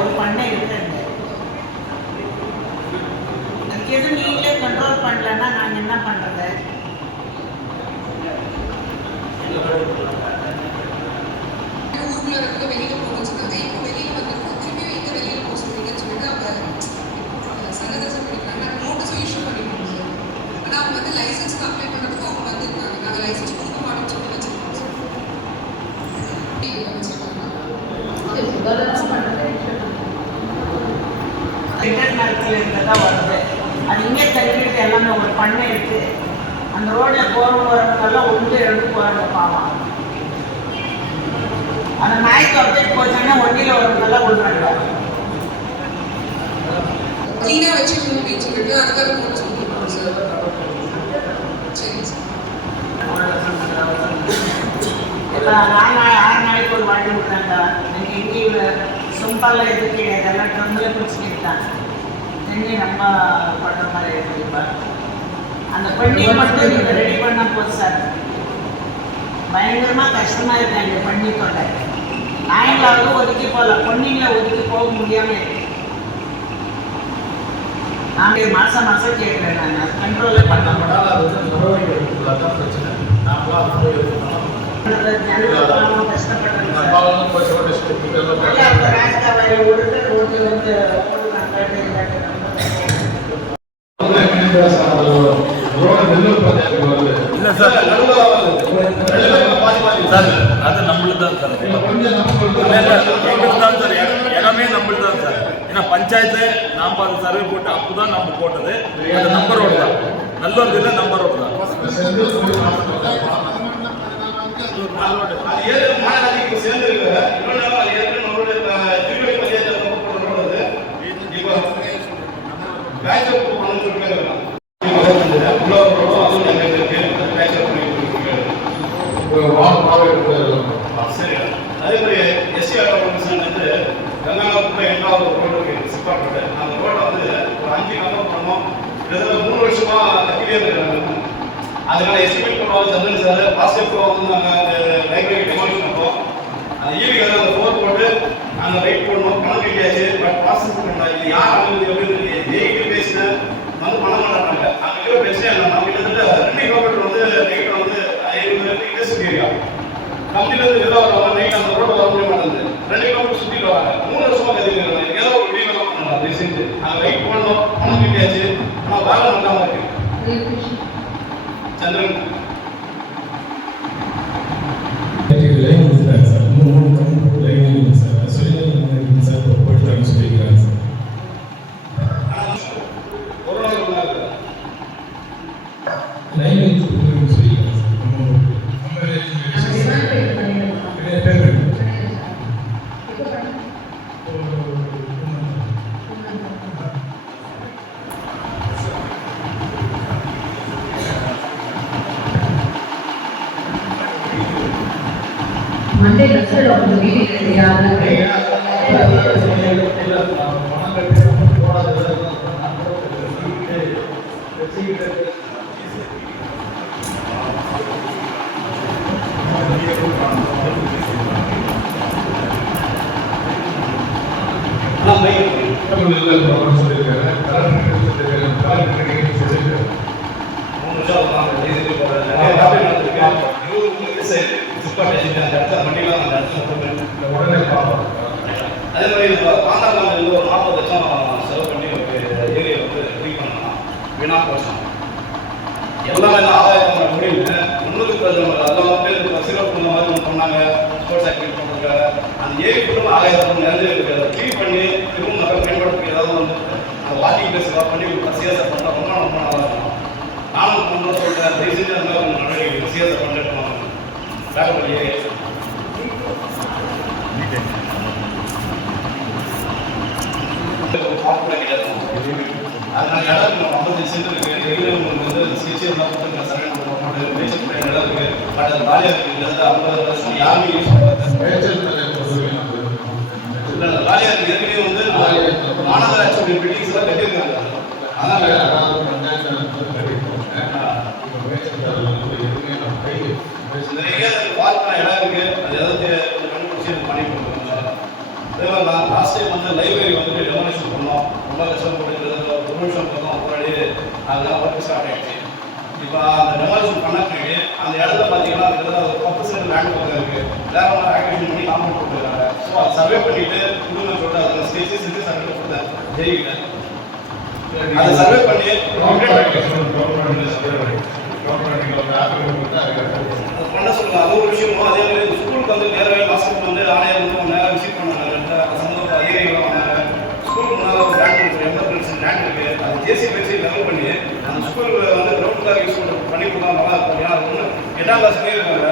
ஒரு பண்ணை இருக்குங்க. அதுக்கு எதுவும் நீங்களே கண்ட்ரோல் பண்ணலன்னா நாங்கள் என்ன பண்ணுறது? ஊருக்குள்ள இருந்து வெளியில போகணும்னு சொன்னாங்க. இப்போ வெளியில வந்துருக்கு, திரும்பியும் எங்க வெளியில போக சொல்றீங்கன்னு சொல்லிட்டு அவங்க சன்னதம் பண்ணிருக்காங்க. நாங்கள் நோட்டீஸும் இஷ்யூ பண்ணிருக்கோம் சார். ஆனால் அவங்க வந்து லைசன்ஸ்க்கு அப்ளை பண்ணுறதுக்கு அவங்க வந்துருக்காங்க. நாங்கள் லைசன்ஸ் கொடுக்க மாட்டோம்னு சொல்லி வச்சிருக்கோம் சார். ரிட்டர்ன் மரத்தில் இருந்ததா வருது. அது இங்கே தள்ளிட்டு எல்லாமே ஒரு பண்ணை இருக்கு. அந்த ரோட்டில் போகிறவங்கெல்லாம் ஒன்று எழுந்து போகிறாங்க பாவம். அந்த நாய்க்கு அப்டேட் போச்சோன்னா ஒன்றியில் வரவங்கெல்லாம் விடுறாங்க. க்ளீனாக வச்சுக்கணும் அப்படின்னு சொல்லிட்டு அதுக்காக நோட்டீஸ் கொடுத்துருக்கோம் சார். சரிங்க சார். இப்போ 6 நாளைக்கு ஒரு வாட்டி விட்றாங்க. நீங்கள் எங்கேயும் சும்பாலாம் எதுக்கு இதெல்லாம் ட்ரம்மில் பிடிச்சிக்கிட்டாங்க. தண்ணி ரொம்ப படுற மாதிரி இருக்குதுப்பா. அந்த பண்ணியை மட்டும் நீங்கள் ரெடி பண்ணால் போதும் சார். பயங்கரமாக கஷ்டமாக இருக்கு அந்த பண்ணி தொண்டை. நாயங்களாவது ஒதுக்கி போகலாம், பொண்ணிங்களை ஒதுக்கி போக முடியாமல் இருக்கு. நான் மாதம் கேட்குறேன். நான் கண்ட்ரோலே பண்ண அது நம்மளுக்கு தான் சார். இடமே நம்மளுக்கு தான் சார். ஏன்னா பஞ்சாயத்து நாம் அது சர்வே போட்டு அப்போதான் நம்ம போட்டது. அது நம்பர் ரோடு தான், நல்லூர் இல்லை நம்பர் ரோடு தான். அதே மாதிரி எஸ்சிஆர் வந்து கங்காபுரம் 8வது ரோடு இருக்கு சிப்பாட்டு. அந்த ரோட்டை வந்து ஒரு 5 கம்பம் பண்ணோம். கிட்டத்தட்ட 3 வருஷமா கட்டிலே இருக்காங்க. அதனால எஸ்டிமேட் பண்ணுவாங்க சந்திரன் சார். பாசிட்டிவ் வந்து நாங்கள் லைப்ரரி டெமாலிஷ் பண்ணுறோம். அந்த ஈவிக்கு அந்த 4 போட்டு நாங்கள் ரைட் போடணும். பணம் கட்டியாச்சு. பட் பாசிட்டிவ் பண்ணலாம். இது யார் அனுமதி அப்படின்னு ஜெயிக்கு பேசினேன் வந்து பண்ண மாட்டாங்க. அங்கே பிரச்சனை இல்லை. நம்ம கிட்டத்தட்ட 2 கிலோமீட்டர் வந்து நைட் வந்து 50 இண்டஸ்ட்ரி ஏரியா கம்பெனிலேருந்து எதாவது வருவாங்க. நைட் அந்த ரோடு வர முடிய மாட்டேங்குது. 2 கிலோமீட்டர் சுற்றி வராங்க. 3 வருஷமா கதிக்கிறாங்க. ஏதோ ஒரு வீடியோ பண்ணலாம் ரீசெண்ட். நாங்கள் ரைட் போடணும், பணம் கட்டியாச்சு. ஆனால் வேலை நடக்காம இருக்கு. சந்திரன் Monday, the third of the meeting, அதே மாதிரி பாந்தாக்காமல் ஒரு 40 லட்சம் செலவு பண்ணி ஒரு ஏரியா வந்து ஃப்ரீ பண்ணலாம். வீணா போச்சோம் எல்லாம் என்ன ஆதாயத்தை முடியல. முன்னுக்கு அதெல்லாம் பேர் சிறப்பு இந்த மாதிரி ஒன்று பண்ணாங்க. ஸ்போர்ட்ஸ் ஆக்டிவிட்டி பண்ணுறதுக்காக அந்த ஏரி குடும்பம் ஆதாயத்தை நிறைய க்ளீன் பண்ணி திரும்ப மக்கள் பயன்படுத்தி ஏதாவது வந்து அந்த வாக்கிங் பிளேஸ் எல்லாம் பண்ணி சிஎஸ்ஐ பண்ணால் ரொம்ப நல்லா இருக்கும். நானும் பண்ணுற சொல்கிறேன். தயவு செஞ்சு அந்த மாதிரி கொஞ்சம் நடவடிக்கை சிஎஸ்ஐ பண்ணிட்டு பேக்கப்பள்ளி ஏரியா அதனால இடம் 50 சென்ட் இருக்கு. ரெகுலர் வந்து சிகிச்சை சரண் போட்டு மேய்ச்சல் இடம் இருக்கு. பட் அது காலியாக இருக்கு. இல்லை 50 வருஷம் யாருமே யூஸ் பண்ணுறது இல்லை. காலியாக இருக்கு. ஏற்கனவே வந்து மாநகராட்சி பில்டிங்ஸ் எல்லாம் கட்டியிருக்காங்க. அதனால நிறைய விஷயம் பண்ணி கொடுக்குறாங்க. அதே மாதிரி லாஸ்ட் டைம் வந்து லைப்ரரி வந்துட்டு டெமோலேஷன் பண்ணோம், ரொம்ப கஷ்டப்பட்டு ஒரு நிமிஷம் பண்ணோம், முன்னாடி அதெல்லாம் ஒர்க் ஸ்டார்ட் ஆகிடுச்சு. இப்போ அந்த டெமாலேஷன் பண்ண பின்னாடி அந்த இடத்துல பார்த்தீங்கன்னா கிட்டத்தட்ட ஒரு 10% லேண்ட் பக்கம் இருக்குது, வேற ஒன்று ஆக்டிவேஷன் பண்ணி காம்பவுண்ட் கொடுத்துருக்காங்க. ஸோ அதை சர்வே பண்ணிட்டு குடும்பம் சொல்லிட்டு அதில் ஸ்டேஜஸ் செஞ்சு சர்வே கொடுத்தேன் ஜெயிக்கிட்ட அதை சர்வே பண்ணி பண்ண சொல்லுங்க. அது ஒரு விஷயமும் அதே மாதிரி ஸ்கூலுக்கு வந்து நேரவே மாதத்துக்கு வந்து ஆணையர் வந்து நேரம் விசிட் பண்ணாங்க, சம்பந்தப்பட்ட அதிகாரிகள் வந்தாங்க. ஸ்கூலுக்கு முன்னால் ஒரு லேண்ட் இருக்குது, 80% லேண்ட் இருக்குது, அது ஜேசிபி வச்சு லெவல் பண்ணி அந்த ஸ்கூலில் வந்து கிரவுண்டுக்காக யூஸ் பண்ணி கொடுத்தா நல்லா இருக்கும். ஏன்னா அது ஒன்று 8ஆம் கிளாஸ்லேயே இருக்காங்க,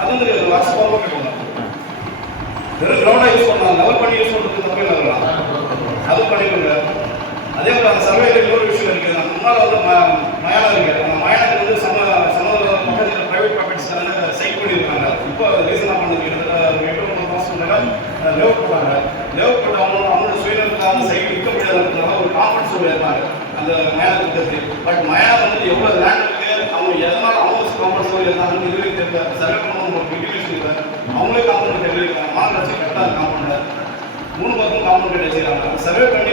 அது வந்து வருஷம் போக கேட்கணும். வெறும் கிரவுண்டாக யூஸ் பண்ணலாம், லெவல் பண்ணி யூஸ் பண்ணுறது தப்பே இல்லை, அதுவும் பண்ணிக்கோங்க. அதே மாதிரி அந்த சர்வேல இன்னொரு விஷயம் இருக்குது, அந்த முன்னால் வந்து மயானம் இருக்குது, அந்த மயானத்துக்கு வந்து பக்கத்தில் ப்ரைவேட் ப்ராப்பர்ட்டிஸ் சைட் பண்ணியிருக்காங்க. இப்போ ரீசனாக பண்ணது 8-9 மாதம் லேஅவுட் போட்டாங்க. லேஅவுட் போட்டு அவங்களோட சுயநலத்துக்காக சைட் விற்க முடியாதுன்றதுனால ஒரு கான்ஃபிடன்ஸ் இருப்பாங்க அந்த மயானத்துக்கு. பட் மயானம் வந்து எவ்வளோ லேண்ட் இருக்குது, அவங்க எதனால் அவங்க கான்ஃபிடன்ஸ் இருந்தாங்கன்னு இதுவே தெரியல. சர்வே பண்ணணும் ஒரு இன்டிமேஷன் இல்லை, அவங்களே காம்பவுண்ட் தெரிவிக்கிறாங்க, மாநகராட்சி கரெக்டாக காம்பவுண்ட் 3 பக்கம் காம்பவுண்ட் வச்சுக்கிறாங்க. சர்வே பண்ணி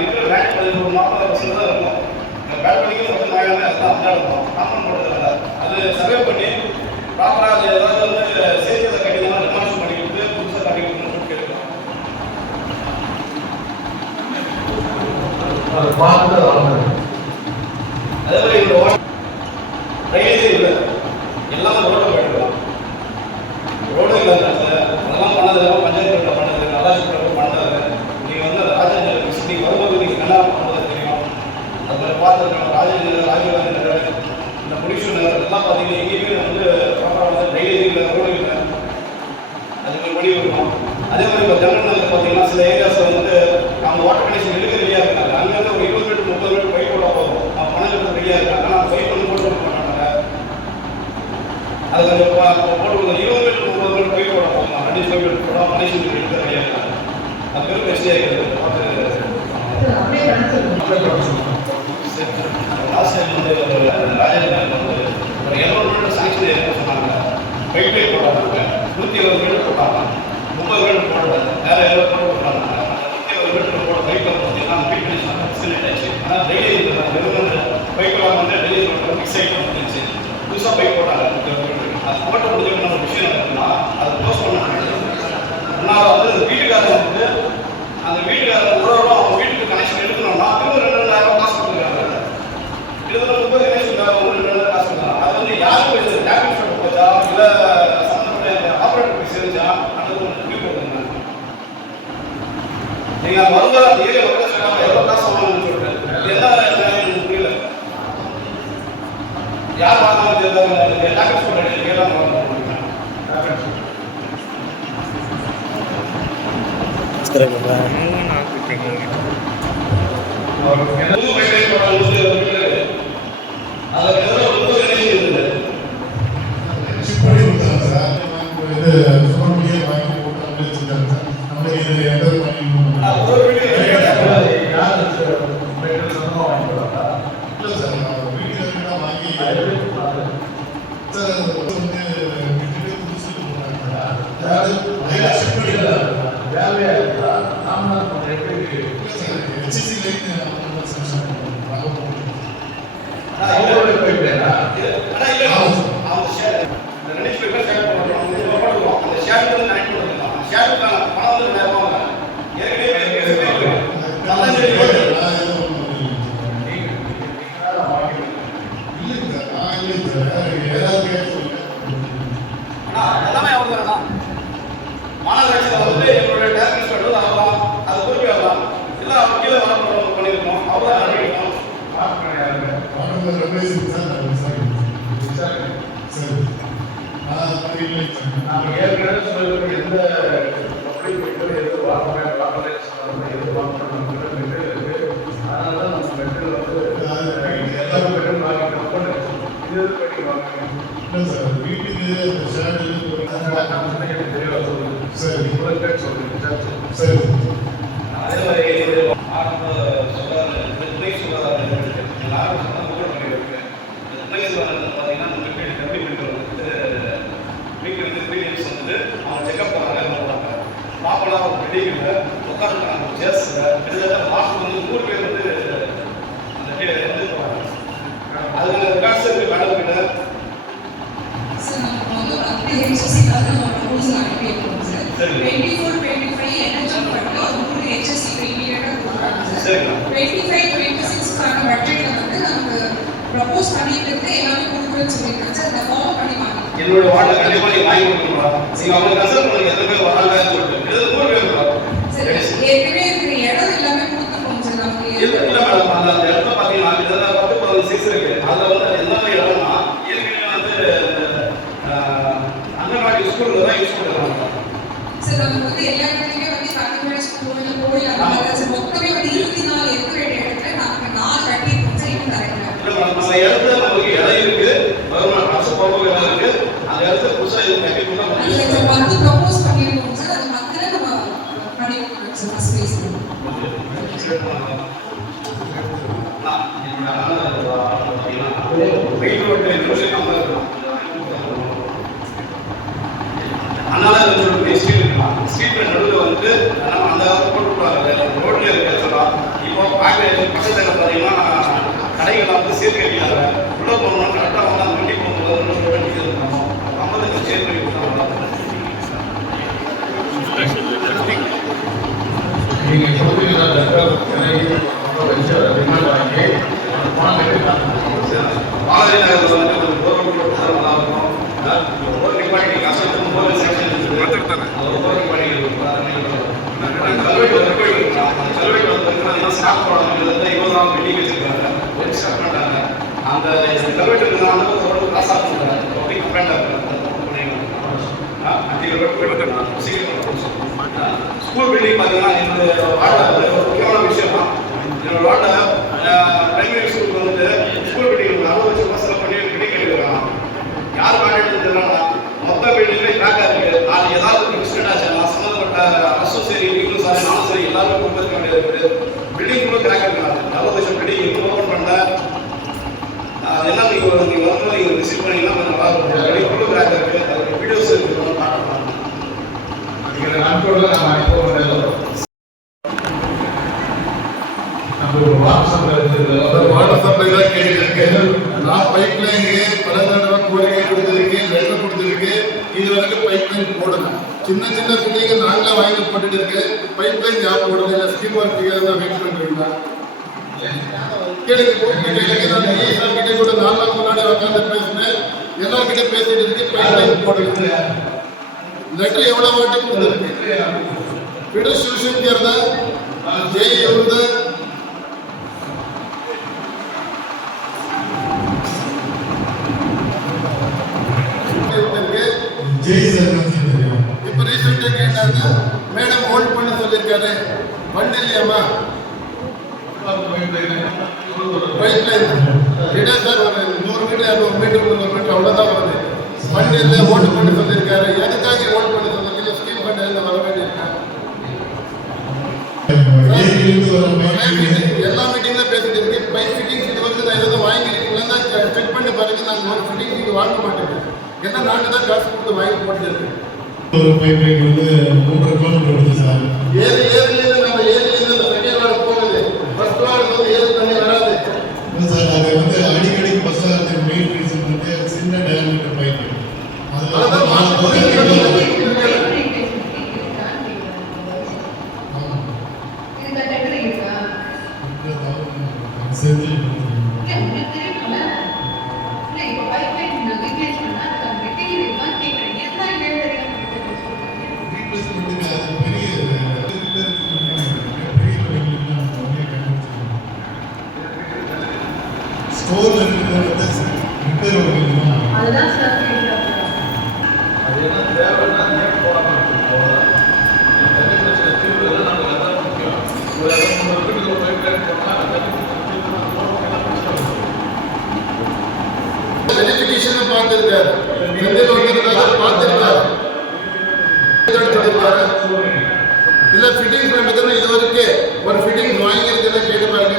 இருக்கிற லேண்ட் ஒரு 40% தான் இருக்கும். பேட் பண்ணிக்கும் வந்து மயானம் எல்லாம் அப்படியே இருக்கும், காம்பவுண்ட் போடுறதில்ல. அது சர்வே பண்ணி ப்ராப்பராக அது ஏதாவது வந்து சேர்த்து கட்டிதான் டெமாலிஷன் பண்ணி கொடுத்து புதுசாக கட்டி கொடுக்கணும்னு கேட்குறோம். அதே மாதிரி இந்த ட்ரைனேஜே இல்லை, எல்லாம் ரோட்டை போயிட்டுருக்கோம். ரோடு இல்லை அதெல்லாம் பண்ணது பஞ்சாயத்து பண்ணது நல்லாட்சி பண்ணது. நீங்கள் வந்து ராஜேந்திர நீங்கள் வரும்போது நீங்கள் நல்லா பண்ணுறது தெரியும். அதில் பார்த்துருக்கோம் ராஜீவ்காந்தி நகர், இந்த முடிஷூர் நகர் எல்லாம் பார்த்தீங்கன்னா எங்கேயுமே வந்து ப்ராப்பராக வந்து ட்ரைனேஜ் இல்லை, ரோடு இல்லை, அதுக்கு படி இருக்கும். அதே மாதிரி இப்போ ஜனரல் நகர் பார்த்தீங்கன்னா சில ஏரியாஸில் வந்து அவங்க வாட்டர் கனெக்ஷன் எடுக்க ரெடியாக இருக்காங்க. அங்கேருந்து ஒரு 20 மீட்டர் 30 மீட்டர் பைப் போட்டால் போதும், அவங்க பணம் எடுத்து ரெடியாக இருக்காங்க. ஆனால் பைப் வந்து போட்டு கொடுக்க மாட்டாங்க. அது கொஞ்சம் போட்டு கொடுங்க, 20 மீட்டர் 30 மீட்டர் பைப் போட போகலாம், 2 கிலோமீட்டர் போட கனெக்ஷன் எடுக்க ரெடியாக இருக்காங்க. அது பேர் பிரச்சனையாக இருக்குது. லாஸ்ட் டைம் வந்து ராஜேந்திர வந்து ஒரு 700 மீட்டர் சாங்ஷன் ஏற்பட சொன்னாங்க, பைப் போட்டாங்க, 120 மீட்டர் போட்டாங்க, 30 மீட்டர் போடுறாங்க, வேற 7 போட்டு போட்டாங்க. 120 மீட்டர் போட பைப் பார்த்தீங்கன்னா பைப் கனெக்ஷன் எக்ஸலென்ட் ஆச்சு. ஆனால் ட்ரைனேஜ் பைப்பெல்லாம் வந்து ட்ரைனேஜ் பண்ணுறது மிக்ஸ் ஆகிட்டு வந்துருச்சு. புதுசாக பைப் போட்டாங்க, அது போட்ட முடிஞ்ச ஒரு விஷயம் இருக்குன்னா அதை க்ளோஸ் பண்ண முடியாது. அதனால் வந்து வீட்டுக்காரங்க வந்து அந்த வீட்டுக்காரங்க உறவு அவங்க வீட்டுக்கு கனெக்ஷன் எடுக்கணும்னா திரும்ப 2,000 காசு கொடுக்குறாங்க. இதுல 30 கனெக்ஷன் 2,000 காசு கொடுக்குறாங்க. அது வந்து யாருக்கு டேமேஜ் பண்ண போச்சா இல்லை சம்மந்தப்பட்ட ஆப்ரேட்டர் போய் சேர்ந்துச்சா அது ஒரு முடிவு போட்டுருங்க. நீங்கள் வரும்போது அந்த ஏரியா வந்து சொன்னாங்க எவ்வளோ காசு வாங்கணும்னு சொல்லிட்டு என்ன புரியல. யார் வாங்கினாலும் டேமேஜ் பண்ண கேட்கலாம் மாநகராட்சியில் வந்து எங்களுடைய டேக்ஸ் பண்ணுறது ஆகலாம், அது குறிப்பி ஆகலாம், இல்லை அவங்க கீழே வர பண்ணியிருக்கோம், அவங்க தான் நடவடிக்கணும். நாம் ஏற்கனவே சொல்லியிருக்கிற எந்த அதனால தான் நம்ம மெட்டீரியல் வந்து எல்லாரும் மெட்டீரியல் வாங்கிக்கிறோம். இது வீட்டுக்கு சரி சரி. அதே மாதிரி ஆரம்ப சுகாதார துணை சுகாதார ஆரம்ப சுகாதார பண்ணியிருக்கு. துணை சுகாதாரத்தில் பார்த்தீங்கன்னா நம்ம கம்பி மெடிக்கல் வந்து வீக்லி வந்து 3 days வந்து ஜஸ்ட் கிட்டத்தட்ட லாஸ்ட் வந்து 100 பேர் வந்து வந்து போகிறாங்க. அது ரெக்கார்ட்ஸ் இருக்குது மேடம் கிட்ட. சார் நம்ம வந்து ஒரு HSC-க்காக நம்ம ப்ரொபோசல் அனுப்பியிருக்கோம் சார். 24-25 எனர்ஜி பண்ணி ஒரு HSC இமீடியட்டாக கொடுக்குறாங்க சார். 25-26க்கான பட்ஜெட்டை வந்து நமக்கு ப்ரப்போஸ் பண்ணிட்டு இருக்கு, எல்லாமே கொடுக்குறேன்னு சொல்லியிருக்காங்க சார். அதை ஃபாலோ பண்ணி வாங்க. என்னோட வார்டில் கண்டிப்பாக நீங்கள் வாங்கி கொடுக்கணும். நீங்கள் அவங்க கன்சல்ட் பண்ணுங்க எத்தனை பேர் வராங்கன்னு சொல்லிட்டு. இது 100 பேர் சார் ஏற்கனவே இருக்கிற இடம் எல்லாமே கொடுத்துருக்கோம் சார் நமக்கு. இல்லை மேடம், அந்த இடத்துல பார்த்தீங்கன்னா கிட்டத்தட்ட 10-16 இருக்கு. அதில் வந்து அது எந்த மாதிரி இடம்னா ஏற்கனவே வந்து அங்கன்வாடி ஸ்கூலில் தான் யூஸ் பண்ணுறாங்க சார். நமக்கு வந்து எல்லா இடத்துலையுமே வந்து அங்கன்வாடி ஸ்கூல் கோயில் அந்த மாதிரி சார் மொத்தமே வந்து 24 இருக்கிற இடத்துல நமக்கு 4 கட்டியிருக்கோம் சார். இன்னும் கரெக்டாக நம்ம இடத்துல நமக்கு இடம் இருக்கு, அரசு போக இடம் இருக்கு. அந்த இடத்துல புதுசாக இது கட்டி அதில் சார் 10 ப்ரப்போஸ் பண்ணியிருக்கோம் சார். அது 10ல் நம்ம பண்ணியிருக்கோம் சார் ஃபஸ்ட் ஃபேஸ். ஸ்ட்ரீட் நடுவில் வந்து நம்ம அந்த போட்டு விடுவாங்க ரோட்ல இருக்க சொல்லலாம். இப்போ பக்கத்தில் பார்த்தீங்கன்னா கடைகளை வந்து சேர்த்து கட்டினாங்க. உள்ள போகணும் கரெக்டாக வந்து அந்த வண்டி போகும்போது வண்டி இருக்கணும். 50 சேர்த்து பண்ணி கொடுத்தாங்க. நீங்கள் பாலாஜி நகரில் வந்து ஒரு போர்வெல் போட்டு நல்லா இருக்கும். ஒரு நிப்பாட்டி கஷ்டத்துக்கு போர்வெல் செக்ஷன் கல்வெட்டு வந்து ஸ்டாக் போடாமல் 20ஆம் பில்டிங் வச்சிருக்காங்க. ஒரு ஸ்டாக் பண்ணாங்க. அந்த கல்வெட்டு வந்து கிராஸ் ஆஃப் பண்ணுறாங்க. அப்படி கம்ப்ளைண்டாக ஸ்கூல் பில்டிங் பார்த்தீங்கன்னா இந்த வார்டில் ஒரு முக்கியமான விஷயம் தான். என்னோட வார்டில் பிரைமரி ஸ்கூலுக்கு வந்து ஸ்கூல் பில்டிங் 60 லட்சம் செலவு பண்ணி பில்டிங் கட்டிருக்காங்க. யார் கான்ட்ராக்ட் தெரியலன்னா மொத்த பில்டிங்லேயே கிராக்காக இருக்குது. நாலு ஏதாவது ஒரு இன்சிடென்ட் ஆச்சு நான் சம்மந்தப்பட்ட அரசும் சரி நீங்களும் சரி நானும் சரி எல்லாருமே கொடுக்க வேண்டியது இருக்குது. பில்டிங் கூட கிராக் இருக்காங்க. 40 லட்சம் பில்டிங் இன்னும் ஓப்பன் பண்ணல. அது என்ன நீங்கள் வரும்போது நீங்கள் விசிட் பண்ணிங்கன்னா கொஞ்சம் நல்லா இருக்கும். பில்டிங் கூட கிராக் இருக்குது. அதோட வீடியோஸ் இருக்குது காட்டலாம். நீங்கள் நாட்களோட நம்ம இப்போ வாட்டர் சப்ளை தான் கேட்டிருக்கேன். நான் பைப் லைனுக்கு பல தடவை கோரிக்கை கொடுத்துருக்கேன், லெட்டர் கொடுத்துருக்கேன். இது வரைக்கும் பைப் லைன் போடணும். சின்ன சின்ன பிள்ளைங்க நாங்களே வாங்கி போட்டுட்டு இருக்கு. பைப் லைன் ஜாப் போடல. இல்லை ஸ்கீம் ஒர்க்கு தான் வெயிட் பண்ணுறீங்களா? கேளுங்க கேளுங்க. நான் கிட்டே கூட 4 நாள் முன்னாடி உட்காந்து பேசினேன். எல்லார்கிட்ட பேசிட்டு இருக்கு. பைப் லைன் போடுறது லெட்டர் எவ்வளோ வாட்டி கொடுத்துருக்கு. फिडर शिवसेन करता जय एवढं ஜெய் சார் இப்போ ரீசெண்டாக கேட்டாங்க மேடம் ஹோல்ட் பண்ண சொல்லியிருக்காரு வண்டி இல்லையாமா பைப் லைன் கேட்டா சார் ஒரு 100 மீட்டர் 200 மீட்டர் 300 மீட்டர் அவ்வளோதான் வருது வண்டி இல்லை ஹோல்ட் பண்ண சொல்லியிருக்காரு எதுக்காக ஹோல்ட் பண்ண சொல்லியிருக்கீங்க ஸ்கீம் ஃபண்ட் எல்லாம் வர வேண்டியிருக்காங்க எல்லா மீட்டிங்ல பேசிட்டு இருக்கு பைப் ஃபிட்டிங்ஸ் இது வந்து நான் எதாவது வாங்கிருக்கீங்களா செக் பண்ணி பாருங்க நாங்கள் ஒரு ஃபிட்டிங்ஸ் இது வாங்க மாட்டேங்க ஏன்னா நாங்கள் தான் காசு கொடுத்து வாங்கி போட்டுருக்கு ஒரு பைப் லைன் வந்து 3.5 கிலோமீட்டர் வருது சார் ஏரியிலேருந்து நம்ம ஏரியிலேருந்து செகண்ட் வார்டு போகுது ஃபர்ஸ்ட் வார்டு வந்து ஏரி தண்ணி வராது சார் அது வந்து அடிக்கடி பஸ் ஆகிறதுக்கு மெயின் ரீசன் வந்து சின்ன டயாமீட்டர் பைப் ஸ்டோர்ல இருக்கிறது ரிப்பேர் ஆகுதுமா அதுதான் சார் அது என்ன தேவைன்னா நேரம் போகலாம் அவ்வளோதான் தண்ணி பிரச்சனை தீர்வு எல்லாம் நமக்கு அதான் முக்கியம் ஒரு இடம் ஒரு வீட்டுக்கு போய் பிளான் போனால் தண்ணி வெரிஃபிகேஷன் பார்த்துருக்காரு பார்த்துருக்காரு இல்லை ஃபிட்டிங்ஸ் நம்ம இது வரைக்கும் ஒரு ஃபிட்டிங்ஸ் வாங்கியிருக்குன்னா கேட்டு பாருங்க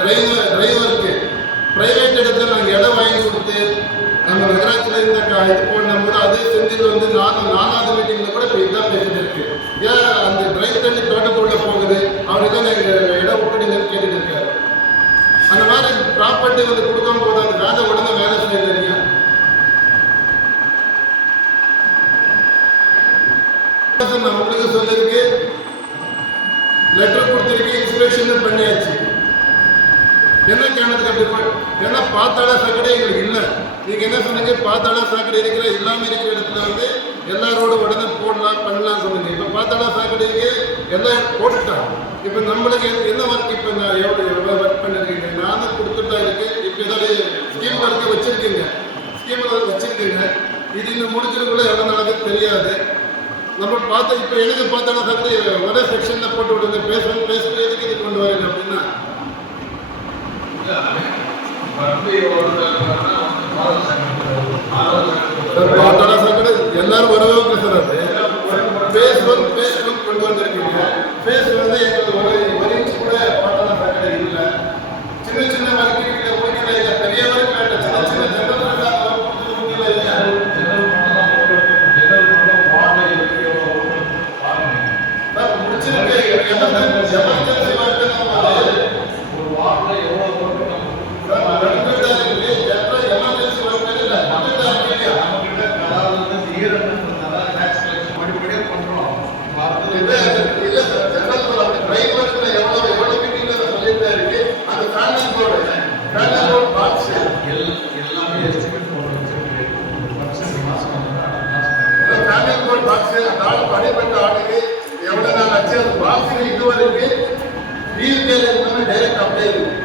டிரைவருக்கு பிரைவேட் இடத்துல நாங்கள் இடம் வாங்கி கொடுத்து நம்ம நகராட்சியில் இந்த இது பண்ணும்போது அதே செந்தில் வந்து நாலாவது மீட்டிங்கில் கூட இப்போ இதுதான் பேசிட்டு இருக்கு. ஏன் அந்த ட்ரைவ் தண்ணி தோட்டத்துள்ள போகுது, அவருக்கு தான் இடம் விட்டுடுங்கன்னு கேட்டுட்டு இருக்காரு. அந்த மாதிரி ப்ராப்பர்ட்டி வந்து கொடுக்கும் போது அந்த வேலை உடனே வேலை செய்யலைங்க. நான் உங்களுக்கு சொல்லியிருக்கு, லெட்டர் கொடுத்துருக்கு, இன்ஸ்பெக்ஷன் பண்ணியாச்சு. என்ன காரணத்துக்கு அப்படி ஏன்னா பாத்தாள சாக்கடை எங்களுக்கு இல்லை. நீங்க என்ன சொன்னீங்க, பாத்தாள சாக்கடை இருக்கிற இல்லாமல் இருக்கிற இடத்துல வந்து எல்லா ரோடும் உடனே போடலாம் பண்ணலாம் சொன்னீங்க. இப்போ பாத்தாள சாக்கடைக்கு எல்லாம் போட்டுட்டாங்க. இப்போ நம்மளுக்கு என்ன ஒர்க், இப்போ நான் எவ்வளோ ஒர்க் பண்ணிருக்கீங்க, நானும் கொடுத்துட்டு தான் இருக்கு. இப்போ ஏதாவது ஸ்கீம் ஒர்க்கு வச்சிருக்கீங்க, ஸ்கீம் வச்சிருக்கீங்க. இது இன்னும் முடிச்சிருக்குள்ள எவ்வளோ நடக்குது தெரியாது. நம்ம பார்த்தா இப்போ எனக்கு பார்த்தாலும் சாக்கடை ஒரே செக்ஷனில் போட்டு விடுங்க, பேசுறது எதுக்கு இது கொண்டு வரீங்க அப்படின்னா பாத்தாள சாக்கடை எல்லாரும் வரவே சார். அது பேஸ்புக் கொண்டு வந்திருக்கீங்க. பேஸ் வந்து எங்களுக்கு ஒரு இன்ச்சு கூட பாத்தாள சாக்கடை இல்லை. சின்ன சின்ன வரைக்கும் ஓகே இல்லை, பெரிய வரைக்கும் வேண்டாம். சின்ன சின்ன ஜெனரல் முடிச்சிருக்கு. எமர்ஜென்சி படிப்பட்ட ஆளுக்கு எவ்வளவு நாள் ஆச்சு, அது பாக்ஸில் இதுவரைக்கு ரீல்கேல எல்லாமே டைரக்ட் அப்ளை இருக்கு.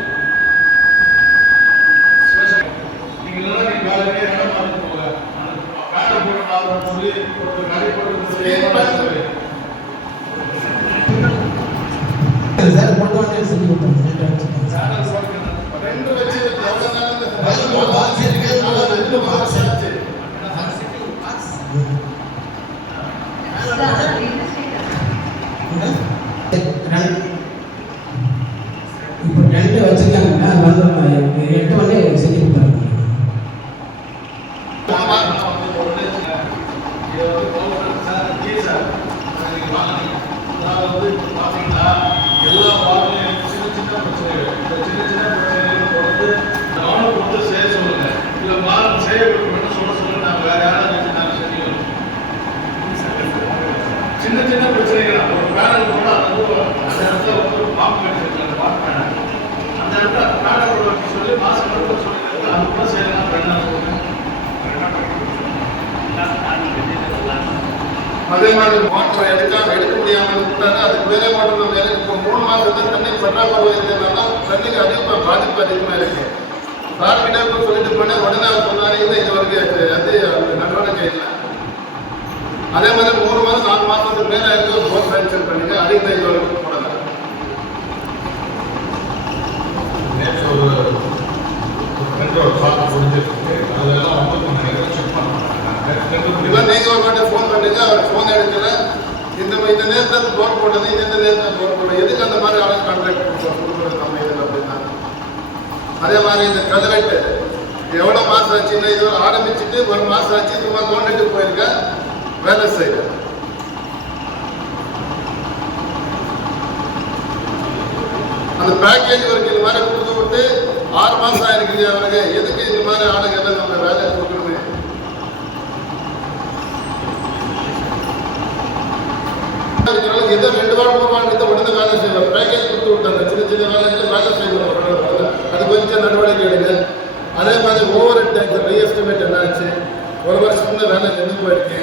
இப்போ 2 வச்சிருக்காங்கன்னா அது வந்து 8 வந்து செஞ்சு கொடுத்தாங்க. எல்லா வார்த்தையும் சின்ன சின்ன பிரச்சனைகள், இந்த சின்ன சின்ன பிரச்சனைகள் தொடர்ந்து கவனம் கொடுத்து செய்ய சொல்லுங்க. இல்லை மார்க் செய்ய சொல்ல நாங்கள் வேற யாராவது நாங்கள் செஞ்சுக்கணும். சின்ன சின்ன பிரச்சனைகள் ஒரு பேனல் கூட அந்த இடத்துல வந்து மார்க் எடுத்துக்கலாம். மார்க் பேனல் அந்த இடத்துல பேனல் வச்சு சொல்லி மாசம் கணக்கு சொல்லி அது கூட செய்யலாம். பேனல் அதே மாதிரி மோட்டர் எடுக்க முடியாமல் விட்டாங்க. அதுக்கு வேலை மாட்டோம். எனக்கு இப்போ 3 மாதத்துல தண்ணி பற்றாக்குறை இருக்கிறதுனால தண்ணிக்கு அதிகமாக பாதிப்பு அதிகமாக இருக்கு. சார்கிட்ட போய் சொல்லிட்டு போனேன். உடனே அவர் சொன்னாரு, இல்லை இது வரைக்கும் வந்து அந்த நடவடிக்கை இல்லை. அதே மாதிரி 3 மாதம் 4 மாதத்துக்கு மேலே இருக்கு போர் சாங்ஷன் பண்ணிங்க. அதையும் தான் இது வரைக்கும் போடலை. இதெல்லாம் நீங்க ஒரு வாட்டி ஃபோன் பண்ணுங்க. அவர் ஃபோன் எடுக்கல. இந்த நேரத்தில் போர் போட்டது, இந்த நேரத்தில் போர் போட எதுக்கு அந்த மாதிரி ஆளுக்கு கான்ட்ராக்ட் கொடுக்குறது நம்ம இதில் அப்படின்னா. அதே மாதிரி இந்த கல்வெட்டு எவ்வளோ மாதம் ஆச்சுன்னா இது ஆரம்பிச்சுட்டு 1 மாதம் ஆச்சு. சும்மா தோண்டிட்டு போயிருக்கேன், வேலை செய்யறேன். அந்த பேக்கேஜ் ஒர்க் இந்த மாதிரி கொடுத்து விட்டு 6 மாதம் ஆயிருக்குது அவருக்கு. எதுக்கு இந்த மாதிரி ஆளுங்க எல்லாம் நம்ம வேலை கொடுக்கணுமே. ஏதோ 2 வாரம் 3 வாரம் இந்த உடனே வேலை செய்யலாம். பேக்கேஜ் கொடுத்து விட்டாங்க. சின்ன சின்ன வேலைகள் வேலை செய்யணும். அது கொஞ்சம் நடவடிக்கை எடுங்க. அதே மாதிரி ஓவர் டேக்ஸ் ரீஎஸ்டிமேட் என்ன ஆச்சு? 1 வருஷத்துல வேலை நின்று போயிருக்கு.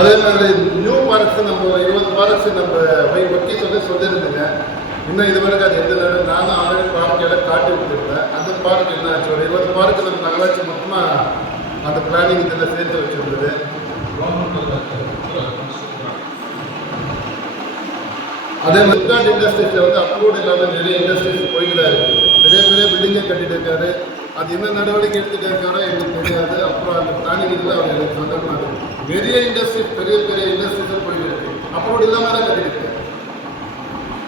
அதே மாதிரி நியூ பார்க்ஸ் நம்ம 20 பார்க்ஸ் நம்ம ஒட்டி சொல்லியிருந்தேங்க. இன்னும் இது வரைக்கும் அது எந்த நேரம் நானும் ஆல்ரெடி பார்க் எல்லாம் காட்டி விட்டுருந்தேன். அந்த பார்க் என்ன ஆச்சு? ஒரு 20 பார்க்கு நம்ம நகராட்சி மொத்தமாக அந்த பிளானிங் இதில் சேர்த்து வச்சுருந்தது. அதே மாதிரி இண்டஸ்ட்ரீஸில் வந்து அப்ரூவ்ட் இல்லாமல் நிறைய இண்டஸ்ட்ரீஸ் போய்ட்டு தான் இருக்குது. பெரிய பெரிய பில்டிங்கை கட்டிட்டு இருக்காரு. அது என்ன நடவடிக்கை எடுத்துகிட்டே இருக்காரோ எனக்கு தெரியாது. அப்புறம் அந்த பிளானிங் இதில் அவர் எனக்கு சொன்னார். பெரிய இண்டஸ்ட்ரி பெரிய பெரிய இண்டஸ்ட்ரீஸும் போயிட்டு இருக்கு. அப்படி இல்லாமல் தான் கட்டிருக்கு.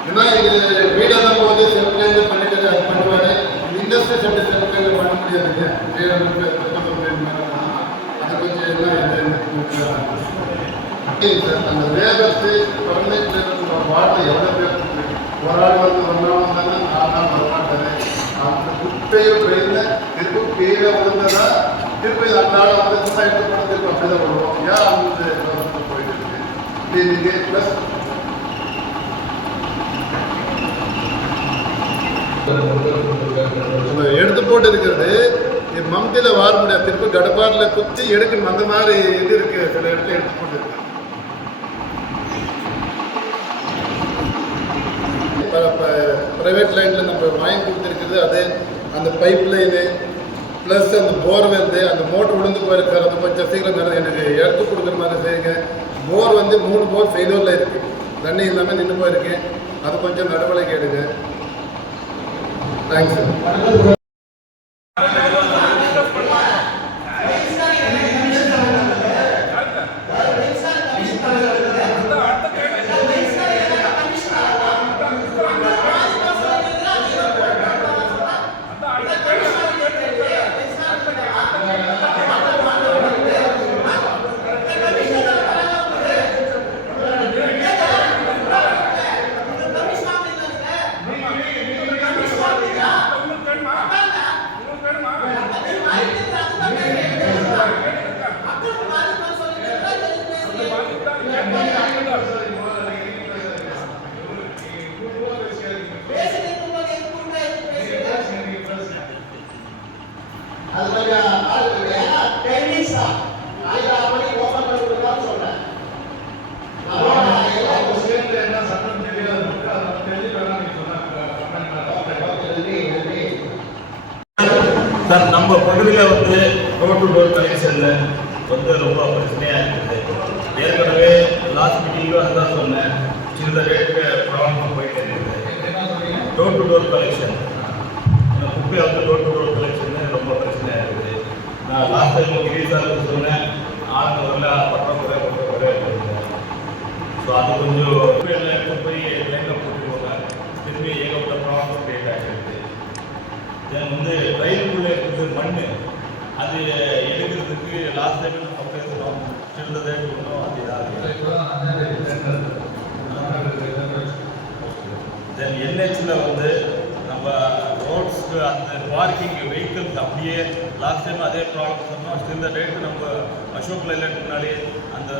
ஏன்னா எங்கள் வீடாக தான் போது செல்ஃப்லேருந்து பண்ணிட்டு அது பண்ணுவார். இண்டஸ்ட்ரீஸ் எப்படி செல்ஃப்லேருந்து பண்ண முடியாதுங்க. அது கொஞ்சம் எல்லாம் சார் அந்த லேபர்ஸு பர்மனெண்ட் லேபர்ஸ் வார்டு எவ்வளோ பேர் ஒரு ஆள் வந்து ஒன்றாலும் தானே நான் வரமாட்டேன். அந்த குப்பையை ட்ரெயினில் திரும்ப கீழே விழுந்ததா திருப்பி அந்த ஆளை வந்து எடுத்து போட திரும்ப அப்படி தான் விடுவோம். ஏன் அவங்க போயிட்டு இருக்கு நீங்கள் ப்ளஸ் எடுத்து போட்டு இருக்கிறது மம்தியில் வார முடியாது. திருப்பி கடப்பாரில் குத்தி எடுக்கணும். அந்த மாதிரி இது இருக்கு. சில இடத்துல எடுத்து போட்டு இருக்கு. ப்ரைவேட் லைனில் நம்ம வாங்கி கொடுத்துருக்குது. அது அந்த பைப் லைனு ப்ளஸ் அந்த போர் வந்து அந்த மோட்டர் விழுந்து போயிருக்காரு. அது கொஞ்சம் சீக்கிரம் எனக்கு எடுத்து கொடுக்குற மாதிரி செய்யுங்க. போர் வந்து 3 போர் ஃபெயிலியரில் இருக்குது. தண்ணி இல்லாமல் நின்று போயிருக்கு. அது கொஞ்சம் நடவடிக்கை எடுங்க. Thanks sir. சார், நம்ம பகுதியில் வந்து டோர் டு டோர் கலெக்ஷனில் வந்து ரொம்ப பிரச்சனையாக இருக்குது. ஏற்கனவே லாஸ்ட் மீட்டிங்கும் அதுதான் சொன்னேன். இந்த ரேட்டுக்கு ப்ராப்ளம் போயிட்டு இருக்குது. டோர் டு டோர் கலெக்ஷன் குப்பையை வந்து டோர் டு டோர் கலெக்ஷன் ரொம்ப பிரச்சனையாக இருக்குது. நான் லாஸ்ட் டைம் கிரீஸாக சொன்னேன். ஆளுங்க வரல, பற்றாக்குறை இருக்குது. ஸோ அது கொஞ்சம் குப்பையில் போய் லைனில் போட்டுருவாங்க. திரும்பி ஏகப்பட்ட ப்ராப்ளம் கிரியேட் ஆகிருக்கு. தென் வந்து ரயிலுக்குள்ளே இருக்குது மண். அது எடுக்கிறதுக்கு லாஸ்ட் டைம் நம்ம பேசுகிறோம். சின்னதே பண்ணோம். அது தென் என்ஹெச்சில் வந்து நம்ம ரோட்ஸ்க்கு அந்த பார்க்கிங் வெஹிக்கிள்ஸ் அப்படியே லாஸ்ட் டைம் அதே ப்ராப்ளம் சொன்னோம். ஸ்டில் த டேட்டு நம்ம அசோக் லைலண்ட் முன்னாடி அந்த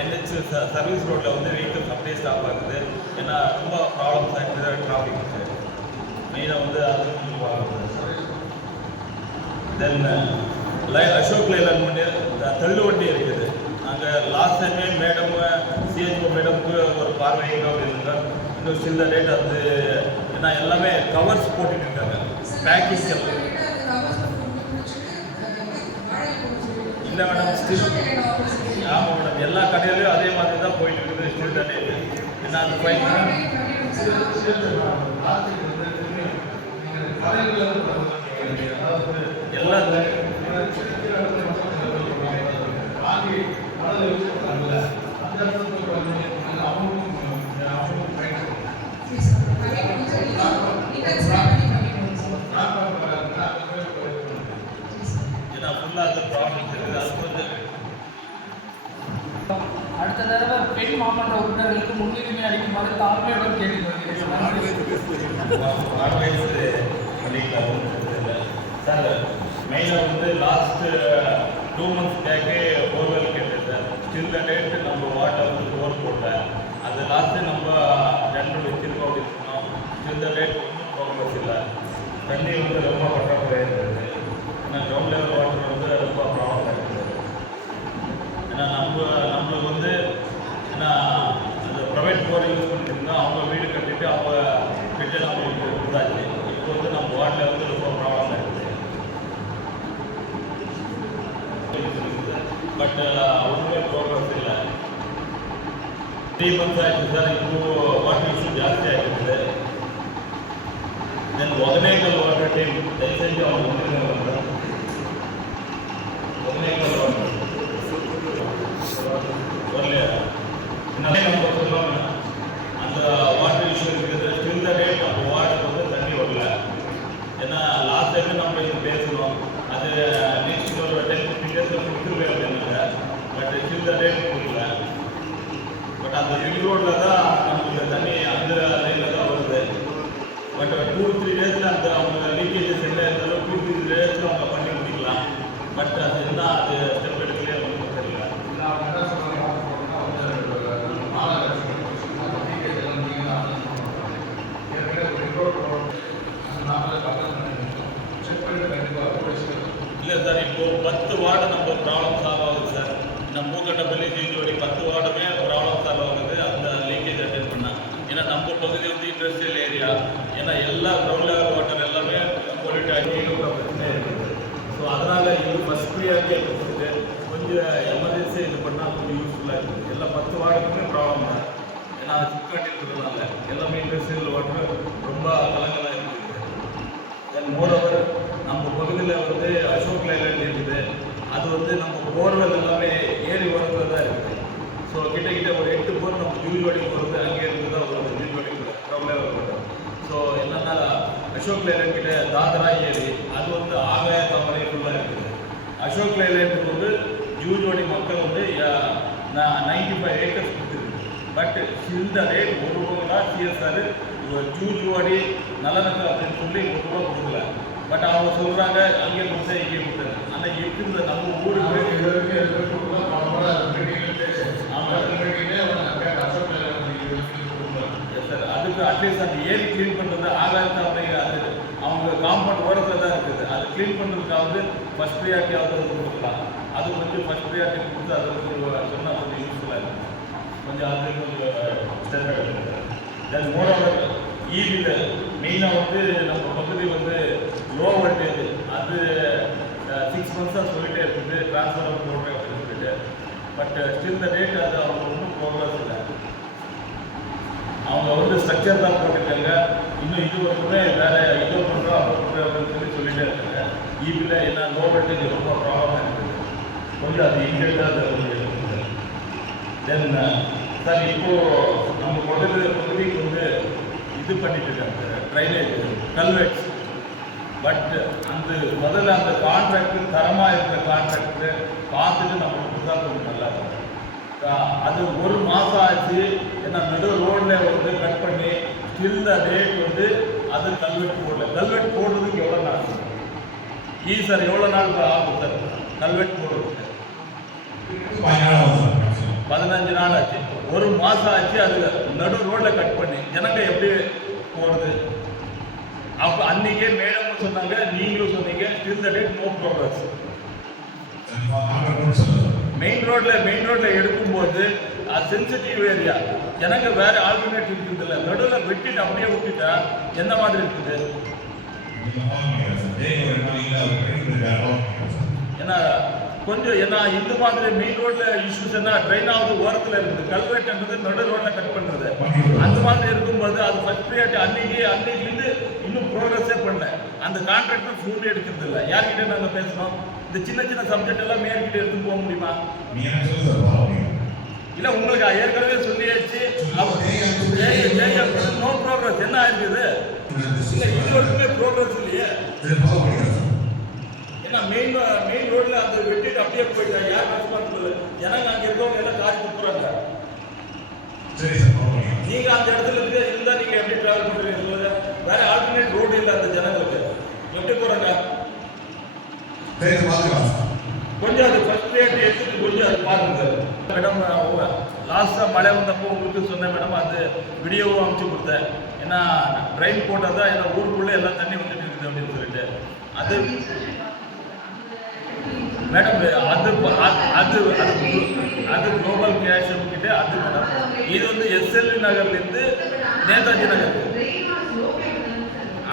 என்ஹெச் சர்வீஸ் ரோட்டில் வந்து வெஹிக்கிள்ஸ் அப்படியே ஸ்டாப் ஆகுது. ஏன்னா ரொம்ப ப்ராப்ளம்ஸ் ஆகிடுது. டிராஃபிக் மெயினாக வந்து அது தென் அசோக் லைலாண்ட் முன்னே தள்ளு வண்டி இருக்குது. நாங்கள் லாஸ்ட் டைமே மேடம் சிஹெச்ஓ மேடமுக்கு ஒரு பார்வையாக இருந்தாங்க. இன்னும் சில டேட் அது ஏன்னா எல்லாமே கவர்ஸ் போட்டுட்டு இருக்காங்க. பேக்கிங் இல்லை மேடம், ஸ்டில் ஆமாம் மேடம், எல்லா கடையிலையும் அதே மாதிரி தான் போயிட்டு இருக்குது. ஸ்டில் டே ஏன்னா அந்த ஃபைன் அடுத்த தடவை பெண் மாமன்ற உறுப்பினர்களுக்கு முன்னுரிமை அளிக்குமாறு தாழ்மையுடன் கேட்டுக்கொள்கிறேன். சார், மெயினாக வந்து லாஸ்ட் 2 months பேக்கே போர்வெல் கேட்டேன் சார். ஸ்டில் த டேட்டு நம்ம வாட்டர் வந்து போர் போடல. அது லாஸ்ட்டு நம்ம ஜென்ரல் வச்சிருக்கோம் அப்படின்னு சொன்னோம். ஸ்டில் த டேட் ஒன்றும் ப்ராப்ளம்ஸ் இல்லை. தண்ணி வந்து ரொம்ப பற்றாக்குறை இருக்குது. ஏன்னா கிரவுண்ட் லெவல் வாட்டர் வந்து ரொம்ப ப்ராப்ளம் இருக்குது. ஏன்னா நம்மளுக்கு வந்து ஏன்னா அந்த ப்ரைவேட் போர் யூஸ் பண்ணிட்டு இருந்தோம். அவங்க வீடு கட்டிட்டு அவங்க கிட்ட நம்மளுக்கு இருந்தாச்சு. இப்போ வந்து நம்ம வாட்டில் வந்து ரொம்ப ப்ராப்ளம் இருக்குது. பட் ஒன்றுமே ப்ரோக்ரஸ் இல்லை. 3 months ஆகிடுச்சு சார். இப்போது வாட்டர் இஷ்யூ ஜாஸ்தி ஆகிடுது. தென் ஒகனேக்கல் வாட்டர் டீம் தயவுசெய்து அவங்க பேசணும். அது நெக்ஸ்ட் ஒரு 10-15 டேஸில் கொடுத்துருவேன் அப்படின்னாங்க. பட் இந்த டேட் கொடுக்கல. பட் அந்த ரிங் ரோட்டில் தான் நமக்கு தண்ணி அந்த லைனில் தான் வருது. பட் 2-3 டேஸில் அந்த அவங்க லீக்கேஜஸ் என்ன இருந்தாலும் 2-3 டேஸில் அவங்க பண்ணி முடிக்கலாம். பட் அது என்ன அது ஸ்டெப் எடுக்கலையே அவங்களுக்கு தெரியல. இல்லை சார், இப்போ 10 வார்டு நம்ம ப்ராப்ளம் சால்வ் ஆகுது சார். நம்ம மூக்கட்டப்பள்ளி ஜீஜோடி 10 வார்டுமே ப்ராப்ளம் சால்வ் ஆகுது அந்த லீக்கேஜ் அட்டென்ட் பண்ணால். ஏன்னா நம்ம பகுதி வந்து இண்டஸ்ட்ரியல் ஏரியா. ஏன்னா எல்லா கிரவுண்ட் லெவல் வாட்டர் எல்லாமே பொல்யூட் ஆகி பிரச்சனை இருக்குது. ஸோ அதனால் இது ஃபஸ்ட் ப்ரியாரிட்டியாக கொடுத்துட்டு கொஞ்சம் எமர்ஜென்சி இது பண்ணால் கொஞ்சம் யூஸ்ஃபுல்லாக இருக்குது. எல்லா 10 வார்டுக்குமே ப்ராப்ளம் தான். ஏன்னா சிப்காட்டி இருக்கிறதுனால எல்லாமே இண்டஸ்ட்ரியல் வாட்டர் ரொம்ப கலங்கலாக இருக்குது. தென் மோரோவர் நம்ம பகுதியில் வந்து அசோக் லைலாண்ட் இருக்குது. அது வந்து நம்ம போர்வெல் எல்லாமே ஏரி ஓரத்தில் தான் இருக்குது. ஸோ கிட்ட ஒரு 8 போர் நம்ம ஜூல்வாடி போகிறது அங்கே இருந்து தான் வருது. ஜூல்வாடி கூட ப்ராப்ளம் வருது. ஸோ என்னென்னா அசோக் லைலாண்ட் கிட்ட தாதரா ஏரி அது வந்து ஆகாய தாமரை ஃபுல்லாக இருக்குது. அசோக் லைலாண்டுக்கு வந்து ஜூல்வாடி மக்கள் வந்து 95 ஏக்கர்ஸ் கொடுத்துருக்கு. பட் இந்த ரேட் ₹1 சிஎஸ்ஆர் ஜூல்வாடி நலனுக்கு அப்படின்னு சொல்லி ₹1 கொடுக்கல. பட் அவங்க சொல்கிறாங்க அங்கே கொடுத்தா இங்கே கொடுத்தாங்க. ஆனால் இருக்கிற நம்ம ஊருக்கு சார் அதுக்கு அட்லீஸ்ட் அந்த ஏரி க்ளீன் பண்ணுறது ஆகாயத்தாமரை அது அவங்க காம்பவுண்ட் ஓரத்தில் தான் இருக்குது. அது க்ளீன் பண்ணுறதுக்காவது ஃபஸ்ட் ப்ரியாரிட்டியாவது அது கொடுக்கலாம். அது கொஞ்சம் ஃபஸ்ட் ப்ரியாரிட்டி கொடுத்து அது சொன்னால் கொஞ்சம் யூஸ்ஃபுல்லாக இருக்கும். கொஞ்சம் அது கொஞ்சம் தென் மோரோவர் ஈவில் மெயினாக வந்து நம்ம பகுதி வந்து லோ வோல்டேஜ் அது 6 மந்த்ஸாக சொல்லிகிட்டே இருக்குது. ட்ரான்ஸ்ஃபார்மர் போடுறேன் அப்படின்னு சொல்லிட்டு. பட் ஸ்டில் த டேட் அது அவங்க ஒன்றும் ப்ரோக்ரஸ் இல்லை. அவங்க வந்து ஸ்ட்ரக்சர் தான் போட்டிருக்காங்க. இன்னும் இது வரைக்குமே வேறு இதோ பண்ணுறோம் அப்போ பண்ணுறோம் அப்படின்னு சொல்லிகிட்டே இருக்காங்க. ஈவில் ஏன்னா லோ வோல்டேஜ் ரொம்ப ப்ராப்ளமாக இருக்குது. கொஞ்சம் அது இன்டெக்டாக இருக்குது. தென் சார் இப்போது நம்ம பகுதிக்கு வந்து இது பண்ணிட்டு இருக்காங்க ட்ரைனேஜ் கல்வெட்ஸ். பட் அந்த முதல்ல அந்த கான்ட்ராக்டு தரமாக இருக்கிற கான்ட்ராக்டு பார்த்துட்டு நம்ம கொடுத்தா கொஞ்சம் நல்லா இருக்கும். அது 1 மாதம் ஆச்சு. ஏன்னா நடு ரோடில் வந்து கட் பண்ணி ஸ்டில் த டேட் வந்து அது கல்வெட் போடல. கல்வெட் போடுறதுக்கு எவ்வளோ நாள் சார் எவ்வளோ நாள் ஆகும் சார் கல்வெட் போடுறதுக்கு? 15 நாள் ஆச்சு. 1 மாதம் ஆச்சு. அது நடு ரோடில் கட் பண்ணி ஜனங்க எப்படி போகிறது? அப்போ அன்றைக்கே மேடமும் சொன்னாங்க, நீங்களும் சொன்னீங்க, still the date no progress. Main ரோட்டில் எடுக்கும்போது அது சென்சிட்டிவ் ஏரியா. ஜனங்க வேறு ஆல்டர்னேட்டிவ் இருக்குது இல்லை. நடுவில் வெட்டிட்டு அப்படியே விட்டுட்டா எந்த மாதிரி இருக்குது? ஏன்னா கொஞ்சம் ஏன்னா இந்த மாதிரி மெயின் ரோட்டில் இஷ்யூஸ் என்ன ட்ரெயினாவது ஓரத்தில் இருக்குது. கல்வெட்டுன்றது நடு ரோட்டில் கட் பண்ணுறது அந்த மாதிரி இருக்கும்போது அது ஃபஸ்ட் ப்ரியாரிட்டி அன்னைக்குலேருந்து இன்னும் ப்ரோக்ரஸே பண்ணல. அந்த கான்ட்ராக்டர் ஃபுல் எடுக்கிறது இல்லை. யார்கிட்ட நாங்கள் பேசணும்? இந்த சின்ன சப்ஜெக்ட் எல்லாம் மேற்கிட்ட எடுத்து போக முடியுமா? இல்லை உங்களுக்கு ஏற்கனவே சொல்லியாச்சு. நோ ப்ரோக்ரஸ் என்ன ஆயிருக்குது? இல்லை இது வரைக்குமே ப்ரோக்ரஸ் இல்லையே. ஏன்னா மெயின் ரோட்ல அந்த வெட்டிட்டு அப்படியே போயிட்டாங்க. யார் ரெஸ்பான்சிபிள்? ஜனங்க அங்கே இருக்கவங்க எல்லாம் காரி துப்புறாங்க. நீங்க அந்த இடத்துல இருந்தா நீங்க எப்படி டிராவல் பண்றீங்க? வேற ஆல்டர்னேட் ரோடு இல்லை அந்த ஜனங்களுக்கு. எப்படி போறாங்க? கொஞ்சம் அது ஃபர்ஸ்ட் ப்ரியாரிட்டி எடுத்துட்டு கொஞ்சம் அது பாருங்க மேடம். லாஸ்ட்டாக மழை வந்தப்போ உங்களுக்கு சொன்னேன் மேடம். அது வீடியோவும் அனுப்பிச்சு கொடுத்தேன். ஏன்னா ட்ரெயின் போட்டால் தான் ஏன்னா ஊருக்குள்ளே எல்லாம் தண்ணி வந்துட்டு இருக்குது அப்படின்னு சொல்லிட்டு. அது மேடம் அது குளோபல் கேஷ் கிட்ட அது மேடம். இது வந்து எஸ்எல்வி நகர்லேருந்து நேதாஜி நகர்.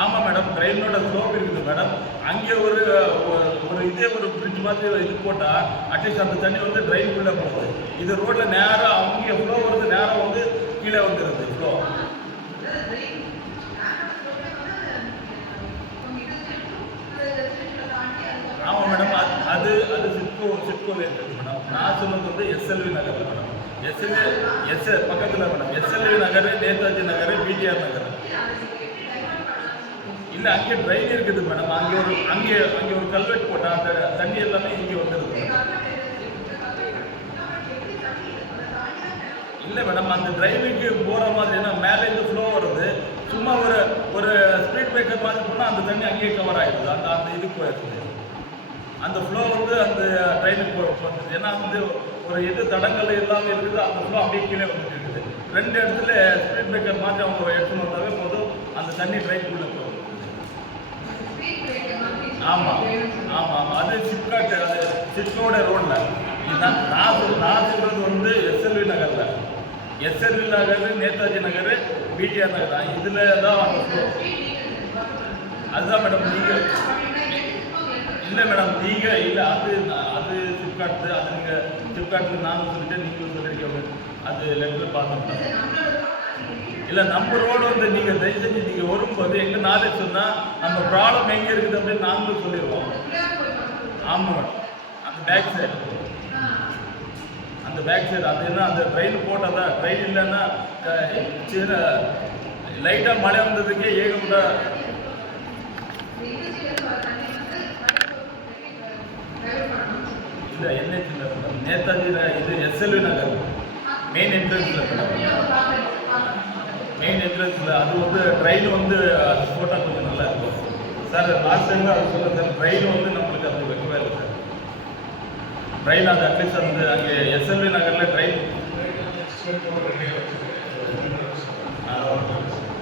ஆமாம் மேடம். ட்ரெயினோட ஸ்லோப் இருக்குது மேடம். அங்கே ஒரு இதே ஒரு பிரிட்ஜ் மாதிரி இது போட்டால் அட்லீஸ்ட் அந்த தண்ணி வந்து ட்ரெயினுக்குள்ளே போகுது. இது ரோட்டில் நேராக அவங்க ஃப்ளோ வருது, நேராக வந்து கீழே வந்துடுது ஃப்ளோ. ஆமாம் மேடம். அது சிட்கோவில் இருக்குது மேடம். நான் சொன்னது வந்து எஸ்எல்வி நகர் மேடம். பக்கத்தில் மேடம். எஸ்எல்வி நகர், நேதாஜி நகர், பிடிஆர் நகர். இல்லை அங்கே ட்ரைன் இருக்குது மேடம். அங்கே ஒரு கல்வெட்டு போட்டால் அந்த தண்ணி எல்லாமே இங்கே வந்துருக்கு. இல்லை மேடம், அந்த டிரைவிங்க்கு போகிற மாதிரி ஏன்னா மேலே இருந்து ஃப்ளோ வருது. சும்மா ஒரு ஸ்பீட் பிரேக்கர் மாதிரி போனால் அந்த தண்ணி அங்கேயே கவர் ஆகிடுது. அந்த இதுக்கு போயிடுது. அந்த ஃப்ளோ வந்து அந்த ட்ரெயினுக்கு போகிறது. ஏன்னா வந்து ஒரு தடங்கள் எல்லாமே இருக்குது. அந்த ஃப்ளோ அப்படியே கீழே வந்துட்டு இருக்குது. 2 இடத்துல ஸ்பீட் பிரேக்கர் மாதிரி அவங்க எடுத்துன்னு வந்தாவே போதும், அந்த தண்ணி ட்ரெயினுக்குள்ளே போகும். ஆமாம் ஆமாம் ஆமாம். அது சிப்காட், அது சிப்கோட ரோடில். இதுதான் நான் சொல்கிறது வந்து எஸ்எல்வி நகரில். எஸ்எல்வி நகர், நேதாஜி நகர், பிடிஆர் நகர் தான். இதில் தான் அந்த ஃப்ளோ. அதுதான் மேடம். நீங்கள் இல்லை மேடம், நீங்கள் இல்லை, அது சிப்காட்டு. அது நீங்கள் சிப்காட்டுக்கு நானும் சொல்லிட்டு நீங்களும் சொல்லியிருக்கீங்க. அது லெட்டர் பார்த்தோம். இல்லை நம்ம ரோடு வந்து நீங்கள் தயவு செஞ்சு நீங்கள் வரும்போது எங்கள் நாலேஜ் சொன்னால் நம்ம ப்ராப்ளம் எங்கே இருக்குது அப்படின்னு நாங்களும் சொல்லிடுவோம். ஆமாம் மேடம். அந்த பேக் சைடு அது என்ன அந்த ட்ரெயின் போட்டால் தான். ட்ரெயின் இல்லைன்னா சின்ன லைட்டாக மழை வந்ததுக்கே ஏகப்பட்ட இல்லை என்ஹெச் இல்லை மேடம். நேதாஜி இது எஸ்எல்வி நகர் மெயின் என்ட்ரன்ஸில் மேடம். மெயின் என்ட்ரன்ஸில் அது வந்து ட்ரெயின் வந்து அது போட்டால் கொஞ்சம் நல்லா இருக்கும் சார். லாஸ்ட் டைம் அது சொல்லுங்கள் சார். ட்ரெயின் வந்து நம்மளுக்கு அது வைக்கவே இல்லை சார். ட்ரெயின் அது அட்லீஸ்ட் வந்து அங்கே எஸ்எல்வி நகரில் ட்ரெயின்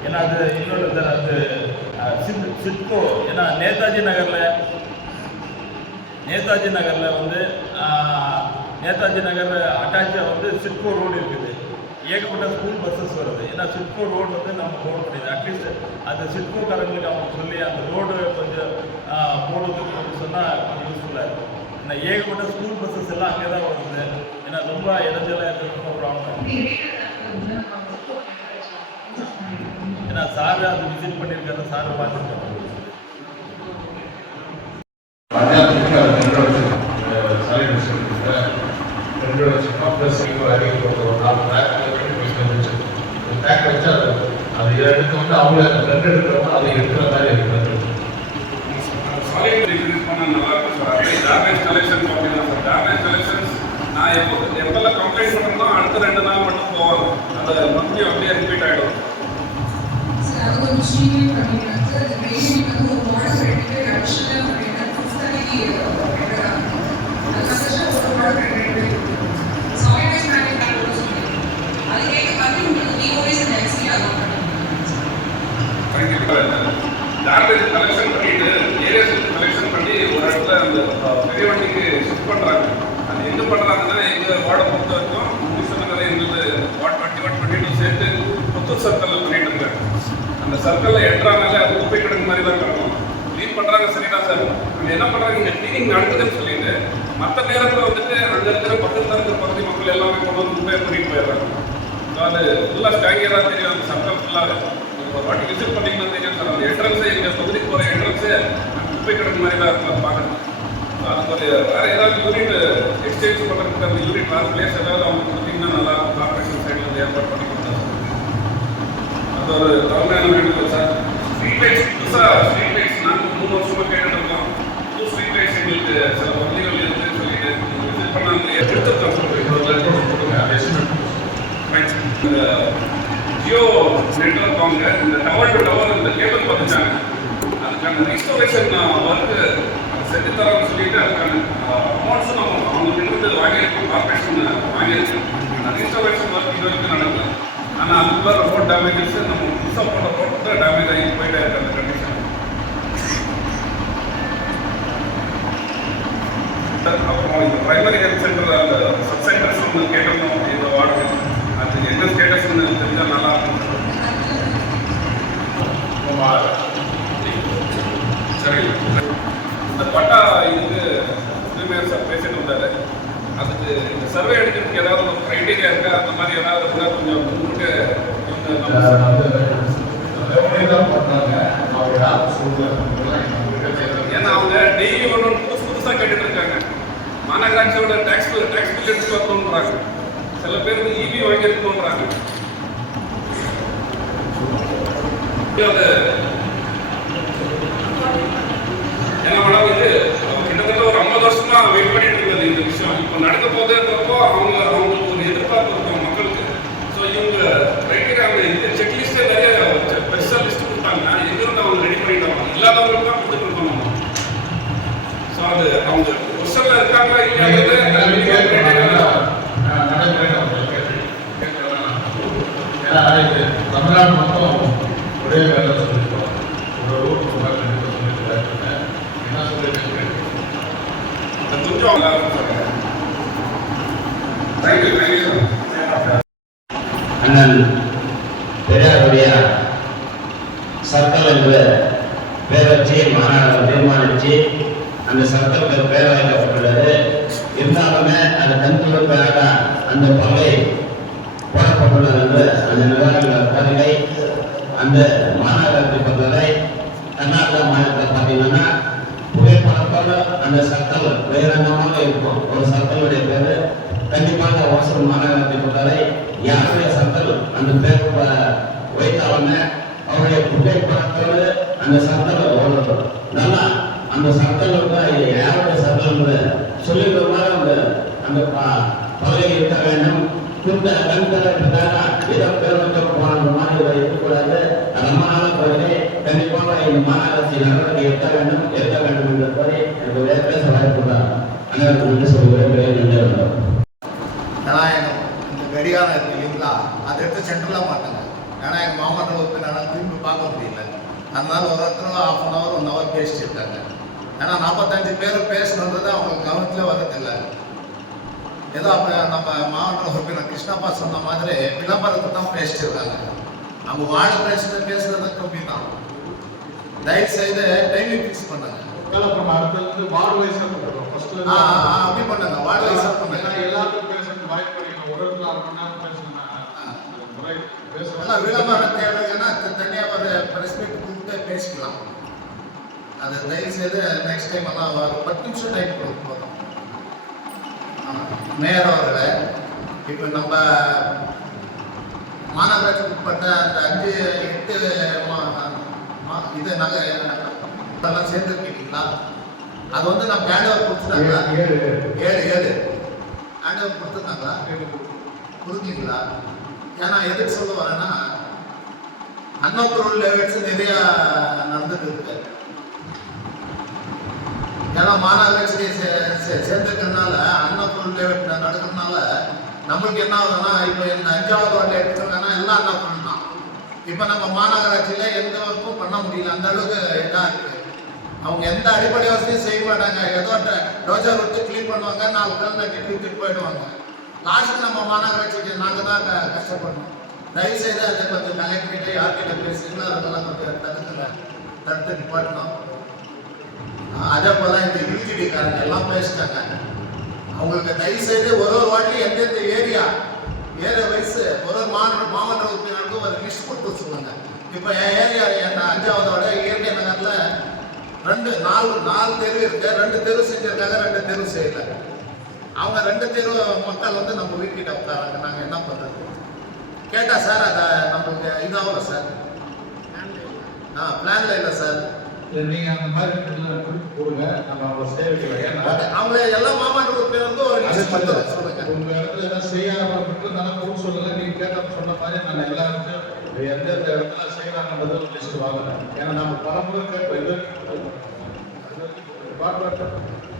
ஏன்னா அது இன்னொன்று சார். அது சிட்கோ ஏன்னா நேதாஜி நகரில் வந்து நேதாஜி நகர் அட்டாச்சாக வந்து சிட்கோ ரோடு இருக்குது. ஏகப்பட்ட ஸ்கூல் பஸ்ஸஸ் வருது. ஏன்னா சிட்கோ ரோடு வந்து நம்ம போட முடியுது. அட்லீஸ்ட் அந்த சிட்கோக்காரங்களுக்கு அவங்க சொல்லி அந்த ரோடு கொஞ்சம் போடுறதுக்கு கொஞ்சம் சொன்னால் கொஞ்சம் யூஸ்ஃபுல்லாக இருக்கும். ஏன்னா ஏகப்பட்ட ஸ்கூல் பஸ்ஸஸ் எல்லாம் அங்கே தான் வருது. ஏன்னா ரொம்ப இடைஞ்சலாக இருக்கிறது ரொம்ப ப்ராப்ளம். ஏன்னா சார் அது விசிட் பண்ணியிருக்காரு. சார் பார்த்துருக்காரு. அது எடுத்து வந்து அவங்க 2 எடுக்கிறவங்க அதை எடுக்கிற மாதிரி இருக்கிறது. டேமேஜ் கலெக்ஷன் பார்த்தீங்கன்னா சார், டேமேஜ் கலெக்ஷன்ஸ் நான் எப்பெல்லாம் கம்ப்ளைண்ட் பண்ணுறதோ அடுத்த 2 நாள் மட்டும் போவாங்க. அந்த மந்த்லி அப்படியே ரிப்பீட் ஆகிடும். டேமேஜ் கலெக்ஷன் பண்ணிட்டு ஏரியாஸ் கலெக்ஷன் பண்ணி ஒரு இடத்துல அந்த பெரிய வண்டிக்கு ஷிஃப்ட் பண்ணுறாங்க. அது எங்கே பண்ணுறாங்கன்னா எங்கள் வார்டை பொறுத்த வரைக்கும் முடிச்சதுனால எங்களுக்கு வார்டு 21, 22 சேர்த்து புத்தூர் சர்க்கிளில் பண்ணிட்டு இருக்காங்க. அந்த சர்க்கிளில் என்ட்ரானால அது குப்பை கிடங்கு மாதிரி தான் கிடக்கும். க்ளீன் பண்ணுறாங்க, சரிதான் சார். அங்கே என்ன பண்ணுறாங்க, இங்கே க்ளீனிங் நடக்குதுன்னு சொல்லிட்டு மற்ற நேரத்தில் வந்துட்டு அங்கே இருக்கிற பக்கத்தில் இருக்கிற பகுதி மக்கள் எல்லாமே கொண்டு வந்து குப்பையை பண்ணிட்டு போயிடுறாங்க. அது ஃபுல்லாக ஸ்டாங்கியராக தெரியும். அந்த சர்க்கிள் ஃபுல்லாக ஒரு வாட்டி விசிட் பண்ணிங்கன்னா தெரியும் சார். அந்த என்ட்ரன்ஸே எங்கள் பகுதிக்கு போகிற என்ட்ரன்ஸே குப்பை கிடங்கு மாதிரி தான் இருக்கும் பார்க்கணும். அதுக்கு ஒரு வேறு ஏதாவது யூனிட் எக்ஸ்சேஞ்ச் பண்ணுறதுக்கு அந்த யூனிட் வேறு பிளேஸ் ஏதாவது அவங்க கொடுத்தீங்கன்னா நல்லா கார்பரேஷன் சைடில் வந்து ஏற்பாடு பண்ணி கொடுத்தாங்க. அது ஒரு தலைமையான வேண்டுகோள் சார். ஸ்ட்ரீட் லைட்ஸ் புதுசாக ஸ்ட்ரீட் லைட்ஸ் நாங்கள் 3 வருஷமாக கேட்டுருக்கோம். புது ஸ்ட்ரீட் லைட்ஸ் எங்களுக்கு சில பகுதிகள் இருக்குன்னு சொல்லிட்டு விசிட் பண்ணாங்க. எடுத்துருக்கோம் ஜியோ நெட்வொர்க் அவங்க இந்த டவர் டு டவர் இந்த கேபிள் பதிச்சாங்க. அதுக்கான ரீஸ்டோரேஷன் ஒர்க்கு செஞ்சு தரோம்னு சொல்லிட்டு அதுக்கான அமௌண்ட்ஸும் அவங்க கிட்ட வாங்கியிருக்கோம். கார்பரேஷன் வாங்கியிருக்கு. அந்த ரீஸ்டோரேஷன் ஒர்க் இது வரைக்கும் நடக்கல. ஆனால் அதுக்குள்ள ரோட் டேமேஜஸ் நம்ம புதுசாக போட்ட ரோட் தான் டேமேஜ் ஆகி போயிட்டே இருக்கு அந்த கண்டிஷன். அப்புறம் இந்த பிரைமரி ஹெல்த் சென்டர் அந்த சப் சென்டர்ஸ் ஒன்று கேட்டிருந்தோம் இந்த வார்டு. அது என்ன ஸ்டேட்டஸ்ன்னு தெரிஞ்சால் நல்லா இருக்கும். சரி, இந்த பட்டா இதுக்கு உரிமையாளர் சார் பேசிட்டு வந்தாரு. அதுக்கு இந்த சர்வே எடுக்கிறதுக்கு ஏதாவது ஒரு க்ரைட்டீரியா இருக்கா? அந்த மாதிரி ஏதாவது இருந்தால் கொஞ்சம் முன்னுக்கு ஏன்னா அவங்க டெய்லி ஒன்று புதுசாக கேட்டுட்டு இருக்காங்க. மாநகராட்சியோட டேக்ஸ் பில் எடுத்து வரணுன்றாங்க. சில பேருக்கு இபி வாங்கியிருக்கணுன்றாங்க. அது அது அவங்க புருஷன்ல இருக்காங்களா இல்லையாங்கிறது தமிழ்நாடு மொத்தம் ஒரே வேலை சொல்லியிருக்கோம். ஒரு ரூட் சொல்லியிருக்கேன். என்ன சொல்லியிருக்கேன் அண்ணன் பெரியாருடைய சர்க்கிள் என்று பேர் வச்சு மாநாடு தீர்மானித்து அந்த சர்க்கிளுக்கு பேர் வைக்கப்பட்டுள்ளது. இருந்தாலுமே அது தனித்துவப்பெறாத அந்த பங்கை போடப்பட்டுள்ளது என்று அந்த நிர்வாகிகள் கருதை அந்த மாநகரத்தை பொறுத்தவரை கர்நாடகா மாநிலத்தில் பார்த்தீங்கன்னா புகைப்படத்தோடு அந்த சர்க்கிள் பகிரங்கமாக இருக்கும். ஒரு சர்க்கிளுடைய பேர் கண்டிப்பாக ஓசூர் மாநகரத்தை பொறுத்தவரை யாருடைய சர்க்கிள் அந்த பேர் வைத்தாலுமே அவருடைய புகைப்படத்தோடு அந்த சர்க்கிள் ஒரு நல்லா அந்த சர்க்கிள் யாருடைய சர்க்கிள் சொல்லிக்கிற மாதிரி அந்த பகுதி இருக்க வேண்டும். இந்த கண்காணிப்புக்காக இதை பேர் வைக்க போன மாதிரி இருக்கக்கூடாது. ரொம்ப நாள் பகுதி கண்டிப்பாக இந்த மாநகராட்சி நடவடிக்கை எடுக்க வேண்டும் என்ற பகுதி எனக்கு பேச வாய்ப்புள்ளார். அனைவருக்கு சொல்கிறேன். ஏன்னா இந்த கடிகாரம் இருக்கு இல்லைங்களா, அதை எடுத்து சென்டரில் மாட்டாங்க. ஏன்னா எங்கள் மாவட்ட உறுப்பினர் திரும்பி பார்க்க முடியல. அதனால ஒருத்தரும் 1/2 hour 1 hour பேசிட்டு இருக்காங்க. ஏன்னா 45 பேர் பேசணுன்றது அவங்களுக்கு கவனத்தில் வரதில்லை. ஏதோ அப்போ நம்ம மாவட்ட உறுப்பினர் கிருஷ்ணப்பா சொன்ன மாதிரி விளம்பரத்தை தான் பேசிட்டு இருக்காங்க. நம்ம வார்டு பிரசிடென்ட் பேசுறது கம்மி தான். தயவு செய்து டைமிங் ஃபிக்ஸ் பண்ணுங்க. அடுத்தது வார்டு வைஸாக பண்ணுறோம். அப்படி பண்ணுங்க, வார்டு வைஸாக பண்ணுங்க. எல்லாருக்கும் பேசுறது வாய்ப்பு கிடைக்கும். ஒரு இடத்துல 1/2 மணி நேரம் பேசணும்னா விளம்பரம் தேவைன்னா தனியாக ஒரு ரெஸ்பெக்ட் கொடுத்து பேசிக்கலாம். அது தயவு செய்து நெக்ஸ்ட் டைம் எல்லாம் ஒரு 10 நிமிஷம் டைம் கொடுக்க போதும். மேயர் அவர்களை இப்போ நம்ம மாநகராட்சிக்கு உட்பட்ட அந்த 5-8 இது நகரெல்லாம் சேர்ந்துருக்கீங்களா? அது வந்து நம்ம ஹேண்ட் ஓவர் கொடுத்துட்டாங்களா? 7 ஹேண்ட் ஓவர் கொடுத்துருக்காங்களா? கொடுக்கீங்களா? ஏன்னா எதுக்கு சொல்ல வரேன்னா அன்அப்ரூவல் லேவட்ஸ் நிறைய நடந்துட்டு இருக்கு. ஏன்னா மாநகராட்சி சேர்ந்துக்கிறதுனால அன்அப்ரூவல் லேவட் நடக்கிறதுனால நம்மளுக்கு என்ன ஆகுதுன்னா இப்போ இந்த 5வது வார்டு எடுத்துக்கோங்கன்னா எல்லாம் அன்அப்ரூவல் தான். இப்போ நம்ம மாநகராட்சியில் எந்த ஒர்க்கும் பண்ண முடியல. அந்த அளவுக்கு இதாக இருக்கு. அவங்க எந்த அடிப்படை வசதியும் செய்ய மாட்டாங்க. ஏதோ ரோஜா விட்டு கிளீன் பண்ணுவாங்க, 4 பேர் நட்டி விட்டுட்டு போயிடுவாங்க. லாஸ்ட்டு நம்ம மாநகராட்சிக்கு நாங்கள் தான் கஷ்டப்படணும். தயவுசெய்து அதை கொஞ்சம் கலெக்டர்கிட்ட யார்கிட்ட பேசுங்களோ அதெல்லாம் கொஞ்சம் தடுத்து நிப்பாட்டணும். அதே போல் இந்த யூஜிடிக்காரங்க எல்லாம் பேசிட்டாங்க. அவங்களுக்கு தயவுசெய்து ஒரு வாட்டியும் எந்தெந்த ஏரியா வைஸ் ஒரு மாவட்ட உறுப்பினருக்கும் ஒரு லிஸ்ட் கொடுத்து சொல்லுங்க. இப்போ என் ஏரியா என் 5வது வார்டு இயற்கை நகரில் 4 தெரு இருக்கு. 2 தெரு செஞ்சிருக்காங்க, 2 தெரு செய்யல. அவங்க 2 தெரு மக்கள் வந்து நம்ம வீட்டுக்கிட்ட உட்காராங்க. நாங்கள் என்ன பண்ணுறது கேட்டால் சார் அதை நம்மளுக்கு இதாகல சார், பிளான்ல இல்லை சார். நீங்கள் அந்த மாதிரி கொடுங்க, நம்ம அவங்க சேவைக்கலாம். அவங்க எல்லா மாவட்ட உறுப்பினருக்கும் ஒரு லிஸ்ட் கொடுத்து சொல்லுங்க. உங்கள் இடத்துல எதாவது செய்யாமல் நல்லா கூட சொல்லலை. நீங்கள் கேட்டால் சொன்ன மாதிரி நான் எல்லாருக்கும் எந்தெந்த இடத்துல செய்யறாங்கன்றது ஒரு லிஸ்ட் வாங்குறேன். ஏன்னா நம்ம பரம்பரை கேட்போம். இது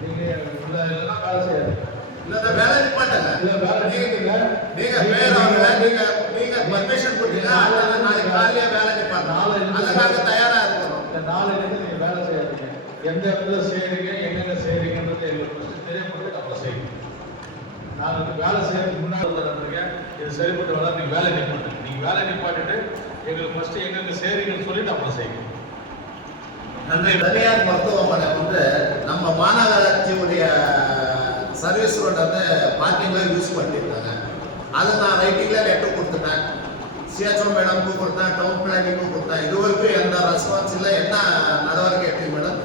நீங்கள் இதெல்லாம் வேலை செய்யாது. இல்லை வேலை நிப்பாட்டாங்க. இல்லை வேலை நீங்கள் பர்மிஷன் கொடுத்தீங்கன்னா அதில் நாளைக்கு காலையிலே வேலை நிப்பாட்டோம். அதில் நாங்கள் தயாராக இருக்கிறோம். இந்த 4 இடத்துல நீங்கள் வேலை செய்யாதீங்க. எந்த இடத்துல செய்கிறீங்க, எங்கெங்க செய்கிறீங்கன்றது எங்களுக்கு ஃபஸ்ட்டு தெரியப்படுத்தி நம்ம செய்யணும். நான் வந்து வேலை செய்யறதுக்கு முன்னாடி இது சரிப்பட்டு வேலை நீங்கள் வேலை நிப்பாட்டு. நீங்கள் வேலை நிப்பாட்டிட்டு எங்களுக்கு ஃபஸ்ட்டு எங்கெங்க செய்கிறீங்கன்னு சொல்லிட்டு அப்புறம் செய்யணும். தனியார் மருத்துவமனை வந்து நம்ம மாநகராட்சியுடைய சர்வீஸ் ரோட் வந்து பார்க்கிங்கில் யூஸ் பண்ணியிருக்காங்க. அதை நான் ரைட்டிங்கில் லெட்டர் கொடுத்துட்டேன். சிஹெச்ஓ மேடமுக்கும் கொடுத்தேன், டவுன் பிளானிங்கும் கொடுத்தேன். இது வரைக்கும் எந்த ரெஸ்பான்ஸ் இல்லை. என்ன நடவடிக்கை எடுத்தீங்க மேடம்?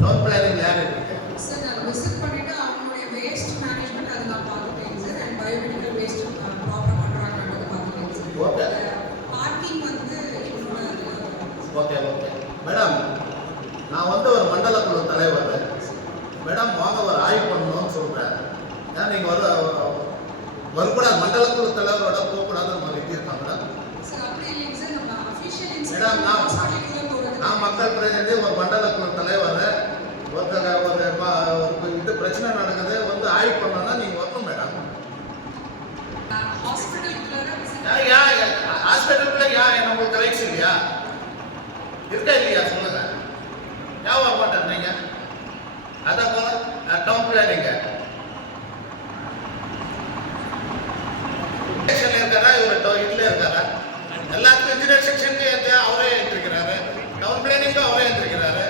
டவுன் பிளானிங் யார் எடுத்தீங்க? சார் நான் விசிட் பண்ணிட்டு அவங்களுடைய வேஸ்ட் மேனேஜ்மெண்ட் அதை நான் பார்த்துட்டேன் சார். அண்ட் பயோமெடிக்கல் வேஸ்ட் ப்ராப்பராக பண்ணுறாங்கன்றதை பார்த்துட்டேன் சார். ஓகே. பார்க்கிங் வந்து ஓகே மேடம், நான் வந்து ஒரு மண்டல குழு தலைவர் மேடம். வாங்க ஒரு ஆய்வு பண்ணணும்னு சொல்கிறேன். ஏன் நீங்கள் வரக்கூடாது, மண்டல குழு தலைவரோட போகக்கூடாதுன்னு ஒரு இது இருக்காங்க மேடம். மேடம் நான் மக்கள் பிரதிநிதி, ஒரு மண்டல குழு தலைவர், ஒரு பிரச்சனை நடக்குது வந்து ஆய்வு பண்ணா நீங்க வரணும் மேடம். ஹாஸ்பிட்டலுக்குள்ள நம்மளுக்கு ரைட்ஸ் இல்லையா? இருக்கா இல்லையா சொல்லுங்க. ஏன் வர மாட்டேன்றீங்க? அதே போல டவுன் பிளானிங்க இருக்காரா, இவர் இதுல இருக்காரா? எல்லாத்துக்கும் இன்ஜினியர் செக்ஷனுக்கு அவரே எழுந்திருக்கிறாரு, டவுன் பிளானிங்கும் அவரே எழுந்திருக்கிறாரு.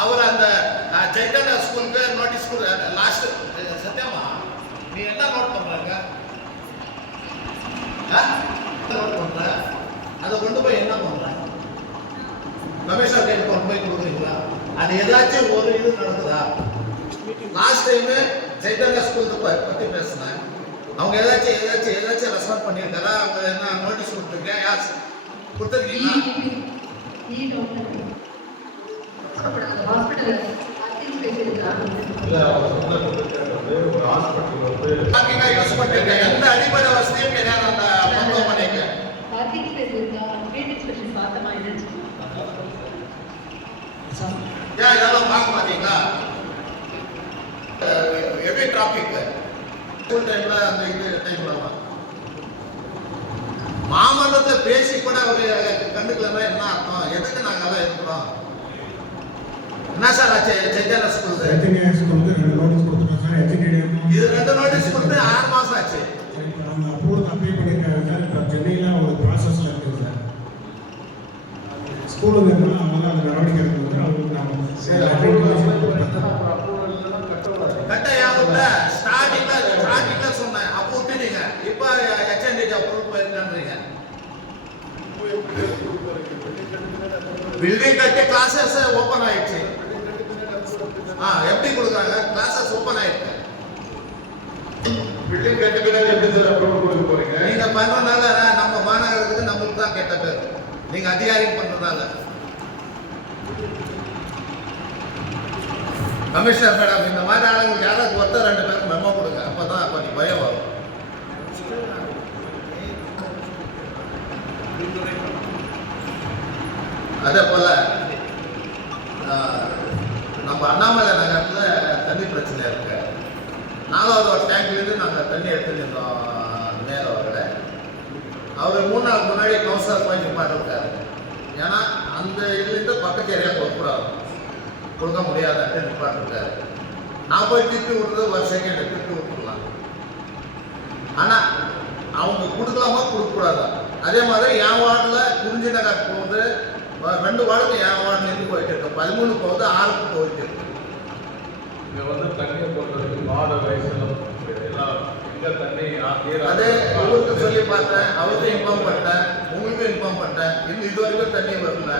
அவர் அந்த சைத்தன்யா ஸ்கூலுக்கு நோட்டீஸ் லாஸ்ட் சத்தியமா நீ என்ன நோட் பண்றாங்க? நோட் பண்ற அதை கொண்டு போய் என்ன பண்ற? கமிஷனர் கையில் கொண்டு போய் கொடுக்குறீங்களா? அது ஏதாச்சும் ஒரு இது நடக்குதா? லாஸ்ட் டைம் சைத்தன்யா ஸ்கூல் பத்தி பேசினேன். அவங்க ஏதாச்சும் ரெஸ்பாண்ட் பண்ணியிருக்காரா? அவங்க என்ன நோட்டீஸ் கொடுத்துருக்கேன்? யார் கொடுத்துருக்கீங்களா? எந்த அடிப்படை வசதியும் கிடையாது அந்த மருத்துவமனைக்கு. ஏன் இதெல்லாம் பார்க்க மாட்டீங்களா? ஹெவி டிராபிக் ஸ்கூல் டைம்ல அந்த இது டைம்ல மாமல்லத்தை பேசி கூட ஒரு கண்டுக்கலன்னா என்ன அர்த்தம்? எதுக்கு நாங்க அதை இருக்கிறோம்? என்ன சார் ஆச்சு? சைத்தன்யா ஸ்கூல் வந்து 2 நோட்டீஸ் கொடுத்துருக்கோம் சார். இது 2 நோட்டீஸ் கொடுத்து 6 மாசம் ஆச்சு. நம்ம அப்ரூவல் அப்ளை பண்ணியிருக்காங்க சார். இப்போ சென்னையில் ஒரு ப்ராசஸில் இருக்குது சார். ஸ்கூலுக்கு இருந்தால் அவங்க அந்த நடவடிக்கை எடுத்து அவங்களுக்கு கட்டையாகல ஸ்டார்டிங்ல சொன்னேன். அப்போ விட்டுட்டீங்க. இப்போ HND அப்ரூவல் போயிருக்கீங்க. பில்டிங் கட்டி கிளாஸஸ் ஓபன் ஆயிடுச்சு. எப்படி கொடுக்குறாங்க? கிளாஸஸ் ஓபன் ஆயிருக்கு. பில்டிங் கட்டி பின்னாடி எப்படி சார் அப்ரூவல் கொடுக்க போறீங்க? நீங்க பண்ணனால நம்ம மாநகரத்துக்கு நம்மளுக்கு தான் கெட்ட பேர். நீங்க அதிகாரிகள் பண்றதால. கமிஷனர் மேடம் இந்த மாதிரி ஆளுங்களுக்கு யாராவது ஒருத்தர் 2 பேருக்கு மெமோ கொடுங்க. அப்பதான் கொஞ்சம் பயம் வரும். அதே போல நம்ம அண்ணாமலை நகரத்துல தண்ணி பிரச்சனை இருக்கு. 4வது டேங்க்லேருந்து நாங்கள் தண்ணி எடுத்துட்டு இருந்தோம். நேரம் அவர்களை அவர் 3 நாள் முன்னாடி கவுன்சிலர் போய் நிப்பாட்டிருக்காரு. ஏன்னா அந்த இதுலேருந்து பக்கத்து ஏரியா கொடுக்க முடியாதுன்ட்டு நிப்பாட்டிருக்காரு. நான் போய் திருப்பி விட்டுறது ஒரு செகண்ட் திருப்பி விட்டுடலாம். ஆனால் அவங்க கொடுக்கலாமா கொடுக்கக்கூடாதா? அதே மாதிரி என் வார்டில் குறிஞ்சி நகர் போகுது. 2 வார்டுக்கு என் வார்டுலேருந்து போயிட்டு இருக்கு. 13 போகுது, 6க்கு போயிட்டு இருக்கு. இங்கே வந்து தண்ணியை பொறுத்த வரைக்கும் வார்டு வயசுல எல்லாம் எங்கே தண்ணி அது உங்களுக்கு சொல்லி பார்த்தேன், அவருக்கும் இன்ஃபார்ம் பண்ணிட்டேன், உங்களுக்கும் இன்ஃபார்ம் பண்ணிட்டேன். இன்னும் இது வரைக்கும் தண்ணி வரல.